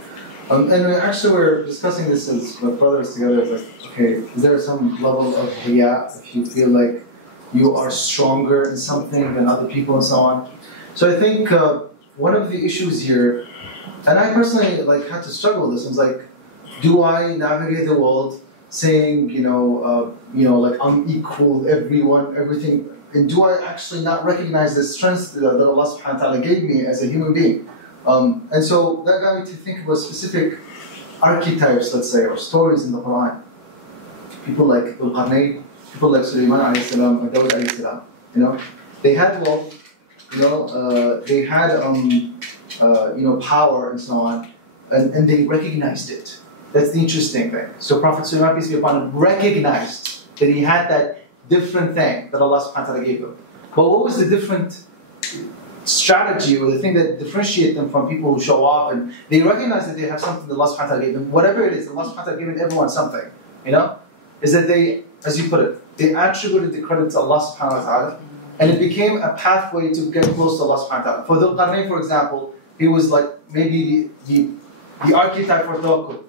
And we're discussing this as brothers together. It's like, okay, is there some level of hiya if you feel like you are stronger in something than other people and so on? So I think one of the issues here, and I personally had to struggle with this. I was like, do I navigate the world saying, I'm equal, everyone, everything, and do I actually not recognize the strengths that Allah subhanahu wa ta'ala gave me as a human being? And so that got me to think about specific archetypes, let's say, or stories in the Quran. People like Al-Qarnayn, people like Sulaiman alayhi salam, or Dawud alayhi salam. They had wealth, they had power and so on, and they recognized it. That's the interesting thing. So Prophet Sulaiman, peace be upon him, recognized that he had that different thing that Allah subhanahu wa ta'ala gave him. But what was the different strategy or the thing that differentiates them from people who show off and they recognize that they have something that Allah subhanahu wa ta'ala gave them, whatever it is, Allah subhanahu wa ta'ala gave everyone something, is that they, as you put it, they attributed the credit to Allah subhanahu wa ta'ala, and it became a pathway to get close to Allah subhanahu wa ta'ala. For Dhul Qarnayn, for example, he was like maybe the archetype for tawakkul.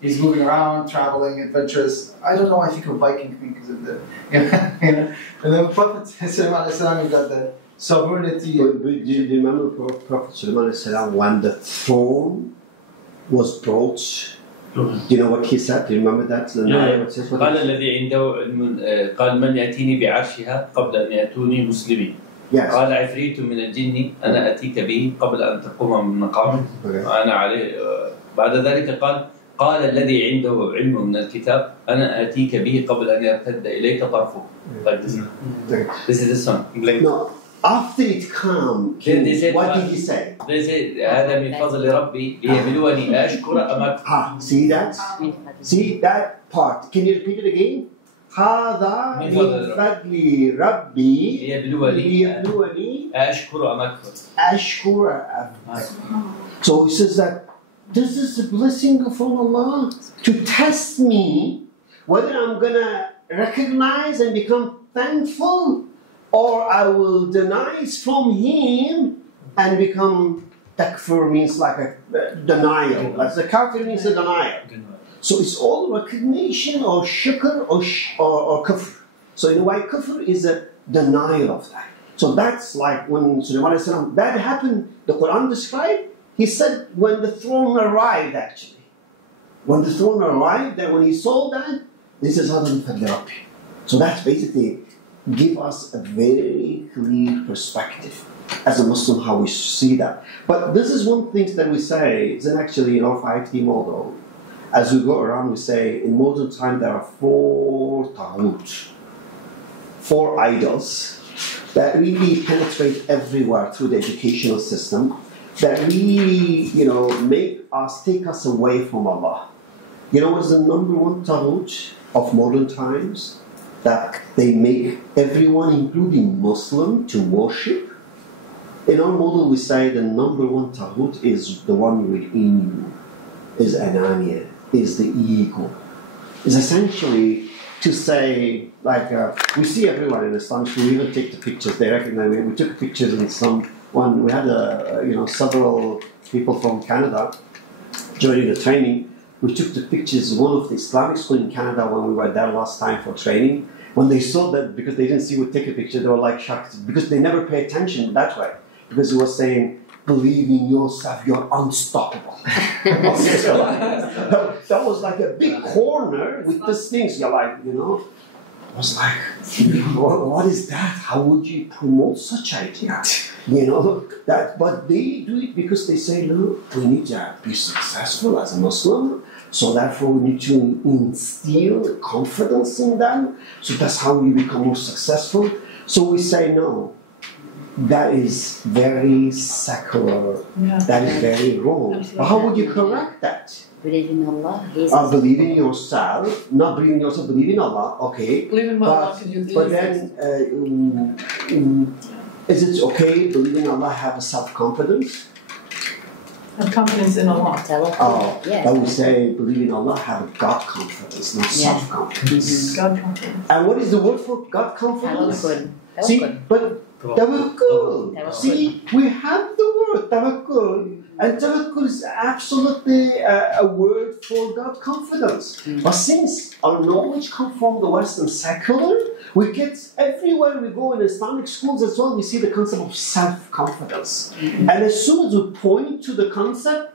He's moving around, traveling, adventurous. I don't know, I think of Viking thing because of the, And then Prophet Sulaiman, you got the sovereignty. But do you remember Prophet Sulaiman when the throne was brought? Do you know what he said? Do you remember that? قال الذي عنده علم قال من يأتيني بعرشها قبل أن يأتوني مسلمين. قال عفريت من الجن أنا أتيك به قبل أن تقوم من مقامك وأنا عليه. بعد ذلك قال الذي عنده علم من الكتاب أنا آتيك به قبل أن يرتد إليك طرفه. Like this. This is the song. No, after it came, what did he say? They said هذا من فضل ربي ليبلوني أشكر أم أكفر. See that? See that part? Can you repeat it again? هذا من فضل ربي ليبلوني أشكر أم أكفر. أشكر أم أكفر. So he says that this is a blessing from Allah to test me whether I'm going to recognize and become thankful or I will deny from Him and become takfur, means like a denial. As the kafir means a denial. So it's all recognition or shukr or kufr. So in a way, kufr is a denial of that. So that's like when Sulaiman that happened, the Quran described. He said when the throne arrived, actually. When the throne arrived, that when he saw that, this is Adam Fadli. So that's basically give us a very clear perspective as a Muslim how we see that. But this is one thing that we say, then actually in our 5T model, as we go around we say in modern time there are 4 taghut, 4 idols that really penetrate everywhere through the educational system, that really, take us away from Allah. You know what's the number 1 taghut of modern times? That they make everyone, including Muslim, to worship. In our model, we say the number 1 taghut is the one within you, is ananiya, is the ego. Is essentially to say, we see everyone in Islam, we even take the pictures, they recognize we took pictures in someone, we had several people from Canada joining the training. We took the pictures, one of the Islamic school in Canada when we were there last time for training. When they saw that, because they didn't see we take a picture, they were like shocked, because they never pay attention that way. Because he was saying, believe in yourself, you're unstoppable. That was like a big corner with these things. You're like, I was like, what is that? How would you promote such idea? But they do it because they say, look, we need to be successful as a Muslim. So therefore we need to instill confidence in them. So that's how we become more successful. So we say no. That is very secular. Yeah. That is very wrong. But how would you correct that? Believe in Allah. Believe in yourself. Not believe in yourself, believe in Allah. Okay. Believe in Allah can you do. But then, is it okay believe in Allah have a self-confidence? Have confidence in Allah. Oh, yes. But we say believe in Allah have a God confidence, not self-confidence. God confidence. And what is the word for God confidence? See, but tawakkul. See, we have the word tawakkul, and tawakkul is absolutely a word for God confidence. But since our knowledge comes from the Western secular, we get everywhere we go in Islamic schools as well, we see the concept of self-confidence. And as soon as we point to the concept,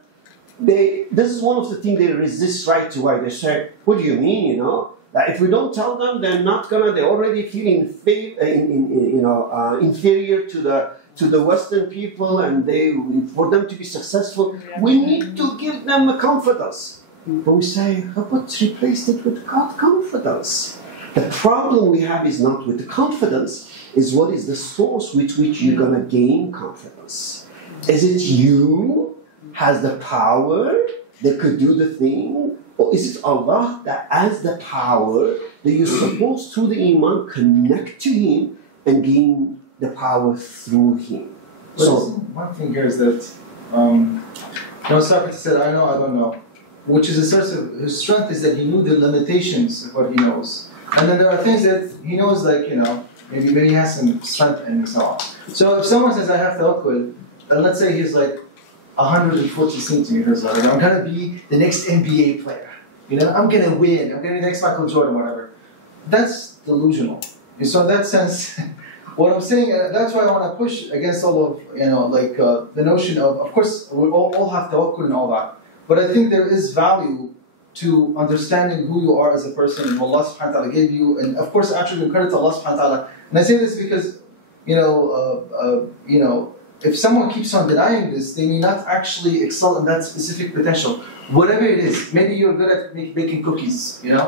this is one of the things they resist right away. They say, what do you mean, you know? That if we don't tell them, they're not gonna. They already feel inferior to the Western people, and for them to be successful, we need to give them a confidence. But we say, how about replace it with God confidence? The problem we have is not with the confidence; is what is the source with which you're gonna gain confidence? Is it you has the power that could do the thing? Or is it Allah that has the power that you're supposed to the Iman connect to Him and gain the power through Him? So one thing here is that Socrates said, I know, I don't know. Which is a source of his strength is that he knew the limitations of what he knows. And then there are things that he knows, like, maybe he has some strength in and so on. So if someone says, I have tawakkul, and let's say he's like 140 centimeters, like, I'm going to be the next NBA player. I'm going to win. I'm going to be the next Michael Jordan, whatever. That's delusional. And so in that sense, what I'm saying, that's why I want to push against all of, the notion of course, we all have tawakkul and all that. But I think there is value to understanding who you are as a person and what Allah subhanahu wa ta'ala gave you. And of course, attributing credit to Allah subhanahu wa ta'ala. And I say this because, if someone keeps on denying this, they may not actually excel in that specific potential. Whatever it is, maybe you're good at baking cookies, and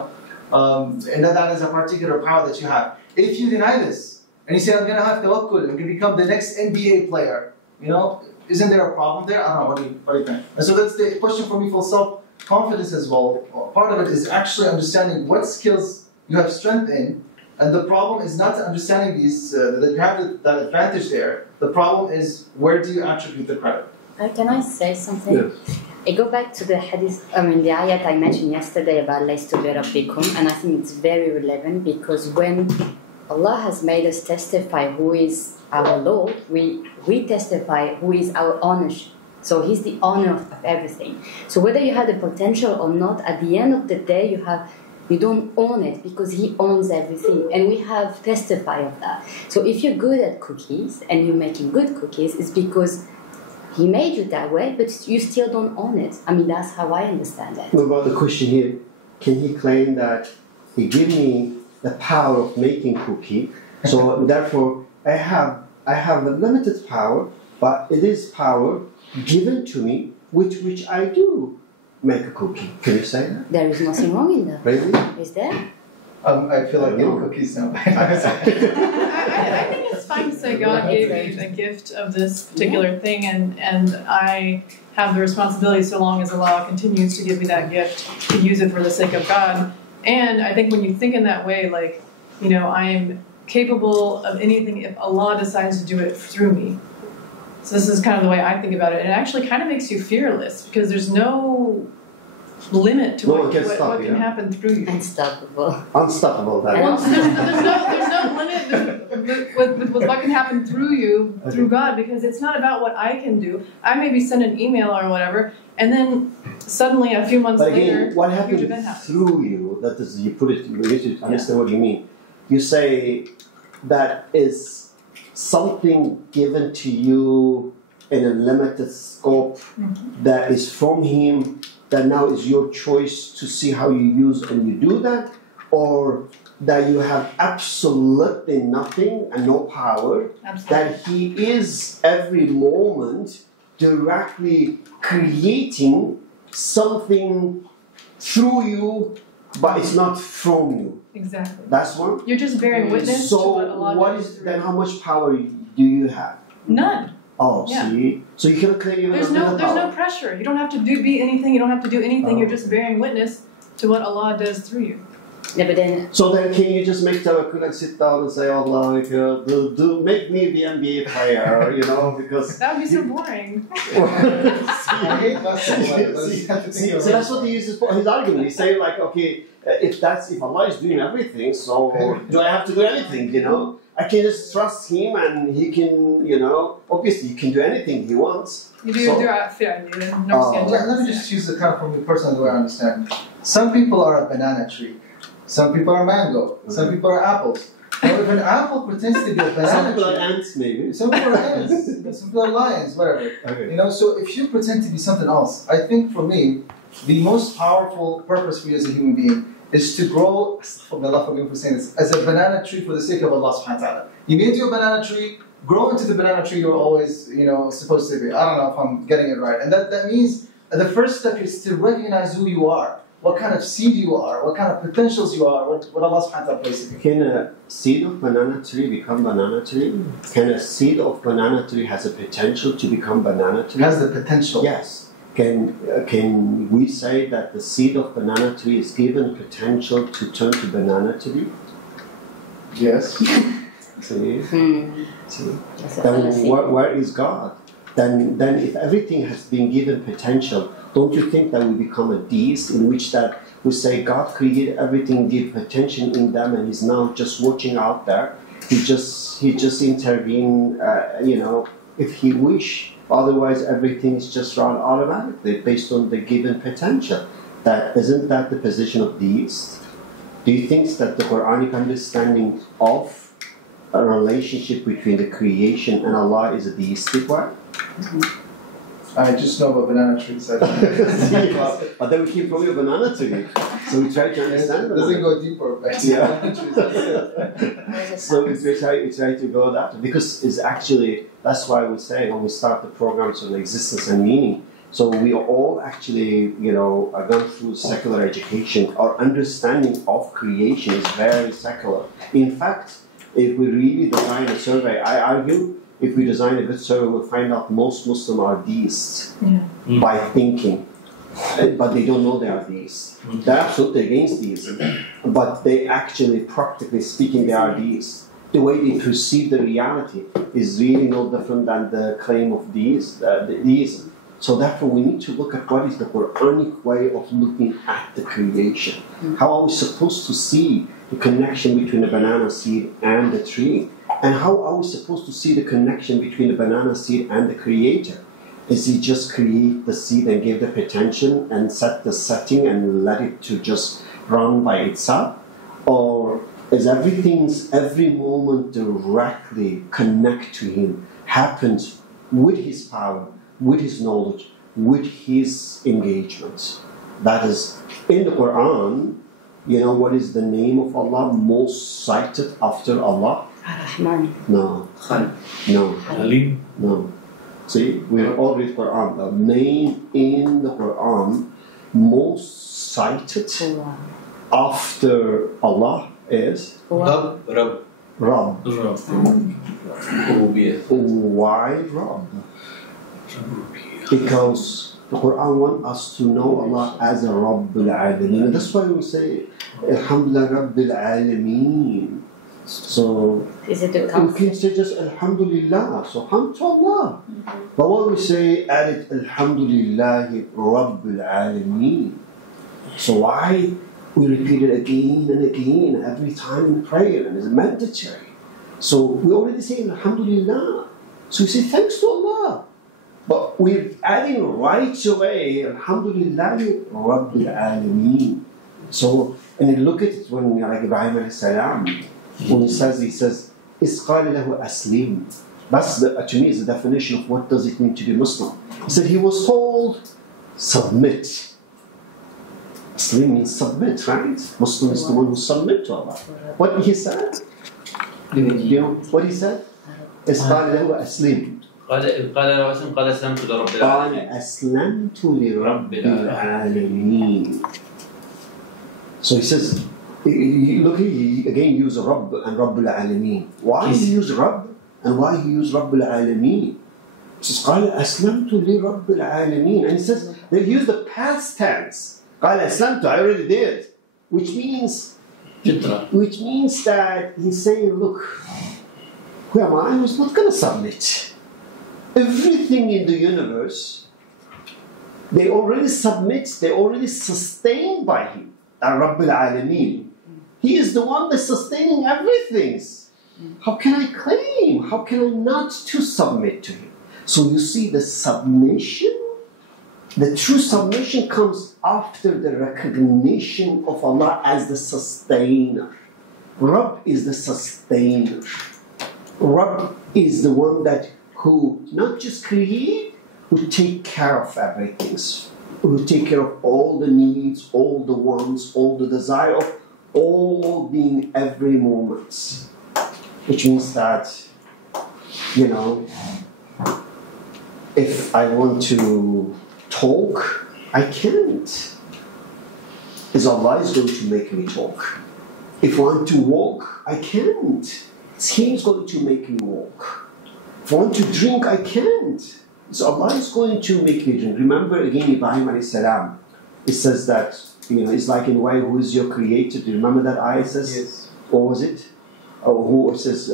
that is a particular power that you have. If you deny this, and you say, I'm going to have tawakkul, I'm going to become the next NBA player, isn't there a problem there? I don't know, what do you think? And so that's the question for me for self-confidence as well. Part of it is actually understanding what skills you have strength in, and the problem is not understanding these, that you have that advantage there. The problem is, where do you attribute the credit? Can I say something? Yes. I go back to the hadith, the ayat I mentioned yesterday about Laystu bi Rabbikum, and I think it's very relevant because when Allah has made us testify who is our Lord, we testify who is our ownership. So He's the owner of everything. So whether you have the potential or not, at the end of the day, you don't own it because He owns everything, and we have testified of that. So if you're good at cookies and you're making good cookies, it's because He made you that way, but you still don't own it. I mean, that's how I understand it. What about the question here? Can he claim that He gave me the power of making cookie, so therefore I have a limited power, but it is power given to me, with which I do make a cookie? Can you say that? There is nothing wrong in that. Really? Is there? I feel like getting cookies now. I think it's fine to say God gave me the gift of this particular thing, and I have the responsibility, so long as Allah continues to give me that gift, to use it for the sake of God. And I think when you think in that way, I'm capable of anything if Allah decides to do it through me. So this is kind of the way I think about it. And it actually kind of makes you fearless because there's no limit to what can happen through you. Unstoppable. Unstoppable. There's no limit with what can happen through you, through God, because it's not about what I can do. I maybe send an email or whatever, and then suddenly a few months later, what happened through you? That is, you put it. You need to understand what you mean. You say that is something given to you in a limited scope that is from Him. That now is your choice to see how you use and you do that, or that you have absolutely nothing and no power, that He is every moment directly creating something through you, but it's not from you. Exactly. That's one. You're just bearing witness to what Allah does through then you. how much power do you have? None. Oh, Yeah. see? So you cannot claim even There's no pressure. You don't have to be anything. You don't have to do anything. You're just bearing witness to what Allah does through you. Yeah, but then. So then can you just make tawakkul and sit down and say, Allah, do make me the NBA player, you know, because... That would be so boring. So that's what he uses for his argument. He's saying like, okay, if Allah is doing everything, so do I have to do anything, you know? I can just trust him and he can, you know, obviously he can do anything he wants. You do your let me just choose the kind of from the personal way I understand. Some people are a banana tree. Some people are mango. Some people are apples. Now, if an apple pretends to be a banana some people tree, are ants, maybe. Some people are ants. Some people are lions, whatever. Okay. You know, so if you pretend to be something else, I think for me, the most powerful purpose for you as a human being is to grow, Allah forgive me for saying this, as a banana tree for the sake of Allah subhanahu wa ta'ala. You get into a banana tree, grow into the banana tree you're always, you know, supposed to be. I don't know if I'm getting it right. And that means the first step is to recognize who you are. What kind of seed you are, what kind of potentials you are, what Allah subhanahu wa ta'ala places in you. Can a seed of banana tree become banana tree? Can a seed of banana tree has a potential to become banana tree? Has the potential. Yes. Can we say that the seed of banana tree is given potential to turn to banana tree? Yes. See? See? Then where is God? Then if everything has been given potential, don't you think that we become a deist in which that we say God created everything, gave potential in them, and He's now just watching out there. He just intervene, you know, if He wish. Otherwise, everything is just run automatically based on the given potential. Isn't that the position of deists? Do you think that the Quranic understanding of a relationship between the creation and Allah is a deistic one? I just know about banana trees. But then we keep calling a banana tree. So we try to understand it. Doesn't go deeper. Yeah. So we try to go that. Because it's actually, that's why we say when we start the programs on existence and meaning. So we are all actually, you know, are gone through secular education. Our understanding of creation is very secular. In fact, if we really design a survey, I argue, if we design a good survey, we'll find out most Muslims are deists by thinking. But they don't know they are deists. They're absolutely against deism. But they actually, practically speaking, they are deists. The way they perceive the reality is really no different than the claim of deism. So therefore, we need to look at what is the Quranic way of looking at the creation. How are we supposed to see the connection between the banana seed and the tree? And how are we supposed to see the connection between the banana seed and the Creator? Is He just create the seed and give the potential and set the setting and let it to just run by itself? Or is every moment directly connect to Him, happens with His power, with His knowledge, with His engagement? That is, in the Quran, you know what is the name of Allah most cited after Allah? Ar-Rahman. No. No. Ali? No. See, we all read Quran. The name in the Quran most cited after Allah is Rabb. Rabb. Why Rabb? Because the Quran wants us to know Allah as a Rabbul Alameen. That's why we say Alhamdulillah Rabbil Alameen. So is it you can say just Alhamdulillah, so hamd to Allah. But when we say added Alhamdulillah Rabbil Alameen, so why we repeat it again and again every time in prayer, and it's mandatory. So we already say Alhamdulillah, so we say thanks to Allah. But we're adding right away Alhamdulillah Rabbil Alameen. So, and you look at it when like Ibrahim alayhi salam, when he says, إِسْقَالِ لَهُ أَسْلِمْ. That's, to me, is the definition of what does it mean to be Muslim. He said he was told, submit. Aslim means submit, right? Muslim is the one who submit to Allah. What he said? You know what he said? إِسْقَالِ لَهُ أَسْلِمْ. قال أسلمت لرب العالمين. So he says, look, he again use Rabb and Rabbul Alameen. Why he use Rabb and why he use Rabbul Alameen? He says, قال أسلمت لرب العالمين. And he says, they use the past tense. قال أسلمت, I already did. Which means that he's saying, look, who am I? I was not going to submit. Everything in the universe, they already submit, they already sustained by him. Rabbul Alameen. He is the one that's sustaining everything. How can I claim? How can I not to submit to him? So you see the submission, the true submission comes after the recognition of Allah as the sustainer. Rabb is the sustainer. Rabb is the one that who not just create, who take care of everything, who take care of all the needs, all the wants, all the desire of all being every moment. Which means that, you know, if I want to talk, I can't. Is Allah is going to make me talk. If I want to walk, I can't. He is going to make me walk. If I want to drink, I can't. So Allah is going to make me drink. Remember again Ibrahim alayhi salam. It says that, you know, it's like in a way, who is your creator? Do you remember that ayah says? Yes. What was it? Oh, who says,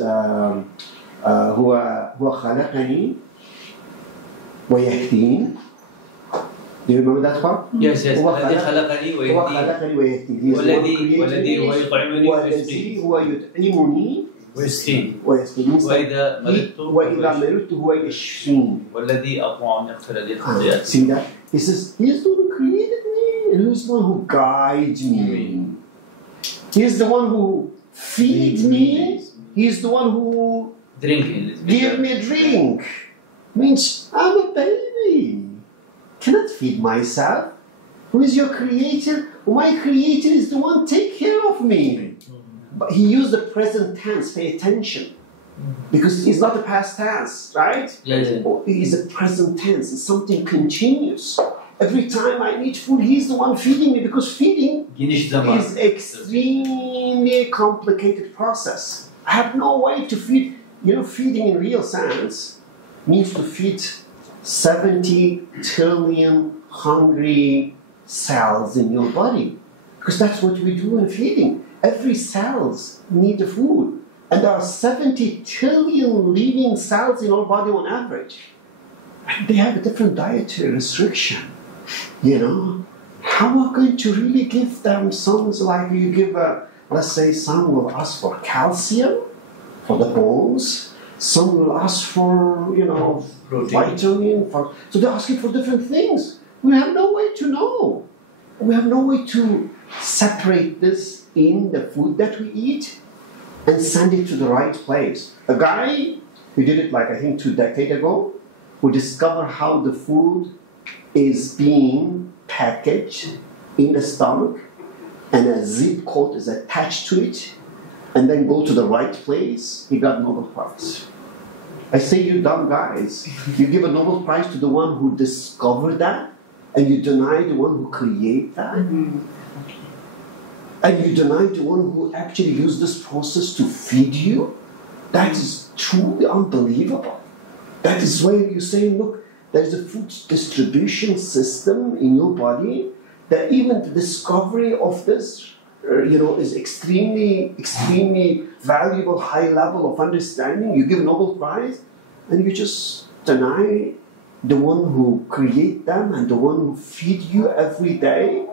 هو خلقني ويهدين. Do you remember that part? Yes, yes. الذي خلقني ويهدين. والذي هو يطعمني ويسقين. هو يطعمني ويسقين. وإذا مرضت هو يشفين. والذي أطمع أن يغفر لي خطيئتي. See that? He says, he is the one who created me, and he is the one who guides me. He is the one who feeds me. He is the one who gives me a drink. Means I'm a baby. Cannot feed myself. Who is your creator? My creator is the one take care of me. But he used the present tense. Pay attention, because it's not the past tense, right? Yes. It is a present tense. It's something continuous. Every time I need food, he's the one feeding me, because feeding is extremely complicated process. I have no way to feed. You know, feeding in real sense means to feed 70 trillion hungry cells in your body, because that's what we do in feeding. Every cells need the food, and there are 70 trillion living cells in our body on average. And they have a different dietary restriction. You know, how are we going to really give them some, like you give let's say some will ask for calcium for the bones, some will ask for, you know, vitamin, so they're asking for different things. We have no way to know. We have no way to separate this in the food that we eat and send it to the right place. A guy who did it, like I think 2 decades ago, who discovered how the food is being packaged in the stomach and a zip code is attached to it and then go to the right place, he got Nobel Prize. I say, you dumb guys. You give a Nobel Prize to the one who discovered that, and you deny the one who created that. And you deny the one who actually used this process to feed you. That is truly unbelievable. That is why you say, look, there's a food distribution system in your body that even the discovery of this, you know, is extremely, extremely valuable, high level of understanding. You give Nobel Prize, and you just deny the one who create them and the one who feed you every day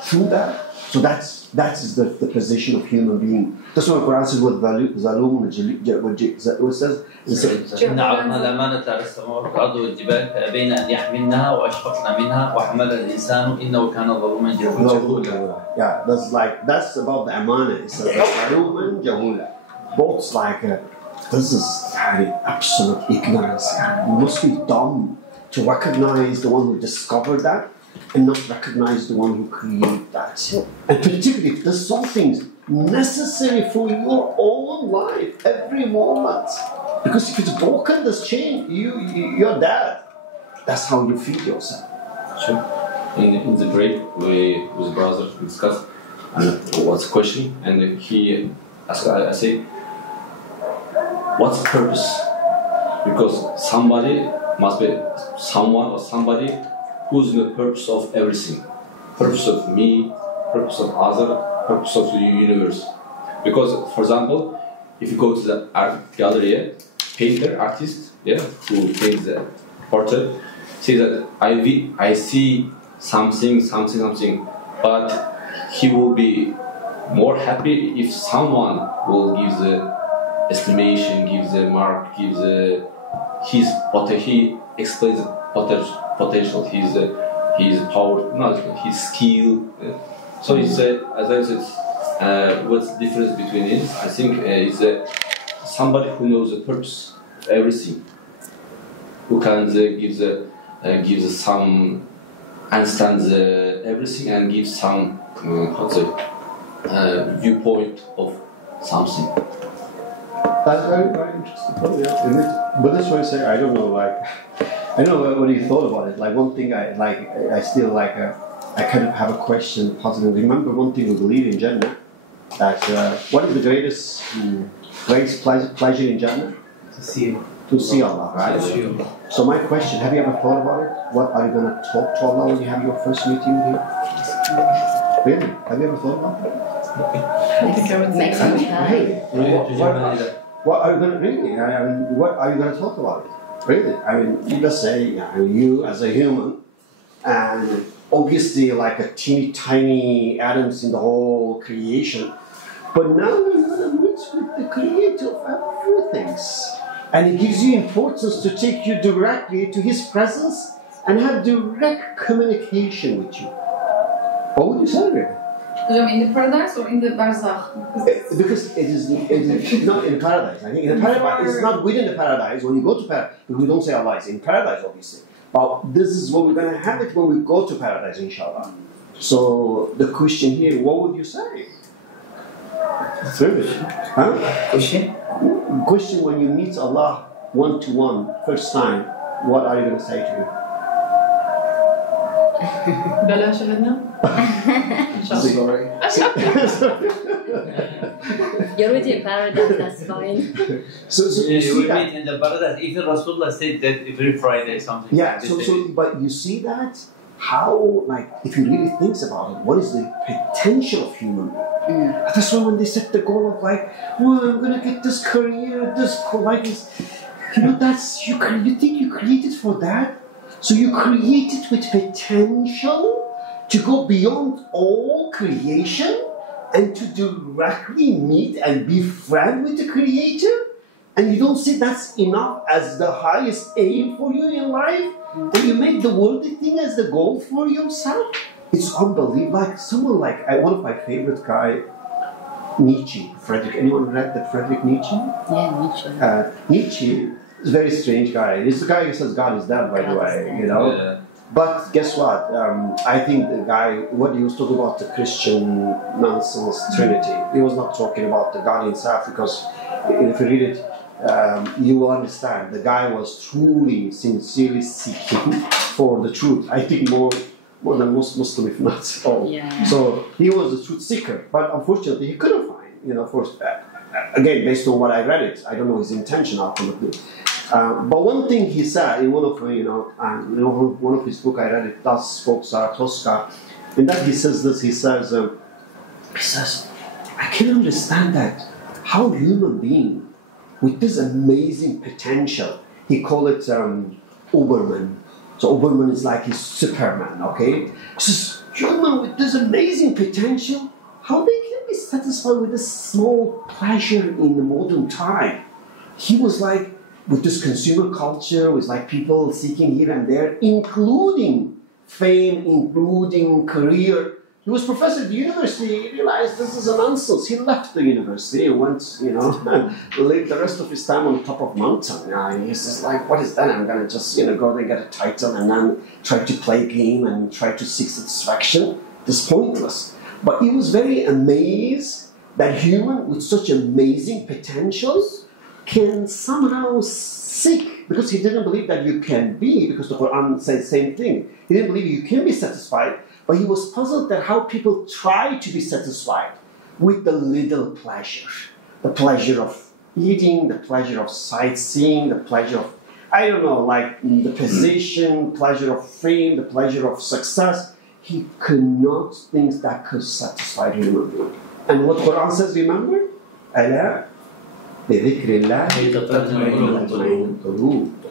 through that. So that is the position of human being. That's what the Quran says with what says. إن عرضنا الأمانة على السماوات والأرض والجبال فأبين أن يحملنها وأشفقن منها وحملها الإنسان إنه كان ظلوما جهولا. Yeah, that's about the amana. It says ظلوما جهولا. Both like this is very absolute ignorance. You must be dumb to recognize the one who discovered that and not recognize the one who created that. And particularly if there's something necessary for your own life every moment. Because if it's broken, this chain, you're dead. That's how you feed yourself. Sure. In the break, we with brothers discussed what's the question? And he asked, I say, what's the purpose? Because somebody must be someone or somebody who's the purpose of everything. Purpose of me, purpose of other, purpose of the universe. Because, for example, if you go to the art gallery, painter, artist, yeah, who paints the portrait, say that I see something, but he will be more happy if someone will give the estimation, gives the mark, gives the he explains the potential, his power, not his skill. So it's as I said, what's the difference between it? I think it's somebody who knows the purpose of everything, who can gives some understands everything and gives some viewpoint of something. That's very, very interesting. Yeah. But that's why I say I don't know. Like, I don't know what you thought about it. Like one thing I still like. I kind of have a question, puzzling. Remember one thing we believe in Jannah. That what is the greatest pleasure in Jannah? To see. To see Allah, right? So my question: have you ever thought about it? What are you going to talk to Allah when you have your first meeting with Him? Really? Have you ever thought about it? I think I would make some Really? What are you going to really? I mean, what are you going to talk about it? Really? I mean, let's say you as a human, and obviously like a teeny tiny atoms in the whole creation, but now you're going to meet with the Creator of everything, and it gives you importance to take you directly to His presence and have direct communication with you. What would you say, Rebecca? In the paradise or in the barzakh? Because it is not in paradise. I think in the paradise, it's not within the paradise. When you go to paradise, we don't say Allah is in paradise, obviously. But this is what we're going to have it when we go to paradise, inshallah. So the question here, what would you say? Service. Huh? Question? Question when you meet Allah one-to-one, first time, what are you going to say to Him? بلا شهدنا. Sorry. You're already in paradise, that's fine. So you see will that? meet in the paradise. Even Rasulullah said that every Friday something. Yeah, but you see that? How, like, if you really think about it, what is the potential of human being? That's why when they set the goal of like, well, I'm going to get this career, like this, that's, you think you created for that? So you created with potential to go beyond all creation and to directly meet and be friend with the Creator? And you don't see that's enough as the highest aim for you in life? And you make the worldly thing as the goal for yourself? It's unbelievable. Like someone like, one of my favorite guy, Nietzsche, Friedrich. Anyone read the Friedrich Nietzsche? Yeah, Nietzsche. Nietzsche is a very strange guy. He's the guy who says God is dead, by the way, Yeah. But guess what? I think the guy, what he was talking about the Christian nonsense Trinity, he was not talking about the God himself, because if you read it, you will understand. The guy was truly, sincerely seeking for the truth. I think more than most Muslims, if not all. Yeah. So he was a truth seeker, but unfortunately he couldn't find, again, based on what I read it, I don't know his intention ultimately. But one thing he said in one of his book I read it, Thus Spoke Zarathustra. In that he says this. He says, I can understand that how human being with this amazing potential. He called it Uberman. So Uberman is like his Superman. Okay, just human with this amazing potential. How they can be satisfied with a small pleasure in the modern time? He was like, with this consumer culture, with like people seeking here and there, including fame, including career. He was professor at the university. He realized this is a nonsense. He left the university and went, lived the rest of his time on top of mountain. And he's just like, what is that? I'm going to just, go there and get a title and then try to play a game and try to seek satisfaction. This is pointless. But he was very amazed that human with such amazing potentials can somehow seek, because he didn't believe that you can be, because the Quran says the same thing. He didn't believe you can be satisfied, But he was puzzled at how people try to be satisfied with the little pleasure. The pleasure of eating, the pleasure of sightseeing, the pleasure of, I don't know, like the position, pleasure of fame, the pleasure of success. He could not think that could satisfy the human being. And what Quran says, remember? Allah,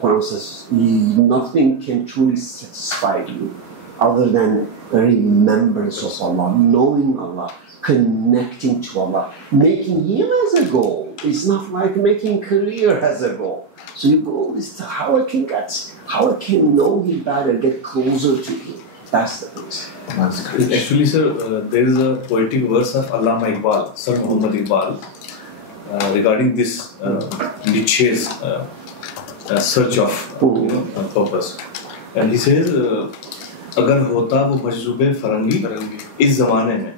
Quran says, nothing can truly satisfy you other than the remembrance of Allah, knowing Allah, connecting to Allah, making Him as a goal. It's not like making career as a goal. So your goal is to how I can know Him better, get closer to Him. That's the thing. That's great. Actually, sir, there is a poetic verse of Allama Iqbal, Sir Muhammad Iqbal, regarding this Nietzsche's search of purpose. And he says, अगर होता वो मजरूबे फरंगी इस ज़माने में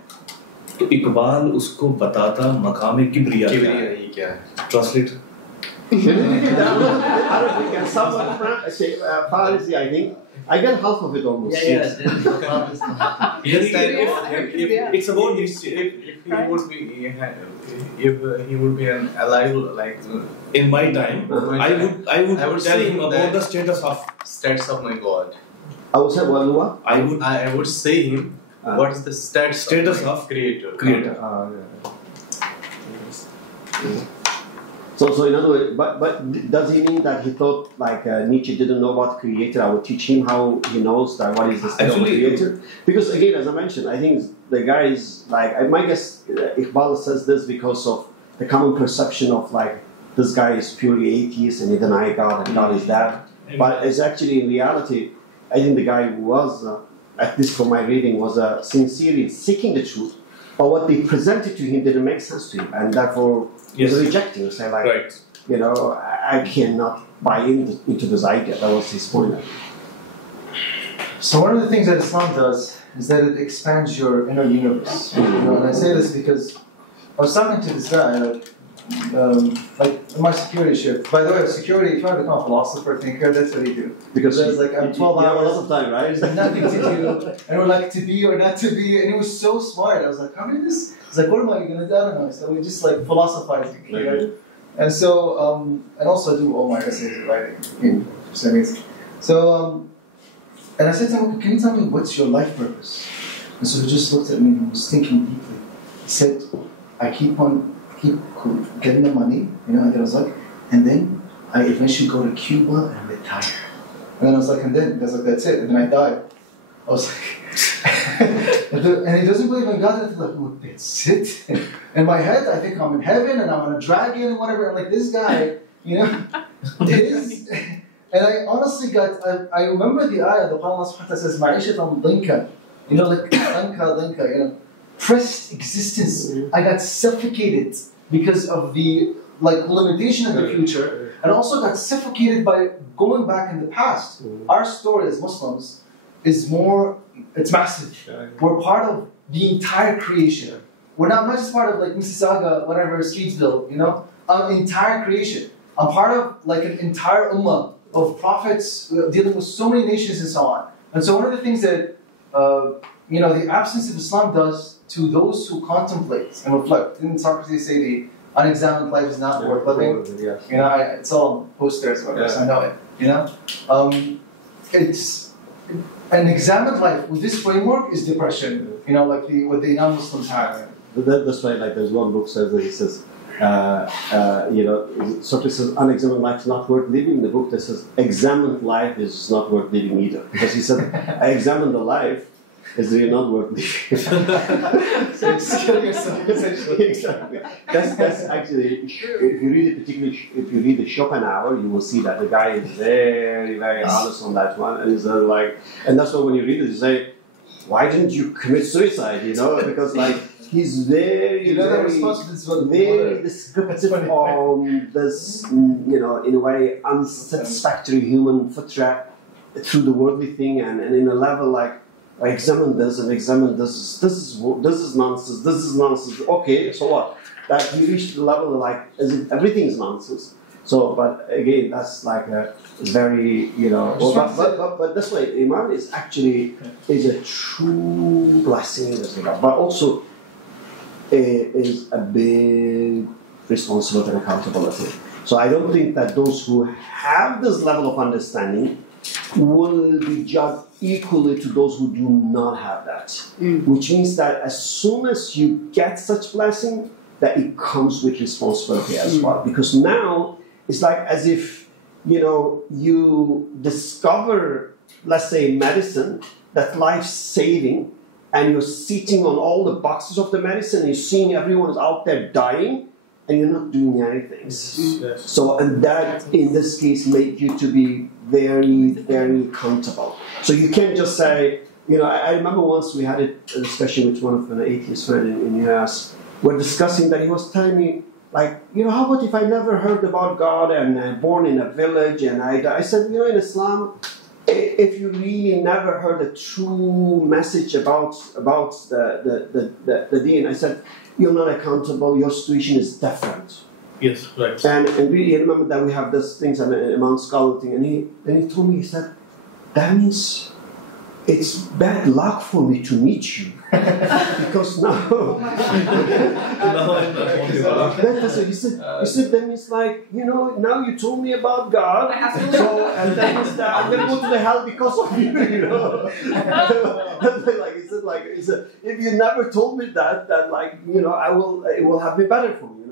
तो इकबाल उसको बताता मकाम किब्रिया क्या है. Translate. Farsi, I think. I get half of it almost. It's about if he would be an alive, like in my time, I would tell him about the status of my God. I would say what? I would say him what is the status of creator. So in other words, but does he mean that he thought like Nietzsche didn't know about creator? I would teach him how he knows that what is the state of creator? Because again, as I mentioned, I think the guy is like, my guess, Iqbal says this because of the common perception of like, this guy is purely atheist and he denies God and God is there. But it's actually in reality, I think the guy was, at least from my reading, was sincerely seeking the truth. But what they presented to him didn't make sense to him, and therefore he was rejecting. Say like, you know, I cannot buy into this idea. That was his point. So one of the things that Islam does is that it expands your inner universe. You know, and I say this because I was talking to this guy, like in my security shift. By the way, security, if you want to become a philosopher, thinker, that's what you do. Because there's like I'm 12 hours. A lot of time, right? There's nothing to do, and we're like to be or not to be, and it was so smart. I was like, how many this? It's like, what am I going to do? I don't know. So we just like philosophizing, right? And so, and also I do all my essays and writing. It's amazing. So, and I said to him, can you tell me what's your life purpose? And so he just looked at me and was thinking deeply. He said, I keep getting the money, you know, and then I was like, and then I eventually go to Cuba and retire. And then I was like, and then, I was like, that's it. And then I died. I was like, and he doesn't believe in God. And I'm like, oh, that's it. In my head, I think I'm in heaven and I'm on a dragon and whatever. I'm like, this guy, you know, is. And I honestly I remember the ayah, the Allah subhanahu wa ta'ala says, Ma'ishatan dinka. You know, like, dinka, you know, pressed existence. I got suffocated because of the like limitation of the future, and also got suffocated by going back in the past. Our story as Muslims is more, it's massive. We're part of the entire creation. We're not just part of like Mississauga, whatever, Streetsville, you know, entire creation. I'm part of like an entire ummah of prophets dealing with so many nations and so on. And so one of the things that, you know, the absence of Islam does to those who contemplate and reflect. Didn't Socrates say the unexamined life is not worth living? Yes. You know, it's all posters, whatever, so I know it. You know, it's an examined life with this framework is depression. You know, like what the non-Muslims have. That's right. Like there's one book says that he says, you know, Socrates says unexamined life is not worth living. The book that says examined life is not worth living either, because he said I examined the life. Is really not worth living. So you kill yourself, essentially. Exactly. That's actually, if you read the Schopenhauer, you will see that the guy is very, very honest on that one, and he's like, and that's why when you read it, you say, why didn't you commit suicide? You know, because like he's very, very descriptive on this, you know, in a way unsatisfactory human fitra through the worldly thing, and in a level like. I examine this and examine this. This is nonsense. This is nonsense. Okay, so what? That you reach the level of like as if everything is nonsense. So, but again, that's like a very, but this way, Iman is actually a true blessing in this regard, but also is a big responsibility and accountability. So I don't think that those who have this level of understanding will be judged equally to those who do not have that. Which means that as soon as you get such blessing, that it comes with responsibility as well. Because now it's like as if, you discover, let's say, medicine that's life-saving, and you're sitting on all the boxes of the medicine, and you're seeing everyone is out there dying, and you're not doing anything. Yes. So, and that, in this case, make you to be very, very accountable. So you can't just say, I remember once we had a discussion with one of an atheist friend in the US. We're discussing that he was telling me, like, how about if I never heard about God and born in a village and I said, in Islam, if you really never heard a true message about the deen, I said, you're not accountable, your situation is different. Yes, right. And really, I remember that we have these things on a Mount Scholar thing, and he told me, he said, that means it's bad luck for me to meet you. Because now, that's what he said. He said, then it's like, now you told me about God, so, and then it's that I'm going to go to the hell because of you, He said, if you never told me that, then it will have been better for me,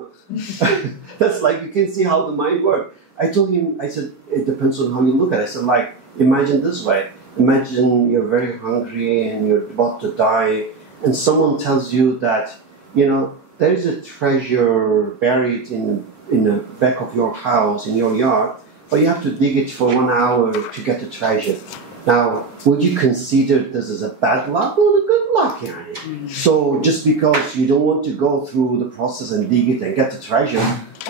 That's like, you can see how the mind works. I told him, I said, it depends on how you look at it. I said, like, imagine this way. Imagine you're very hungry and you're about to die, and someone tells you that, there is a treasure buried in the back of your house, in your yard, but you have to dig it for 1 hour to get the treasure. Now, would you consider this as a bad luck or a good luck? So just because you don't want to go through the process and dig it and get the treasure,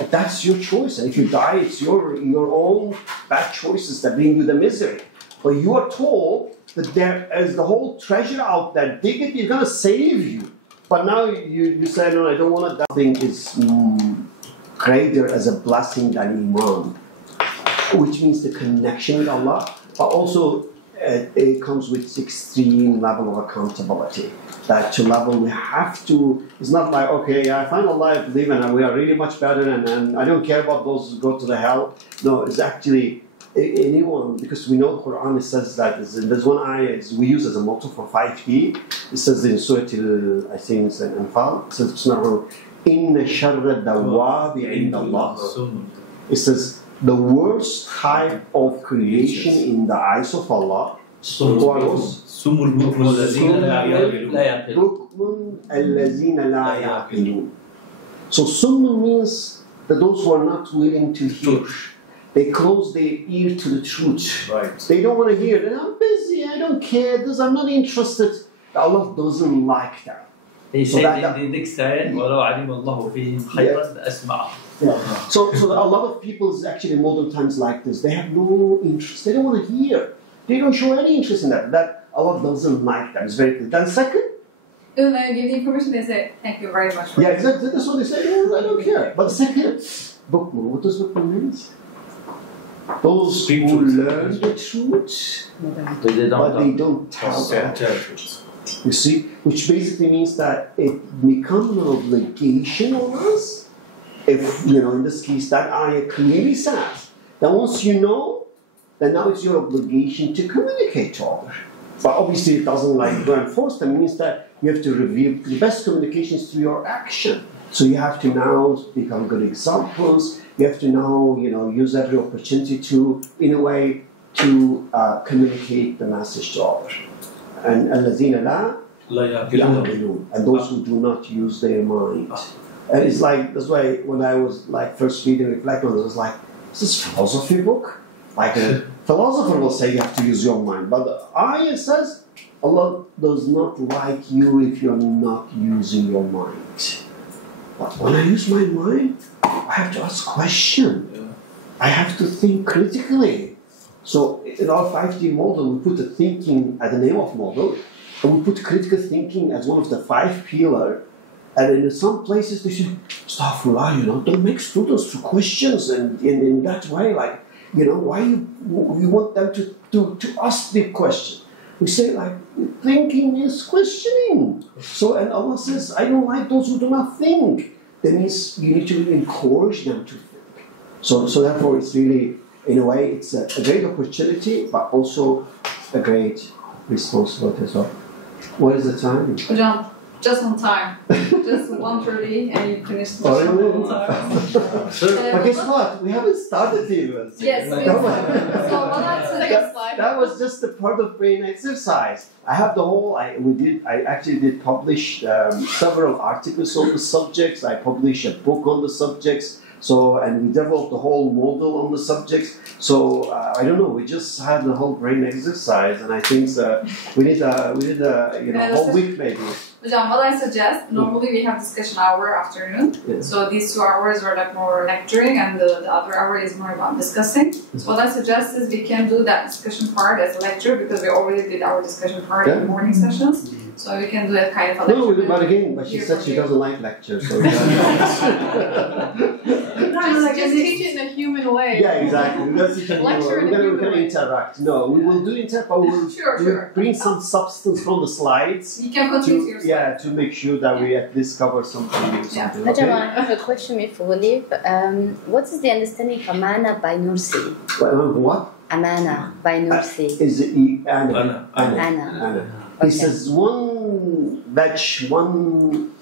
that's your choice. And if you die, it's your own bad choices that bring you the misery. But you are told that there is the whole treasure out there. Dig it, you're going to save you. But now you say, no, I don't want to. Nothing is greater as a blessing than Iman, which means the connection with Allah. But also, it comes with extreme level of accountability. That to level we have to. It's not like, okay, I find Allah, I believe, and we are really much better, and I don't care about those who go to the hell. No, it's actually anyone, because we know the Quran, it says that there's one ayah we use as a motto for 5P. It says in Surah I think it's an Anfal, it says, Inna sharra dawabi inda Allah. It says, the worst type of creation in the eyes of Allah So summun means that those who are not willing to hear. They close their ear to the truth. Right. They don't want to hear. I'm busy, I don't care, I'm not interested. Allah doesn't like that. So a lot of people actually modern times like this. They have no interest. They don't want to hear. They don't show any interest in that. That Allah doesn't like that. It's very clear. Then second, when they give the information, they say, thank you very much. Yeah, exactly. That's what they say. Oh, I don't care. But second, bukmun. What does bukmun mean? Those who learn the truth, but they don't tell it. You see? Which basically means that it becomes an obligation on us. If, in this case, that ayah clearly says that once you know, then now it's your obligation to communicate to others. But obviously it doesn't go and force them. It means that you have to reveal the best communications through your action. So you have to now become good examples. You have to now, use every opportunity to, in a way, to communicate the message to others. And الَّذِينَ لَا يَعْقِلُونَ, and those who do not use their mind. And it's like, that's why when I was first reading Reflect on it, I was like, is this philosophy book? Like a philosopher will say you have to use your mind. But the ayah says, Allah does not like you if you're not using your mind. But when I use my mind, I have to ask questions. I have to think critically. So in our 5D model, we put the thinking at the name of model, and we put critical thinking as one of the 5 pillars. And in some places they say, "Astaghfirullah, you know, don't make students to questions and in that way, like, you know, why you want them to ask the question?" We say, like, thinking is questioning. So, and Allah says, "I don't like those who do not think." That means you need to encourage them to think. So therefore, it's really, in a way, it's a great opportunity, but also a great responsibility as well. What is the time? Hocam, just on time. Just 1:30 and you finished the session on time. But guess what? We haven't started even. Yes, we so what I suggest, that was just the part of brain exercise. I have the whole. I actually did publish several articles on the subjects. I published a book on the subjects. So, and we developed the whole model on the subjects. So I don't know. We just had the whole brain exercise, and I think we need a whole week maybe. Hocam, what I suggest, normally we have discussion hour afternoon. Yeah. So these 2 hours are like more lecturing, and the other hour is more about discussing. So what I suggest is we can do that discussion part as a lecture, because we already did our discussion part in the morning sessions. So we can do it kind of a lecture. No, but she said she doesn't like lectures. So just teach it in a human way. Yeah, exactly. We're going to interact. No, we will do interact, but we'll bring some substance from the slides. You can continue your slides. Yeah, to make sure that we at least cover something. Hajam, okay? I have a question before we leave. What is the understanding of Amana by Nursi? What? Amana by Nursi. Is it Anna? Anna. He says one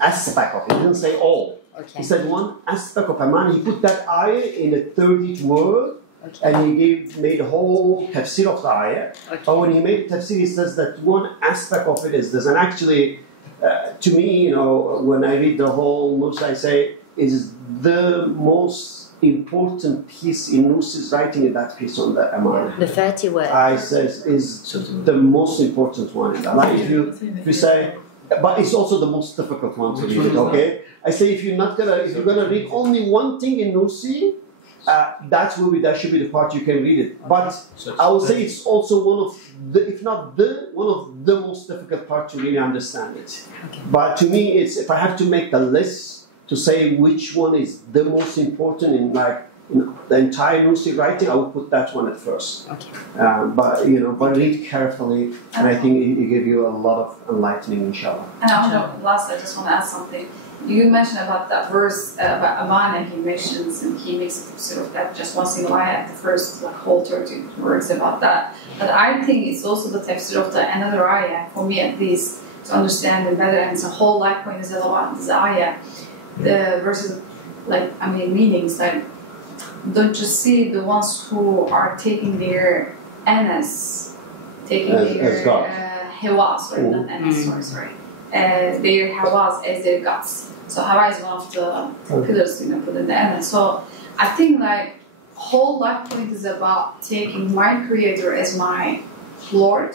aspect of it. He didn't say all. Okay. He said one aspect of Amana. He put that ayah in a 30th word, and he made a whole tafsir of the ayah. Okay. But when he made tafsir, he says that one aspect of it is this. And actually, to me, you know, when I read the whole Musa, I say, is the most important piece in Nusi's writing in that piece on the Amana. The 30 words. I says is the most important one in that. Like if you say, but it's also the most difficult one to read. Okay, I say if you're gonna read only one thing in Nusi, that should be the part you can read it. But I will say it's also one of the, if not one of the most difficult part to really understand it. Okay. But to me, it's if I have to make the list to say which one is the most important in the entire Nusi writing, I would put that one at first. Okay. But read carefully, and I think it give you a lot of enlightening, inshallah. And last, I just want to add something. You mentioned about that verse about Amana. He mentions and he makes sort of that just one single ayah, the first whole 30 words about that. But I think it's also the tafsir of another ayah, for me at least, to understand it better. And it's a whole life point is about this ayah. The verses, meanings, like, don't you see the ones who are taking their anas, their hawas, not anas, sorry, their hawas as their guts. So hawa is one of the pillars, put in the anas. So I think whole life point is about taking my creator as my Lord,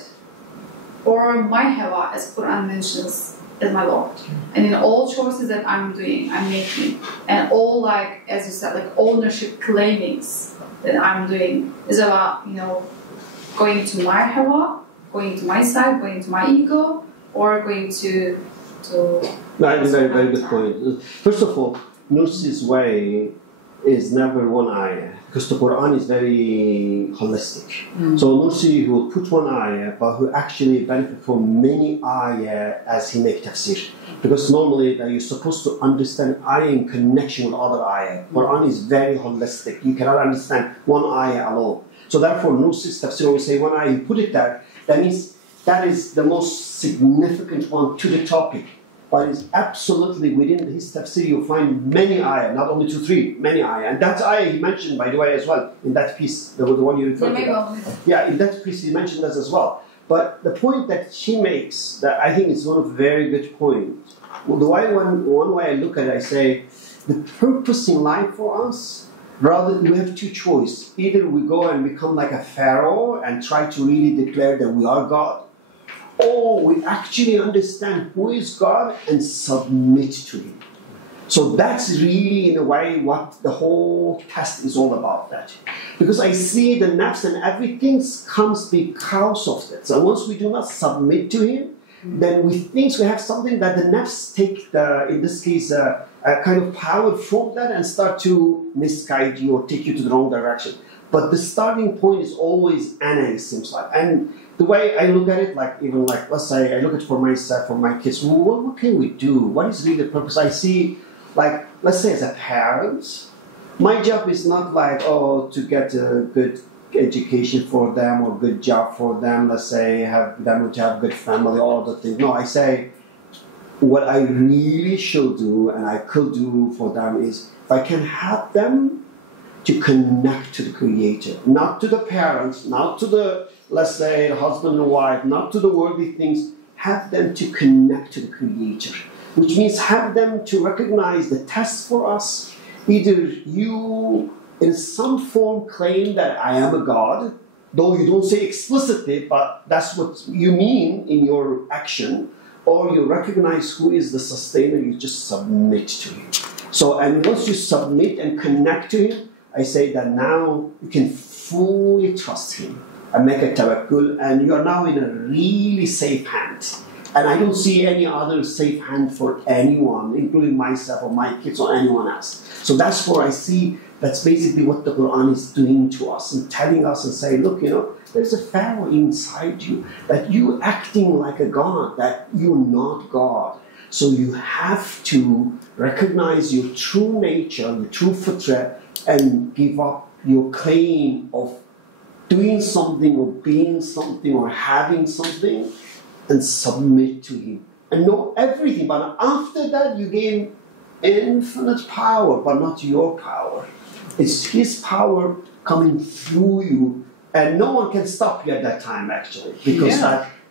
or my hawa, as Quran mentions, as my Lord. And in all choices that I'm making, and all as you said, ownership claimings that I'm doing is about, going to my hawa, going to my side, going to my ego, or going to No, I think very good point. First of all, Nusi's way is never one ayah, because the Quran is very holistic. So Nusi will put one ayah, but who actually benefit from many ayah as he make tafsir. Because normally you're supposed to understand ayah in connection with other ayah. Quran is very holistic. You cannot understand one ayah alone. So therefore, Nusi's tafsir, we say one ayah, you put it there, that means that is the most significant one to the topic. But it's absolutely within his tafsir, you'll find many ayah, not only 2, 3, many ayah. And that ayah he mentioned, by the way, as well, in that piece, the one you referred to. Yeah, in that piece he mentioned that as well. But the point that she makes, that I think is one of very good points. Well, one way I look at it, I say, the purpose in life for us, rather, you have two choices. Either we go and become like a pharaoh and try to really declare that we are God, or we actually understand who is God and submit to Him. So that's really, in a way, what the whole test is all about. That, because I see the nafs and everything comes because of that. So once we do not submit to Him, then we think we have something that the nafs take, in this case, a kind of power from that and start to misguide you or take you to the wrong direction. But the starting point is always ana, it seems like. And the way I look at it, like even like, let's say I look at it for myself, for my kids, well, what can we do? What is really the purpose? I see, like, let's say as a parent, my job is not like, oh, to get a good education for them or good job for them, let's say, have them to have good family, all the things. No, I say, what I really should do and I could do for them is, if I can help them to connect to the Creator, not to the parents, not to the, let's say, the husband and wife, not to the worldly things, have them to connect to the Creator, which means have them to recognize the test for us. Either you, in some form, claim that I am a God, though you don't say explicitly, but that's what you mean in your action, or you recognize who is the sustainer, you just submit to Him. So, and once you submit and connect to Him, I say that now you can fully trust Him and make a tawakkul, and you are now in a really safe hand. And I don't see any other safe hand for anyone, including myself or my kids or anyone else. So that's where I see that's basically what the Quran is doing to us and telling us and saying, look, you know, there's a Pharaoh inside you, that you acting like a God, that you're not God. So you have to recognize your true nature, your true fitra, and give up your claim of doing something or being something or having something, and submit to Him and know everything. But after that, you gain infinite power, but not your power. It's His power coming through you, and no one can stop you at that time, actually, because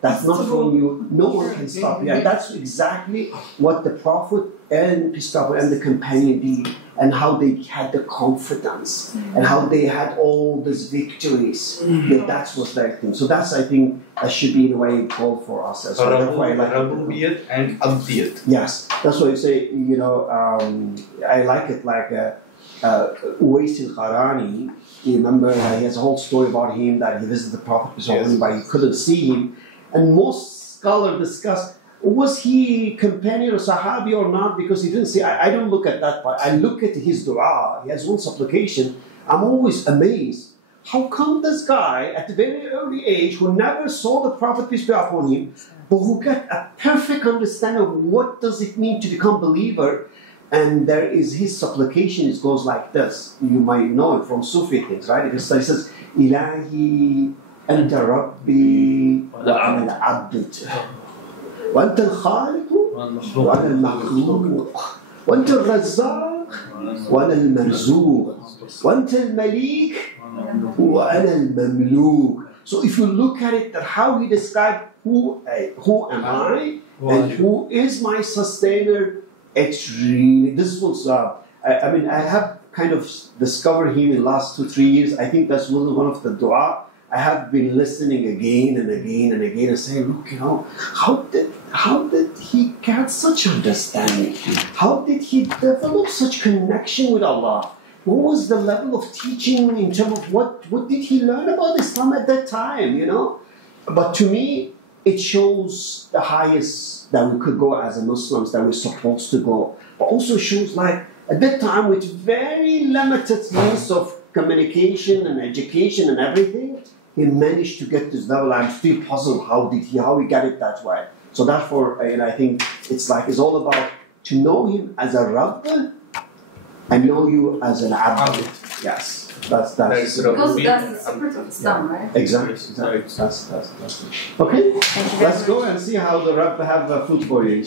that's not from you. No one can stop you, and that's exactly what the Prophet and the companion did, and how they had the confidence, and how they had all these victories. That was their thing. So that's, I think, that should be the way called for us as well. That's why I like Rabbubiyat and Abdiyat. Yes, that's why I say, you know, I like it like Uwais al-Qarani. You remember, he has a whole story about him that he visited the Prophet, but he couldn't see him. And most scholars discuss, was he companion or Sahabi or not? Because he didn't see. I don't look at that part. I look at his dua. He has one supplication. I'm always amazed. How come this guy, at a very early age, who never saw the Prophet, peace be upon him, but who got a perfect understanding of what does it mean to become believer, and there is his supplication, it goes like this. You might know it from Sufi things, right? It says, Ilahi anta Rabbi wa ana al-abd. وأنت الخالق وأنا المخلوق وأنت الرزاق وأنا المرزوق وأنت المليك وأنا المملوك. So if you look at it, that how he described who am I and who is my sustainer, it's really, this was, I mean, I have kind of discovered him in the last 2-3 years. I think that's one of the dua. I have been listening again and again and again and saying, look, you know, how did he get such understanding? How did he develop such connection with Allah? What was the level of teaching in terms of what did he learn about Islam at that time, you know? But to me, it shows the highest that we could go as a Muslims, that we're supposed to go. But also shows like, at that time, with very limited means of communication and education and everything, he managed to get this level. I'm still puzzled how he got it that way. So therefore, and I think it's all about to know him as a Rabb and know you as an Abd. Yes, that's because that's the secret of Islam, right? Exactly. That's it. Okay, let's go and see how the Rabb have food for you.